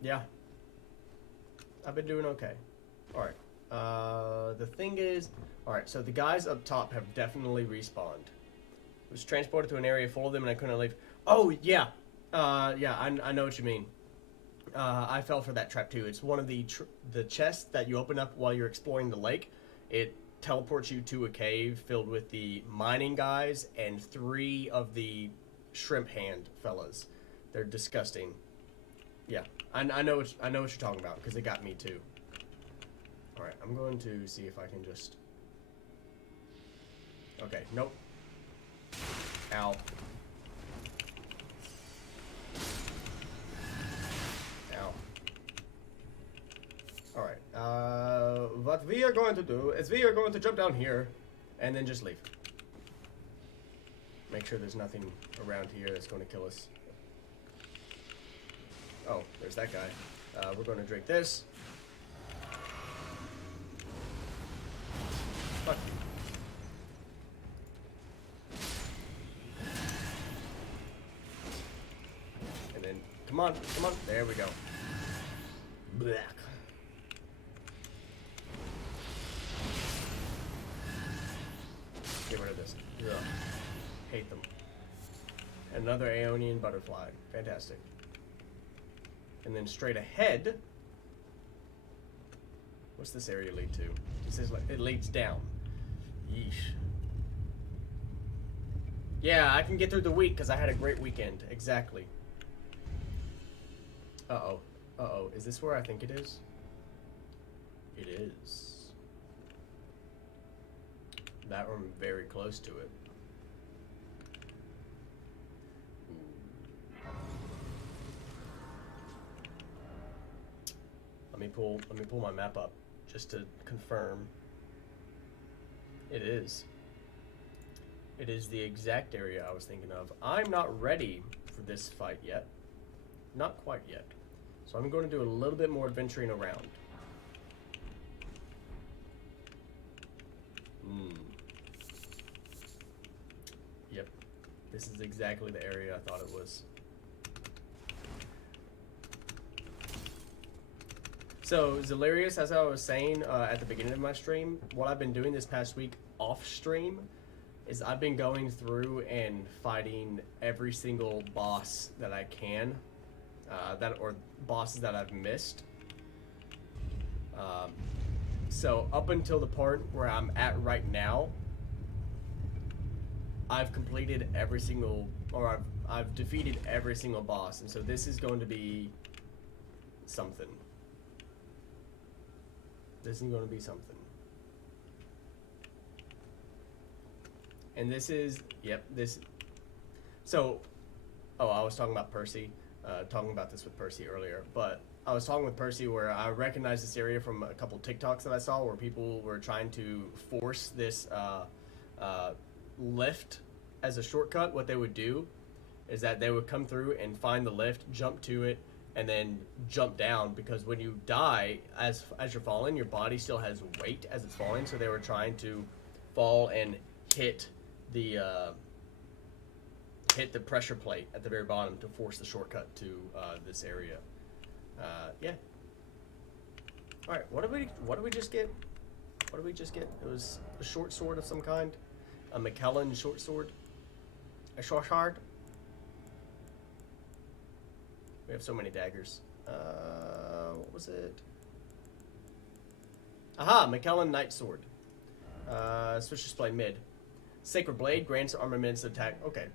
Yeah. I've been doing okay. Alright. The thing is... Alright, so the guys up top have definitely respawned. I was transported to an area full of them and I couldn't leave. Oh, yeah. Yeah, I know what you mean. I fell for that trap too. It's one of the chests that you open up while you're exploring the lake. It teleports you to a cave filled with the mining guys and 3 of the shrimp hand fellas. They're disgusting. Yeah, I know what you're talking about because it got me too. All right, I'm going to see if I can just. Okay, nope. Ow. Ow. All right. What we are going to do is we are going to jump down here, and then just leave. Make sure there's nothing around here that's going to kill us. Oh, there's that guy. We're going to drink this. Fuck you. And then, come on. There we go. Blech. Get rid of this. Ugh. Hate them. Another Aeonian butterfly. Fantastic. And then straight ahead, what's this area lead to? It says it leads down. Yeesh. Yeah, I can get through the week because I had a great weekend. Exactly. Uh-oh. Uh-oh. Is this where I think it is? It is. That one very close to it. Let me pull my map up just to confirm. It is. It is the exact area I was thinking of. I'm not ready for this fight yet. Not quite yet. So I'm going to do a little bit more adventuring around. Yep. This is exactly the area I thought it was. So, Zalarius, as I was saying at the beginning of my stream, what I've been doing this past week off stream is I've been going through and fighting every single boss that I can, or bosses that I've missed. So up until the part where I'm at right now, I've completed every single, or I've defeated every single boss, and so this is going to be something. This is going to be something. And this is, yep, this. So, oh, I was talking about Percy, talking about this with Percy earlier, but I was talking with Percy where I recognized this area from a couple TikToks that I saw where people were trying to force this lift as a shortcut. What they would do is that they would come through and find the lift, jump to it, and then jump down, because when you die, as you're falling, your body still has weight as it's falling, so they were trying to fall and hit the pressure plate at the very bottom to force the shortcut to this area. Yeah. All right. What did we just get? What did we just get? It was a short sword of some kind, a McKellen short sword, a short sword. We have so many daggers. What was it? Aha, McKellen Knight Sword. Switch display mid. Sacred Blade grants armaments attack. Okay.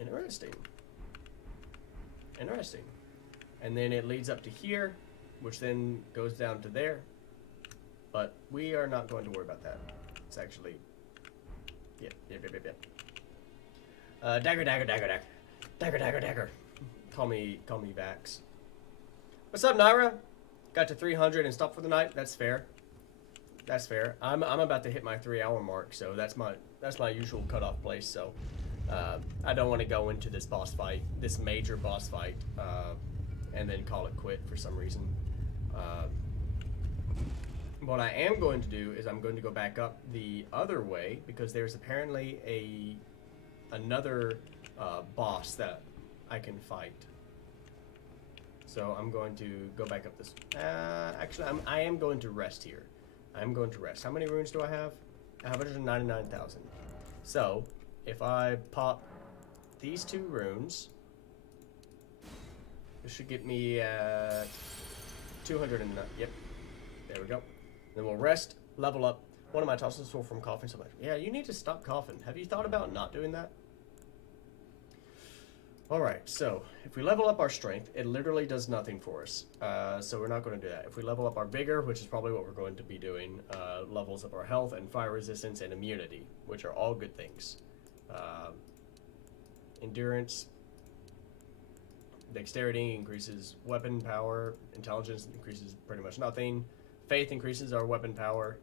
Interesting. Interesting. And then it leads up to here, which then goes down to there. But we are not going to worry about that. It's actually... Yep. Dagger. Dagger. Call me Vax. What's up, Naira? Got to 300 and stopped for the night. That's fair. I'm about to hit my 3-hour mark, so that's my usual cutoff place. So I don't want to go into this boss fight, this major boss fight, and then call it quit for some reason. What I am going to do is I'm going to go back up the other way because there's apparently another boss that I can fight. So I'm going to go back up this. Actually, I am going to rest here. I'm going to rest. How many runes do I have? 199,000. So if I pop these 2 runes, this should get me 209. Yep, there we go. Then we'll rest, level up. One of my tonsils sore from coughing so much. Yeah, you need to stop coughing. Have you thought about not doing that? Alright, so if we level up our strength, it literally does nothing for us. So we're not going to do that. If we level up our vigor, which is probably what we're going to be doing, levels up our health and fire resistance and immunity, which are all good things. Endurance, dexterity increases weapon power, intelligence increases pretty much nothing, faith increases our weapon power.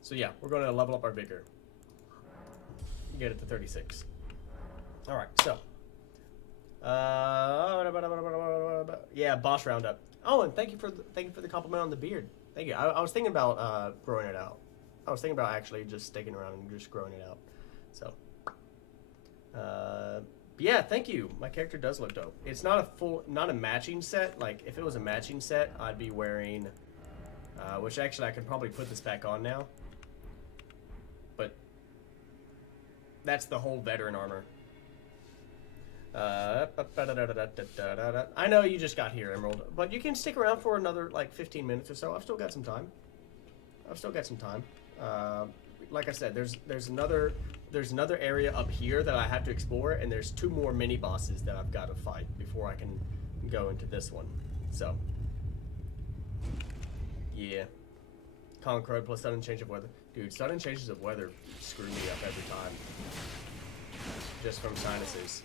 So yeah, we're going to level up our vigor. Get it to 36. Alright, so yeah, boss roundup. Oh, and thank you for the compliment on the beard. Thank you. I was thinking about growing it out. I was thinking about actually just sticking around and just growing it out. So, yeah, thank you. My character does look dope. It's not a matching set. Like if it was a matching set, I'd be wearing, which actually I could probably put this back on now. But that's the whole veteran armor. I know you just got here, Emerald, but you can stick around for another like 15 minutes or so. I've still got some time. Like I said, there's another area up here that I have to explore, and there's 2 more mini bosses that I've got to fight before I can go into this one. So yeah, Concrete plus sudden change of weather. Dude, sudden changes of weather screw me up every time. Just from sinuses.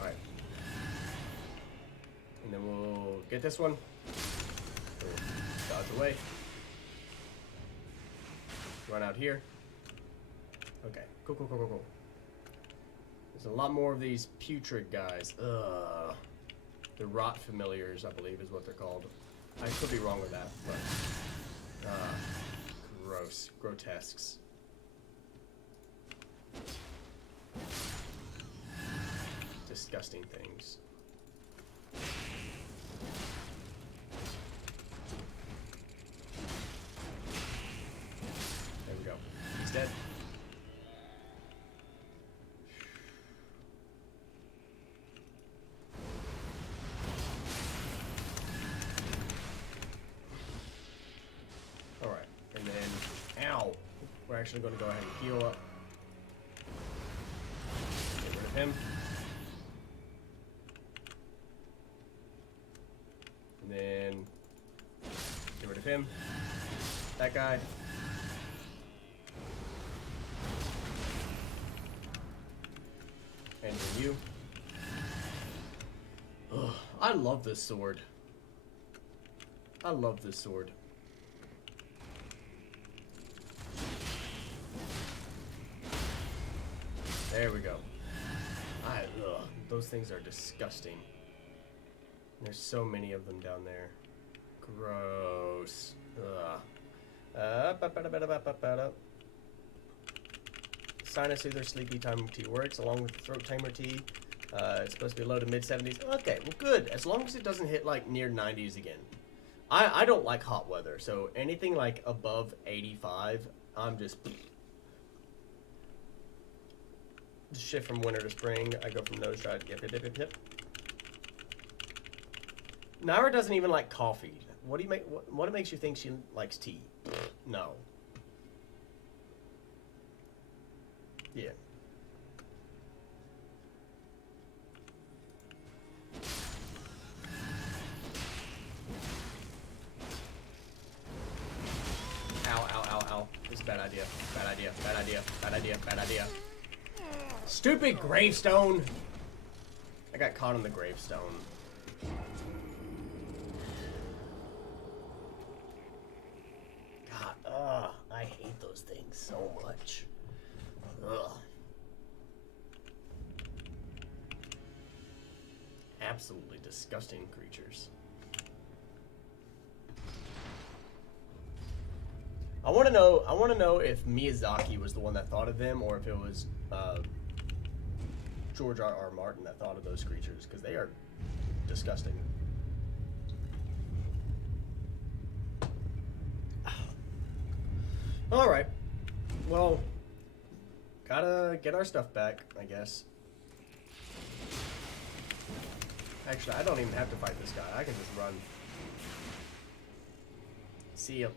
Alright. And then we'll get this one. We'll dodge away. Run out here. Okay. Cool. There's a lot more of these putrid guys. Ugh. The rot familiars, I believe, is what they're called. I could be wrong with that, but gross. Grotesques. Disgusting things. There we go. He's dead. Alright, and then, ow! We're actually going to go ahead and heal up. Get rid of him. And then get rid of him. That guy. And then you. Ugh, I love this sword. There we go. Those things are disgusting. There's so many of them down there. Gross. Sinus Soother Sleepy Time tea works along with the Throat Tamer tea. It's supposed to be low to mid 70s. Okay, well good. As long as it doesn't hit like near 90s again. I don't like hot weather, so anything like above 85, I'm just shift from winter to spring. I go from nose dry to yep. Naira doesn't even like coffee. What do you make? What makes you think she likes tea? No. Yeah. Ow, ow, ow, ow. This is a bad idea. Bad idea. Bad idea. Bad idea. Bad idea. Stupid gravestone! I got caught in the gravestone. God, I hate those things so much. Ugh. Absolutely disgusting creatures. I want to know if Miyazaki was the one that thought of them, or if it was George R.R. Martin that thought of those creatures, because they are disgusting. All right. Well, gotta get our stuff back, I guess. Actually, I don't even have to fight this guy. I can just run. See ya.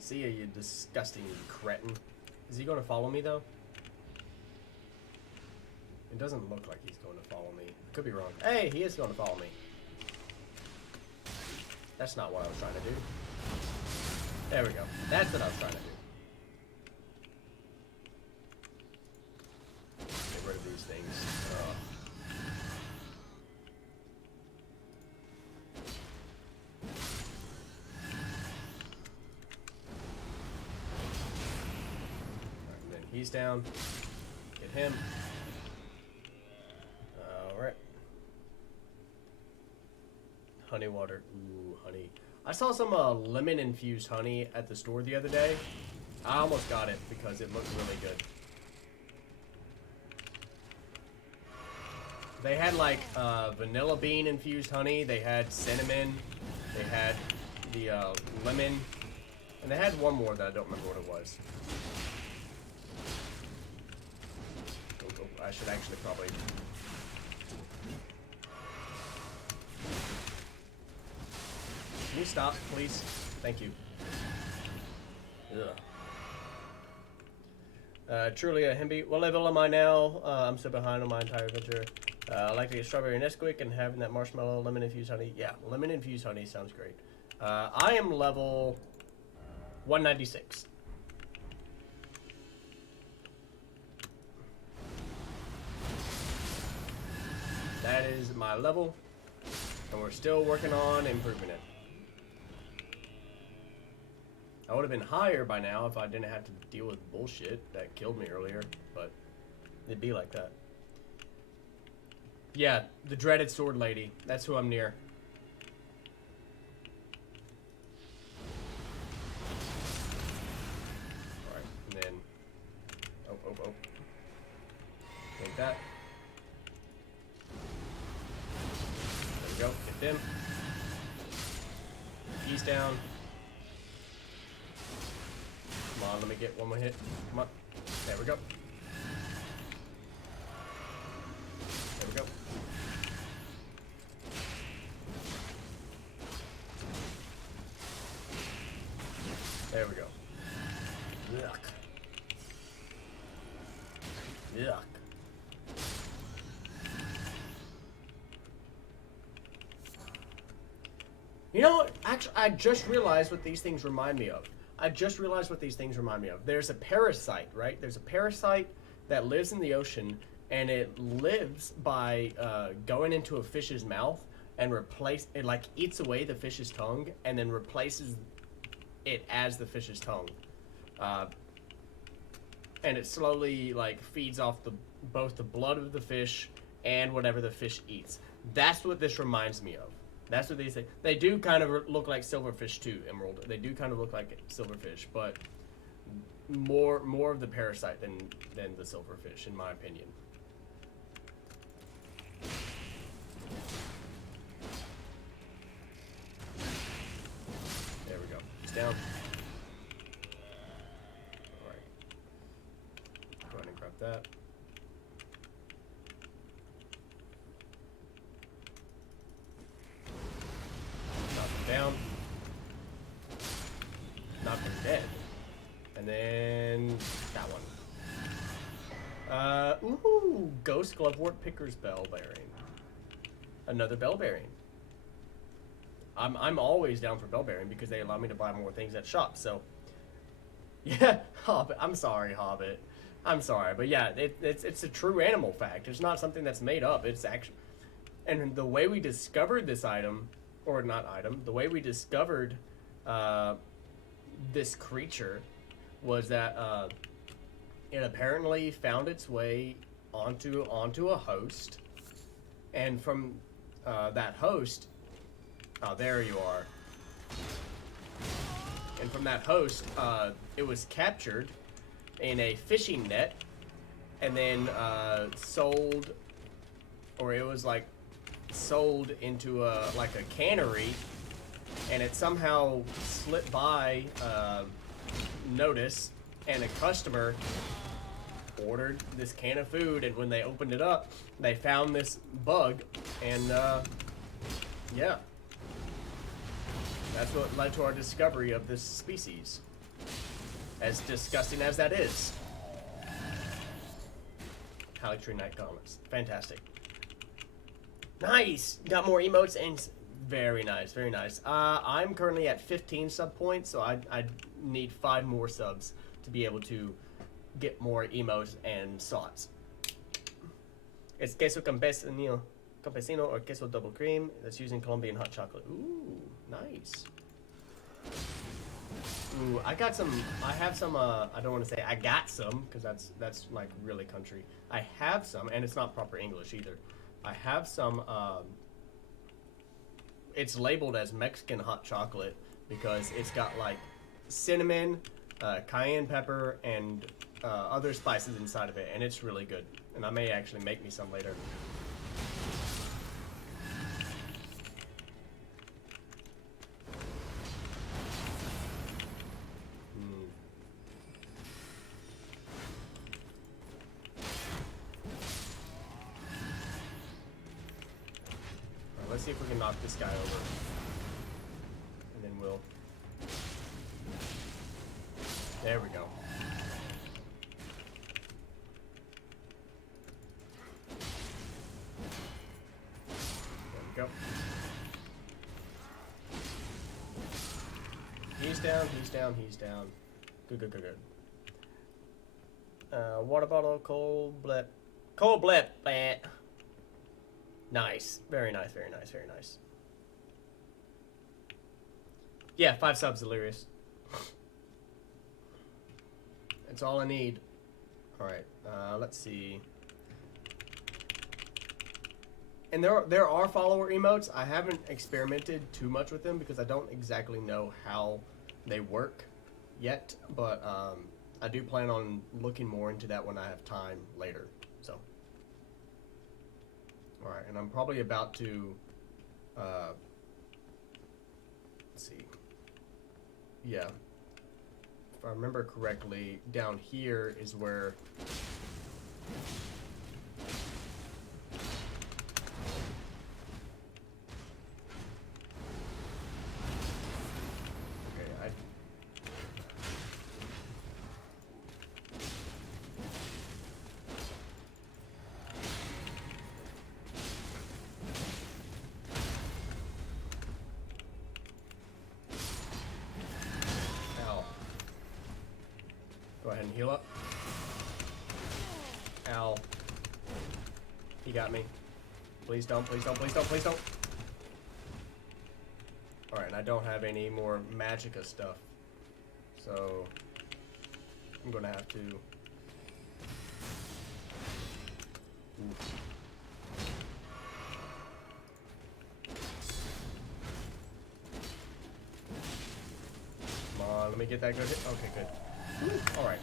See ya, you disgusting cretin. Is he going to follow me, though? It doesn't look like he's going to follow me. Could be wrong. Hey, he is going to follow me. That's not what I was trying to do. There we go. That's what I was trying to do. Get rid of these things. Alright, and then he's down. Get him. Alright. Honey water. Ooh, honey. I saw some lemon-infused honey at the store the other day. I almost got it because it looked really good. They had like vanilla bean-infused honey. They had cinnamon. They had the lemon. And they had one more that I don't remember what it was. I should actually probably... Can you stop, please? Thank you. Ugh. Truly a Himby. What level am I now? I'm so behind on my entire adventure. I like to get strawberry Nesquik and having that marshmallow lemon-infused honey. Yeah, lemon-infused honey sounds great. I am level 196. That is my level, and we're still working on improving it. I would have been higher by now if I didn't have to deal with bullshit that killed me earlier, but it'd be like that. Yeah, the dreaded sword lady. That's who I'm near. Alright, and then... Oh. Take that. There we go. Get them. He's down. Come on, let me get one more hit. Come on. There we go. There we go. There we go. Yuck. Yuck. You know what? Actually, I just realized what these things remind me of. There's a parasite, right? There's a parasite that lives in the ocean, and it lives by going into a fish's mouth and it like eats away the fish's tongue and then replaces it as the fish's tongue. And it slowly like feeds off both the blood of the fish and whatever the fish eats. That's what this reminds me of. That's what these things. They do kind of look like silverfish too, Emerald. They do kind of look like silverfish, but more of the parasite than the silverfish, in my opinion. There we go. It's down. All right. Go ahead and grab that. fucking dead. And then that one. Ooh, Ghost Glovewort Picker's Bell Bearing. Another bell bearing. I'm always down for bell bearing because they allow me to buy more things at shops. So, yeah, Hobbit. I'm sorry, Hobbit. I'm sorry, but yeah, it's a true animal fact. It's not something that's made up. It's actually, and the way we discovered this item, or not item, the way we discovered this creature was that it apparently found its way onto a host, and from that host, oh, there you are. And from that host, it was captured in a fishing net, and then sold, or it was like sold into a cannery, and it somehow slipped by notice, and a customer ordered this can of food, and when they opened it up, they found this bug, and yeah. That's what led to our discovery of this species. As disgusting as that is. Halictree Night Gauntlets. Fantastic. Nice! Got more emotes and... Very nice, very nice. I'm currently at 15 sub points, so I need 5 more subs to be able to get more emotes and slots. It's queso campesino or queso double cream that's using Colombian hot chocolate. Ooh, nice. Ooh, I have some, I don't want to say I got some, because that's like really country. I have some, and it's not proper English either. I have some, it's labeled as Mexican hot chocolate because it's got like cinnamon, cayenne pepper, and other spices inside of it, and it's really good. And I may actually make me some later. Let's see if we can knock this guy over. And then we'll... There we go. There we go. He's down, he's down, he's down. Good, good, good, good. Water bottle, cold blip. Cold blip, bleh. Nice. Very nice, very nice, very nice. Yeah, 5 subs, Delirious. That's all I need. Alright, let's see. And there are follower emotes. I haven't experimented too much with them because I don't exactly know how they work yet. But I do plan on looking more into that when I have time later. So. Alright, and I'm probably about to, let's see, yeah, if I remember correctly, down here is where, go ahead and heal up. Ow. He got me. Please don't, please don't, please don't, please don't. Alright, and I don't have any more magicka stuff. So, I'm gonna have to... Oof. Come on, let me get that good hit. Okay, good. Alright,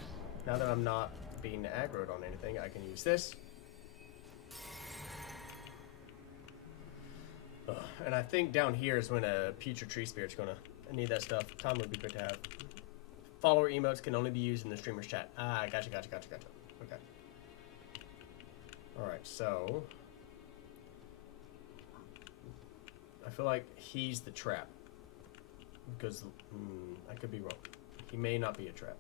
now that I'm not being aggroed on anything, I can use this. Ugh, and I think down here is when a putrid tree spirit's gonna need that stuff. Time would be good to have. Follower emotes can only be used in the streamer's chat. Ah, gotcha, gotcha, gotcha, gotcha. Okay. Alright, so... I feel like he's the trap. Because, I could be wrong. He may not be a trap.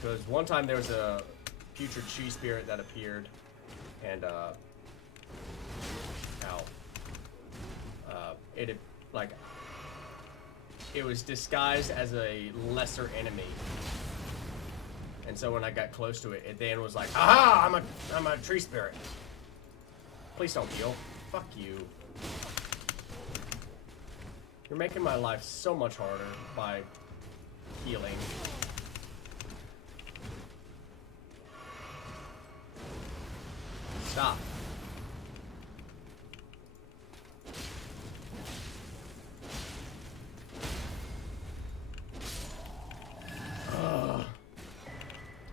Because one time there was a putrid tree spirit that appeared, and it was disguised as a lesser enemy. And so when I got close to it, it then was like, aha, I'm a tree spirit. Please don't heal. Fuck you. You're making my life so much harder by healing. Stop.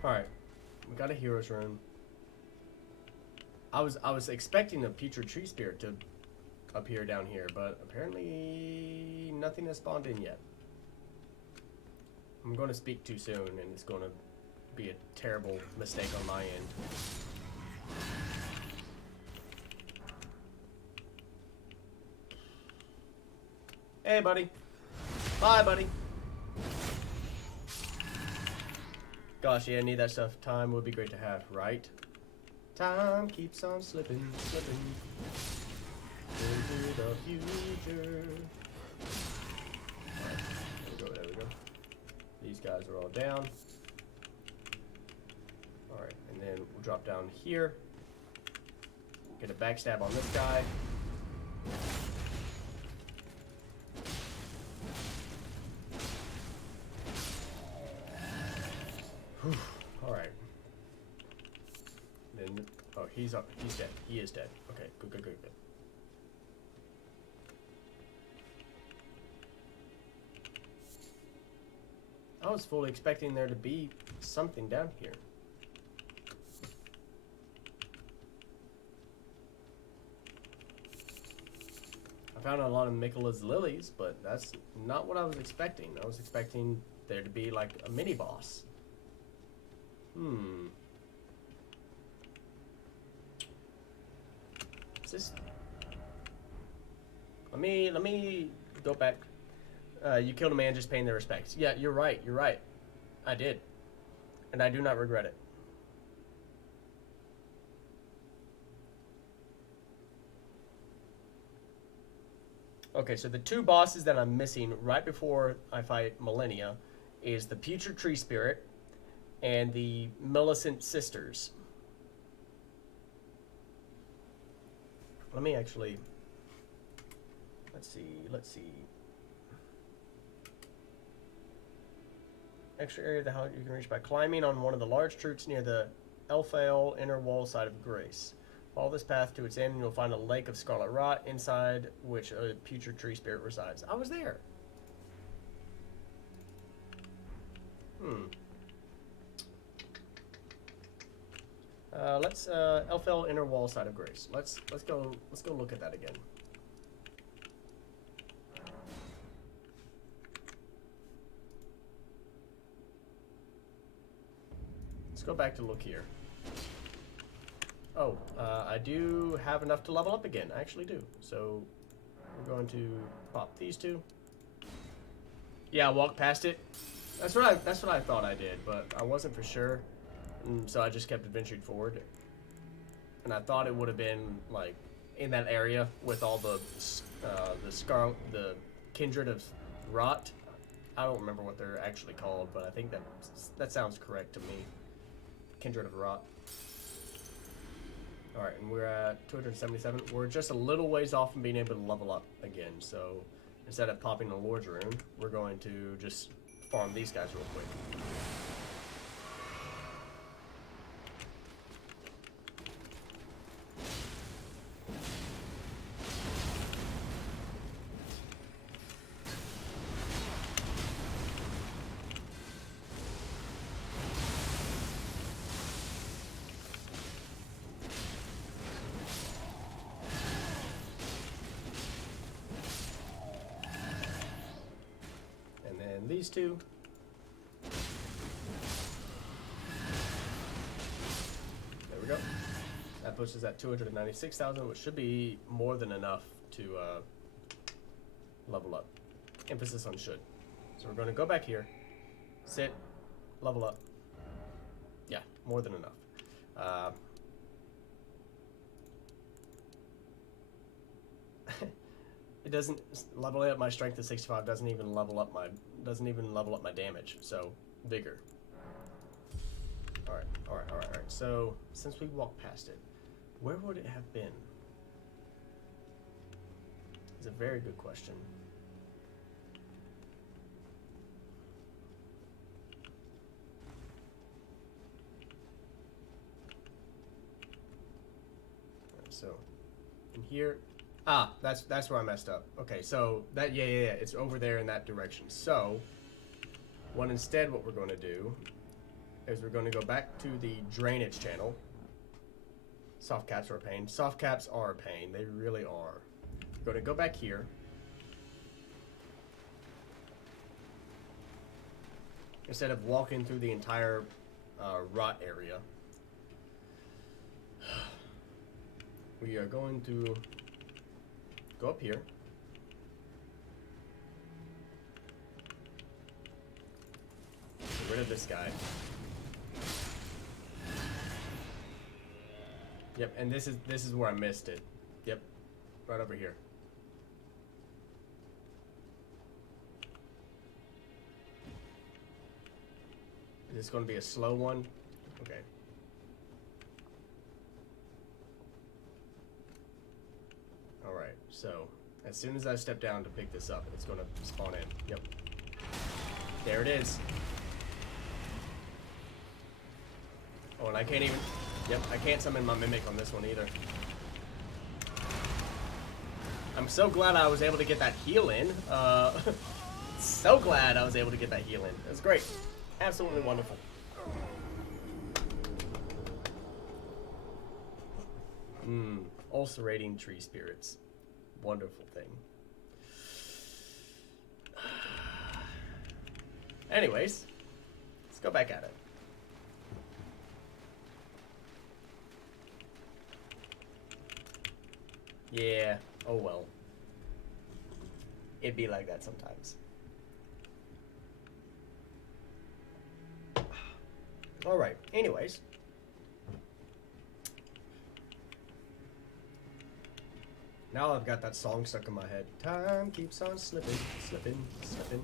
Alright. We got a hero's rune. I was expecting a putrid tree spirit to appear down here, but apparently nothing has spawned in yet. I'm going to speak too soon, and it's going to be a terrible mistake on my end. Hey, buddy. Bye, buddy. Gosh, yeah, I need that stuff. Time would be great to have, right? Time keeps on slipping, slipping into the future. Alright, there we go. These guys are all down. Alright, and then we'll drop down here. Get a backstab on this guy. Alright. Then, oh, he's up. He's dead. He is dead. Okay, good, good, good, good. I was fully expecting there to be something down here. I found a lot of Mikola's lilies, but that's not what I was expecting. I was expecting there to be like a mini boss. Is this? Let me go back. You killed a man just paying their respects. Yeah, you're right. You're right. I did, and I do not regret it. Okay, so the two bosses that I'm missing right before I fight Millennia is the Putrid Tree Spirit and the Millicent Sisters. Let me actually... Let's see. Extra area of the house you can reach by climbing on one of the large troops near the Elfale inner wall side of Grace. Follow this path to its end and you'll find a lake of scarlet rot inside which a putrid tree spirit resides. I was there. Let's Elfale inner wall side of Grace. Let's go look at that again. Let's go back to look here. Oh, I do have enough to level up again. I actually do. So we're going to pop these two. Yeah, walk past it. That's what I thought I did, but I wasn't for sure. So I just kept adventuring forward. And I thought it would have been like in that area with all the kindred of rot. I don't remember what they're actually called, but I think that sounds correct to me. Kindred of rot. All right, and we're at 277. We're just a little ways off from being able to level up again. So instead of popping the Lord's Rune, we're going to just farm these guys real quick. These two. There we go. That puts us at 296,000, which should be more than enough to level up. Emphasis on should. So we're going to go back here, sit, level up. Yeah, more than enough. It doesn't level up my strength to 65. Doesn't even level up my damage. So vigor. All right. So since we walked past it, where would it have been? It's a very good question. So, in here, that's where I messed up. Okay, so that yeah, it's over there in that direction. So, what we're going to do is we're going to go back to the drainage channel. Soft caps are a pain. Soft caps are a pain. They really are. We're going to go back here. Instead of walking through the entire rot area. We are going to go up here. Get rid of this guy. Yep, and this is where I missed it. Yep, right over here. Is this going to be a slow one? Okay. Alright, so as soon as I step down to pick this up, it's going to spawn in. Yep. There it is. Oh, and I can't even... Yep, I can't summon my Mimic on this one either. I'm so glad I was able to get that heal in. So glad I was able to get that heal in. It was great. Absolutely wonderful. Ulcerating tree spirits. Wonderful thing. Anyways, let's go back at it. Yeah, oh well. It'd be like that sometimes. Alright, anyways. Now I've got that song stuck in my head. Time keeps on slipping, slipping, slipping.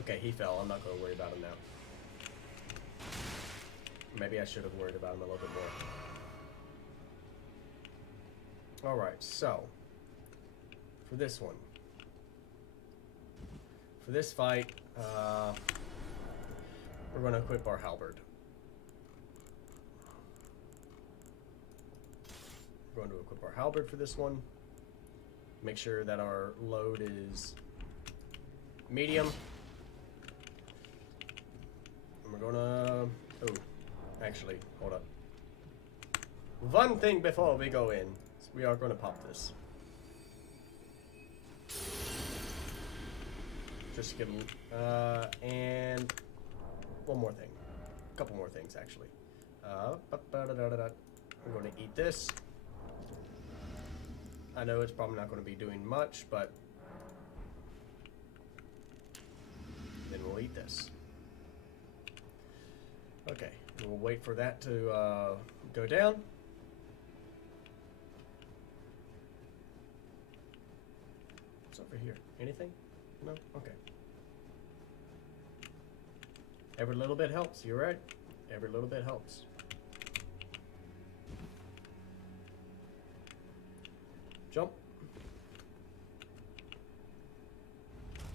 Okay, he fell. I'm not going to worry about him now. Maybe I should have worried about him a little bit more. Alright, so. For this one. For this fight, we're going to equip our halberd. We're going to equip our halberd for this one. Make sure that our load is medium. And we're gonna... Oh, actually, hold up. One thing before we go in. We are going to pop this. Just to give them... and... one more thing. A couple more things, actually. I'm going to eat this. I know it's probably not going to be doing much, but then we'll eat this. Okay, we'll wait for that to go down. What's over here? Anything? No? Okay. Every little bit helps, you're right. Every little bit helps. Jump.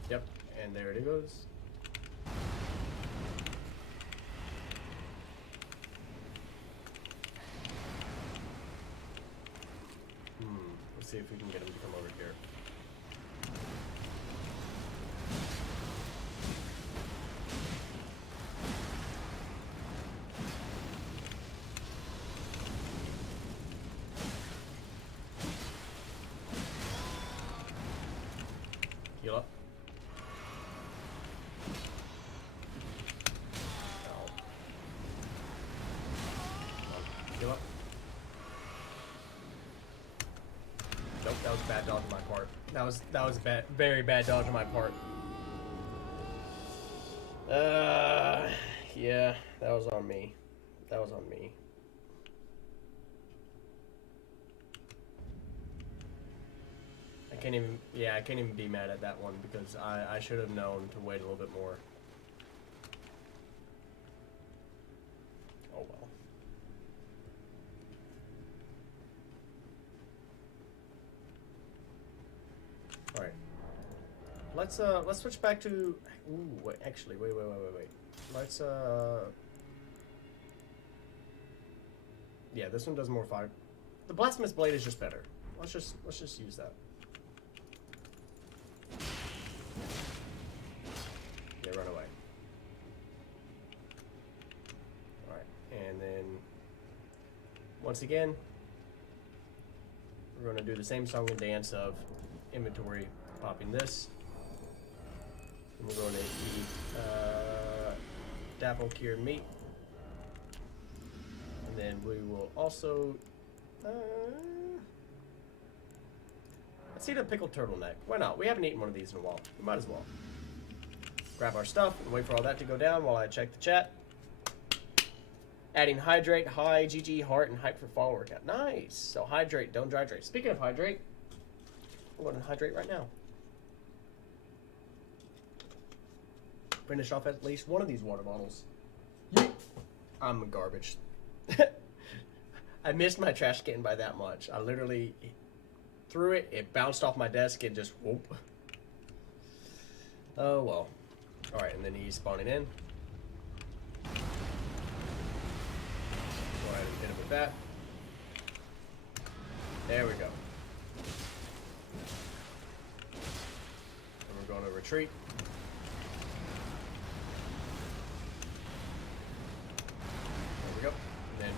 Yep, and there it goes. Let's see if we can get him to come over here. Heal up. Ow. Heal up. Nope, that was a bad dodge on my part. That was bad, very bad dodge on my part. Yeah, that was on me. That was on me. I can't even be mad at that one because I should have known to wait a little bit more. Oh well. All right. Let's switch back to. Ooh, wait. Actually, wait. Let's Yeah, this one does more fire. The blasphemous blade is just better. Let's just use that. Yeah, run away. All right, and then once again, we're going to do the same song and dance of inventory, popping this. And we're going to eat dapple cured meat. And then we will also let's eat a pickled turtleneck. Why not? We haven't eaten one of these in a while. We might as well. Grab our stuff and wait for all that to go down while I check the chat. Adding hydrate, high, GG, heart, and hype for fall workout. Nice. So hydrate, don't hydrate. Speaking of hydrate, I'm going to hydrate right now. Finish off at least one of these water bottles. I'm garbage. I missed my trash can by that much. I literally threw it, it bounced off my desk, and just whoop. Oh well. Alright, and then he's spawning in. Go ahead and hit him with that. There we go. And we're going to retreat. There we go. And then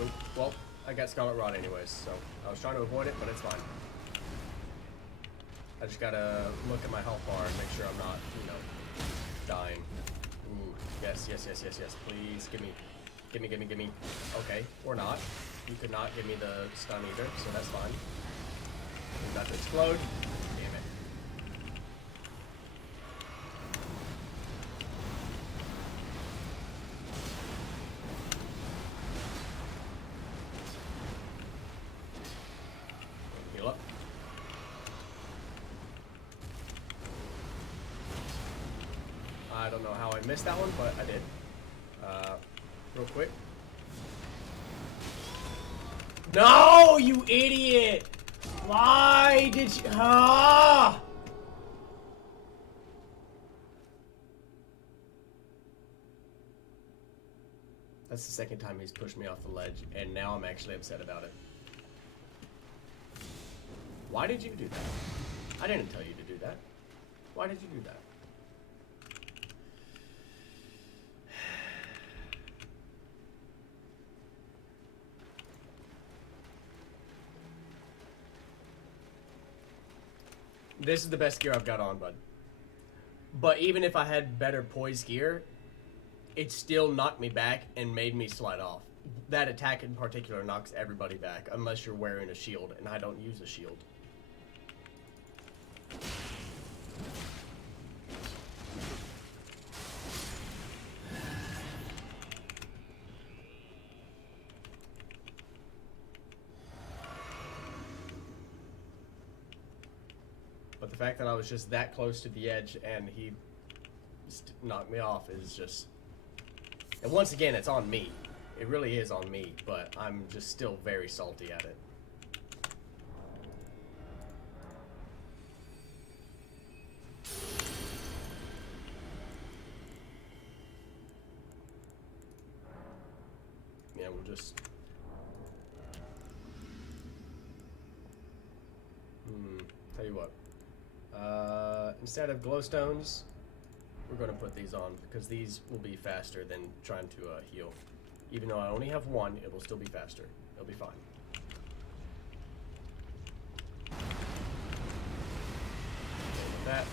oh, well, I got Scarlet Rot anyways, so I was trying to avoid it, but it's fine. I just gotta look at my health bar and make sure I'm not, you know, dying. Ooh, yes. Please, gimme. Okay, or not. You could not give me the stun either, so that's fine. We're about to explode. Damn it. Heal up. I don't know how I missed that one, but I did. Real quick. No, you idiot! Why did you? Ah! That's the second time he's pushed me off the ledge, and now I'm actually upset about it. Why did you do that? I didn't tell you to do that. Why did you do that? This is the best gear I've got on, bud. But even if I had better poise gear, it still knocked me back and made me slide off. That attack in particular knocks everybody back, unless you're wearing a shield, and I don't use a shield. But the fact that I was just that close to the edge and he knocked me off is just... And once again, it's on me. It really is on me, but I'm just still very salty at it. Yeah, we'll just... Tell you what. Instead of glowstones, we're going to put these on because these will be faster than trying to heal. Even though I only have one, it will still be faster. It'll be fine. With that.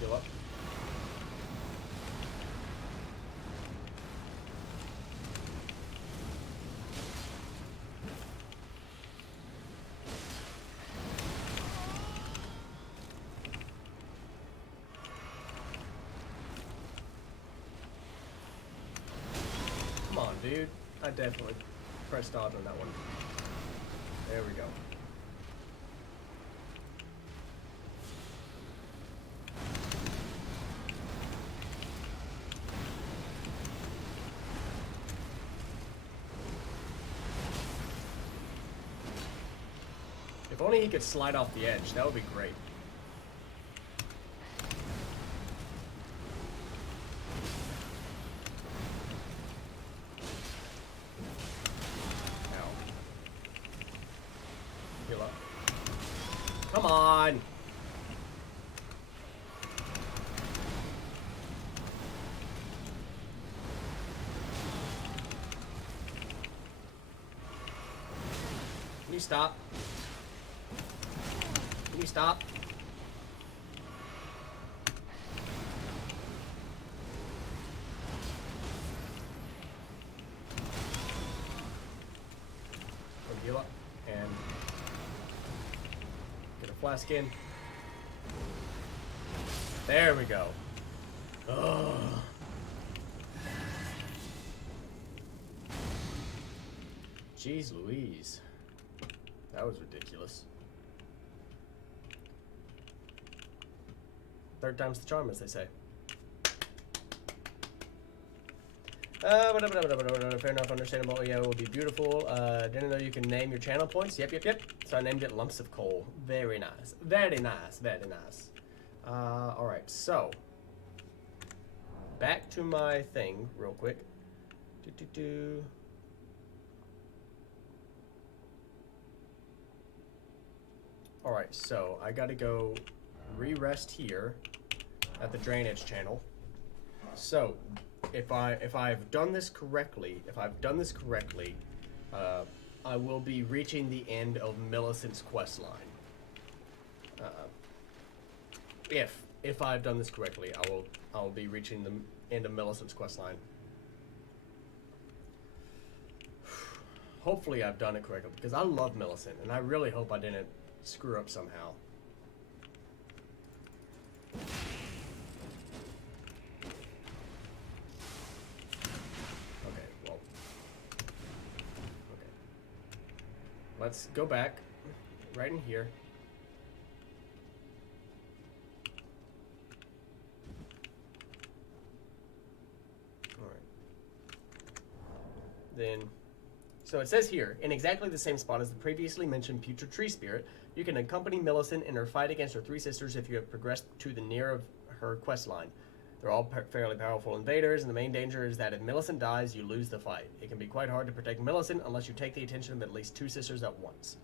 Heal up. Come on, dude. I definitely pressed dodge on that one. There we go. If only he could slide off the edge, that would be great. Ow. Heal up. Come on! Can you stop? Can you stop? Heal up and get a flask in. There we go. Ugh. Jeez Louise. That was ridiculous. Third time's the charm, as they say. Fair enough, understandable. Yeah, it will be beautiful. Didn't know you can name your channel points. Yep. So I named it Lumps of Coal. Very nice. Very nice. Alright, so. Back to my thing, real quick. Alright, so I gotta go re-rest here at the drainage channel. So, if I've done this correctly, I will be reaching the end of Millicent's quest line. If I've done this correctly, I will be reaching the end of Millicent's quest line. Hopefully I've done it correctly, because I love Millicent, and I really hope I didn't screw up somehow. Okay, well. Okay. Let's go back. Right in here. Alright. Then, so it says here, in exactly the same spot as the previously mentioned Putrid Tree Spirit, you can accompany Millicent in her fight against her three sisters if you have progressed to the near of her quest line. They're all fairly powerful invaders, and the main danger is that if Millicent dies, you lose the fight. It can be quite hard to protect Millicent unless you take the attention of at least two sisters at once.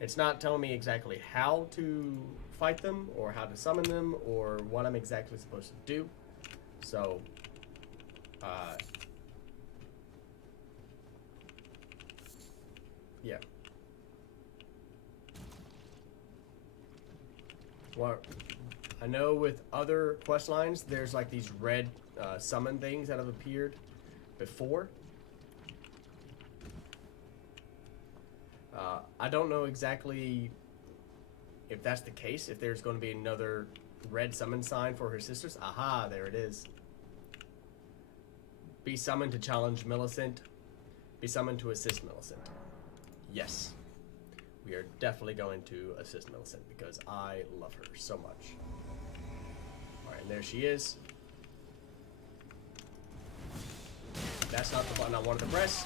It's not telling me exactly how to fight them, or how to summon them, or what I'm exactly supposed to do. So, yeah. Well, I know with other quest lines, there's like these red summon things that have appeared before. I don't know exactly if that's the case, if there's going to be another red summon sign for her sisters. Aha, there it is. Be summoned to challenge Millicent. Be summoned to assist Millicent. Yes. We are definitely going to assist Millicent because I love her so much. Alright, and there she is. That's not the button I wanted to press.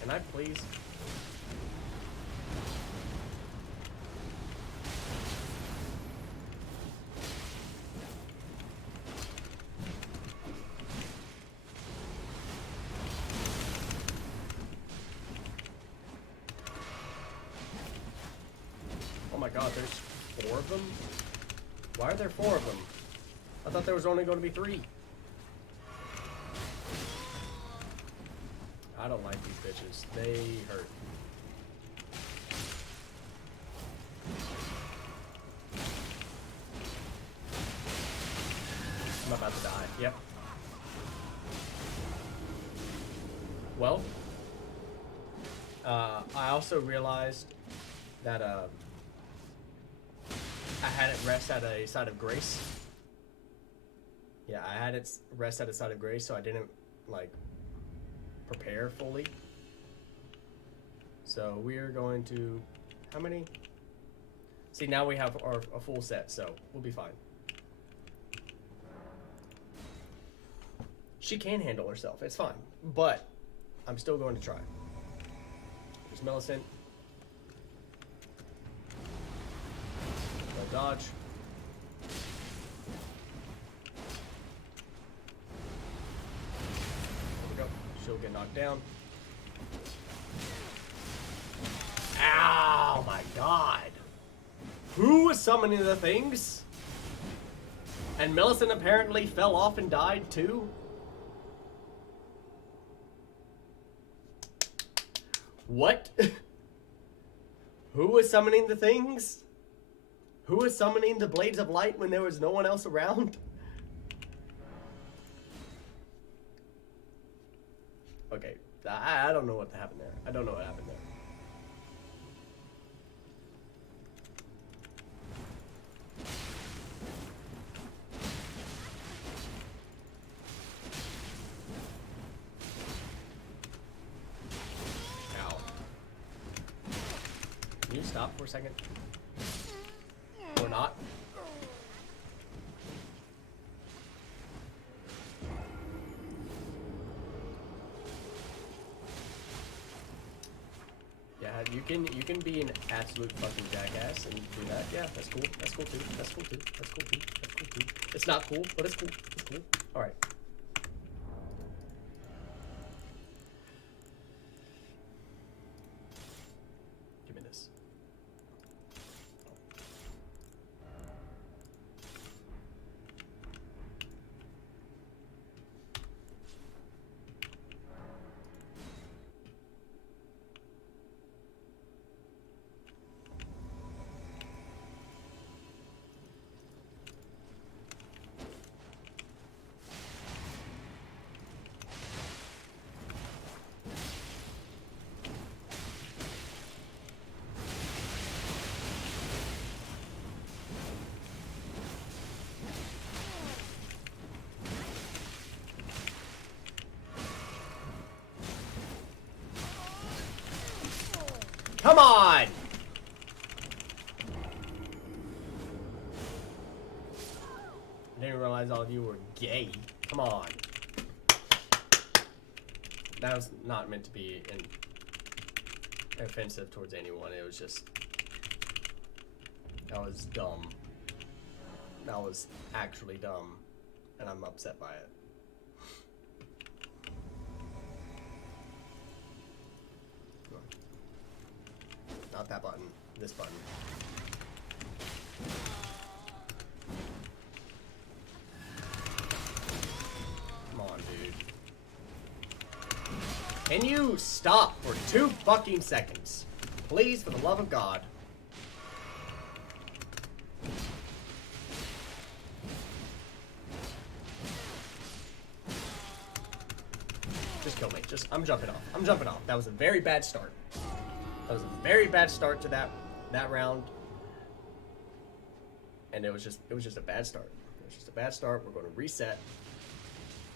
Can I please? Oh my god, there's 4 of them? Why are there 4 of them? I thought there was only going to be 3. I don't like these bitches. They hurt. I'm about to die. Yep. Well, I also realized that I had it rest at a site of grace. Yeah, I had it rest at a site of grace, so I didn't like prepare fully. So we're going to, how many? See, now we have a full set, so we'll be fine. She can handle herself, it's fine, but I'm still going to try. There's Millicent. No dodge. There we go. She'll get knocked down. Ow, my God. Who was summoning the things? And Millicent apparently fell off and died too? What? Who was summoning the things? Who was summoning the blades of light when there was no one else around? Okay, I don't know what happened there. I don't know what happened there. Can you stop for a second? Or not? Yeah, you can be an absolute fucking jackass and do that. Yeah, that's cool. That's cool too. That's cool too. That's cool too. That's cool too. It's not cool, but it's cool. It's cool. All right. Give me this. Come on! I didn't realize all of you were gay. Come on. That was not meant to be offensive towards anyone. It was just... That was dumb. That was actually dumb. And I'm upset by it. Not that button. This button. Come on, dude. Can you stop for 2 fucking seconds? Please, for the love of God. Just kill me. I'm jumping off. I'm jumping off. That was a very bad start. That was a very bad start to that round, and it was just a bad start. It was just a bad start. We're going to reset,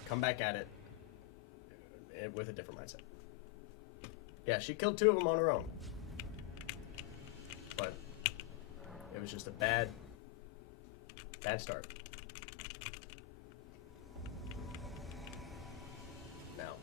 come back at it with a different mindset. Yeah, she killed 2 of them on her own, but it was just a bad start. Now.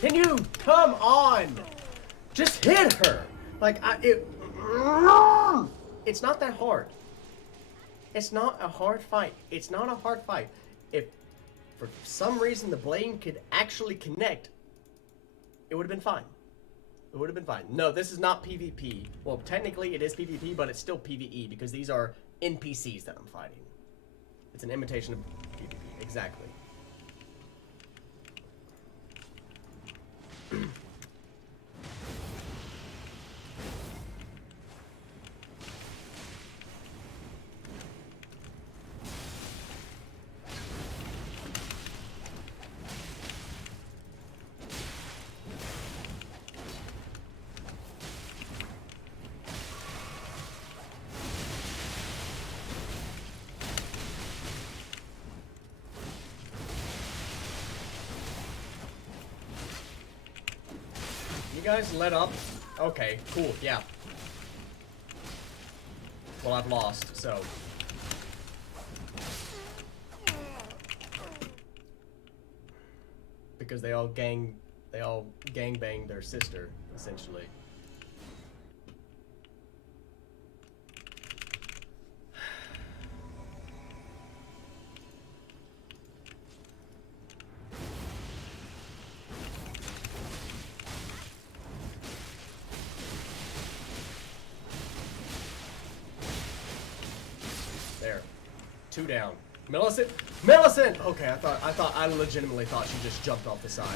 Can you come on? Just hit her. Like it's not that hard. It's not a hard fight. It's not a hard fight. If for some reason the blade could actually connect, it would have been fine. It would have been fine. No, this is not PvP. Well, technically it is PvP, but it's still PvE because these are NPCs that I'm fighting. It's an imitation of PvP. Exactly. You guys let up? Okay, cool, yeah. Well, I've lost, so. Because they all gangbanged their sister, essentially. There. 2 down. Millicent! Millicent! Okay, I legitimately thought she just jumped off the side.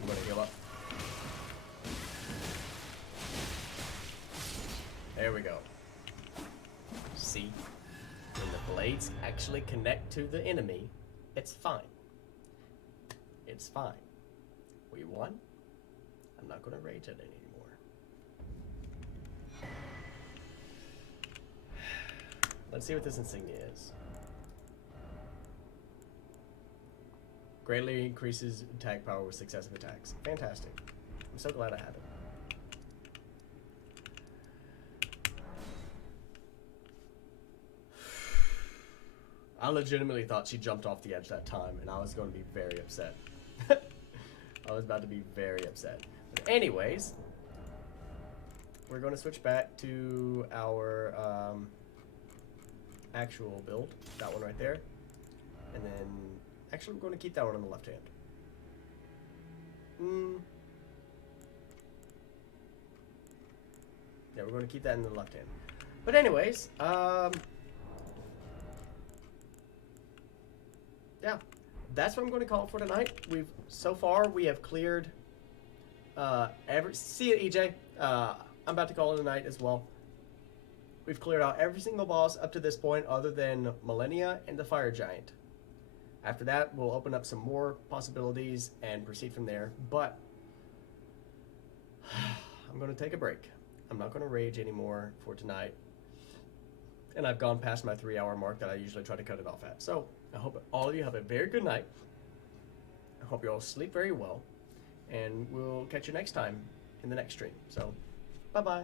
I'm gonna heal up. There we go. See? When the blades actually connect to the enemy, it's fine. It's fine. We won. I'm not gonna rage at it anymore. Let's see what this insignia is. Greatly increases attack power with successive attacks. Fantastic. I'm so glad I have it. I legitimately thought she jumped off the edge that time, and I was going to be very upset. I was about to be very upset. But anyways, we're going to switch back to our actual build. That one right there. And then, actually we're going to keep that one on the left hand. Yeah, we're going to keep that in the left hand. But anyways, yeah, that's what I'm going to call it for tonight. So far we have cleared see you, EJ. I'm about to call it a night as well. We've cleared out every single boss up to this point other than Millennia and the Fire Giant. After that, we'll open up some more possibilities and proceed from there, but I'm going to take a break. I'm not going to rage anymore for tonight. And I've gone past my 3-hour mark that I usually try to cut it off at. So I hope all of you have a very good night. I hope you all sleep very well. And we'll catch you next time in the next stream. So, bye-bye.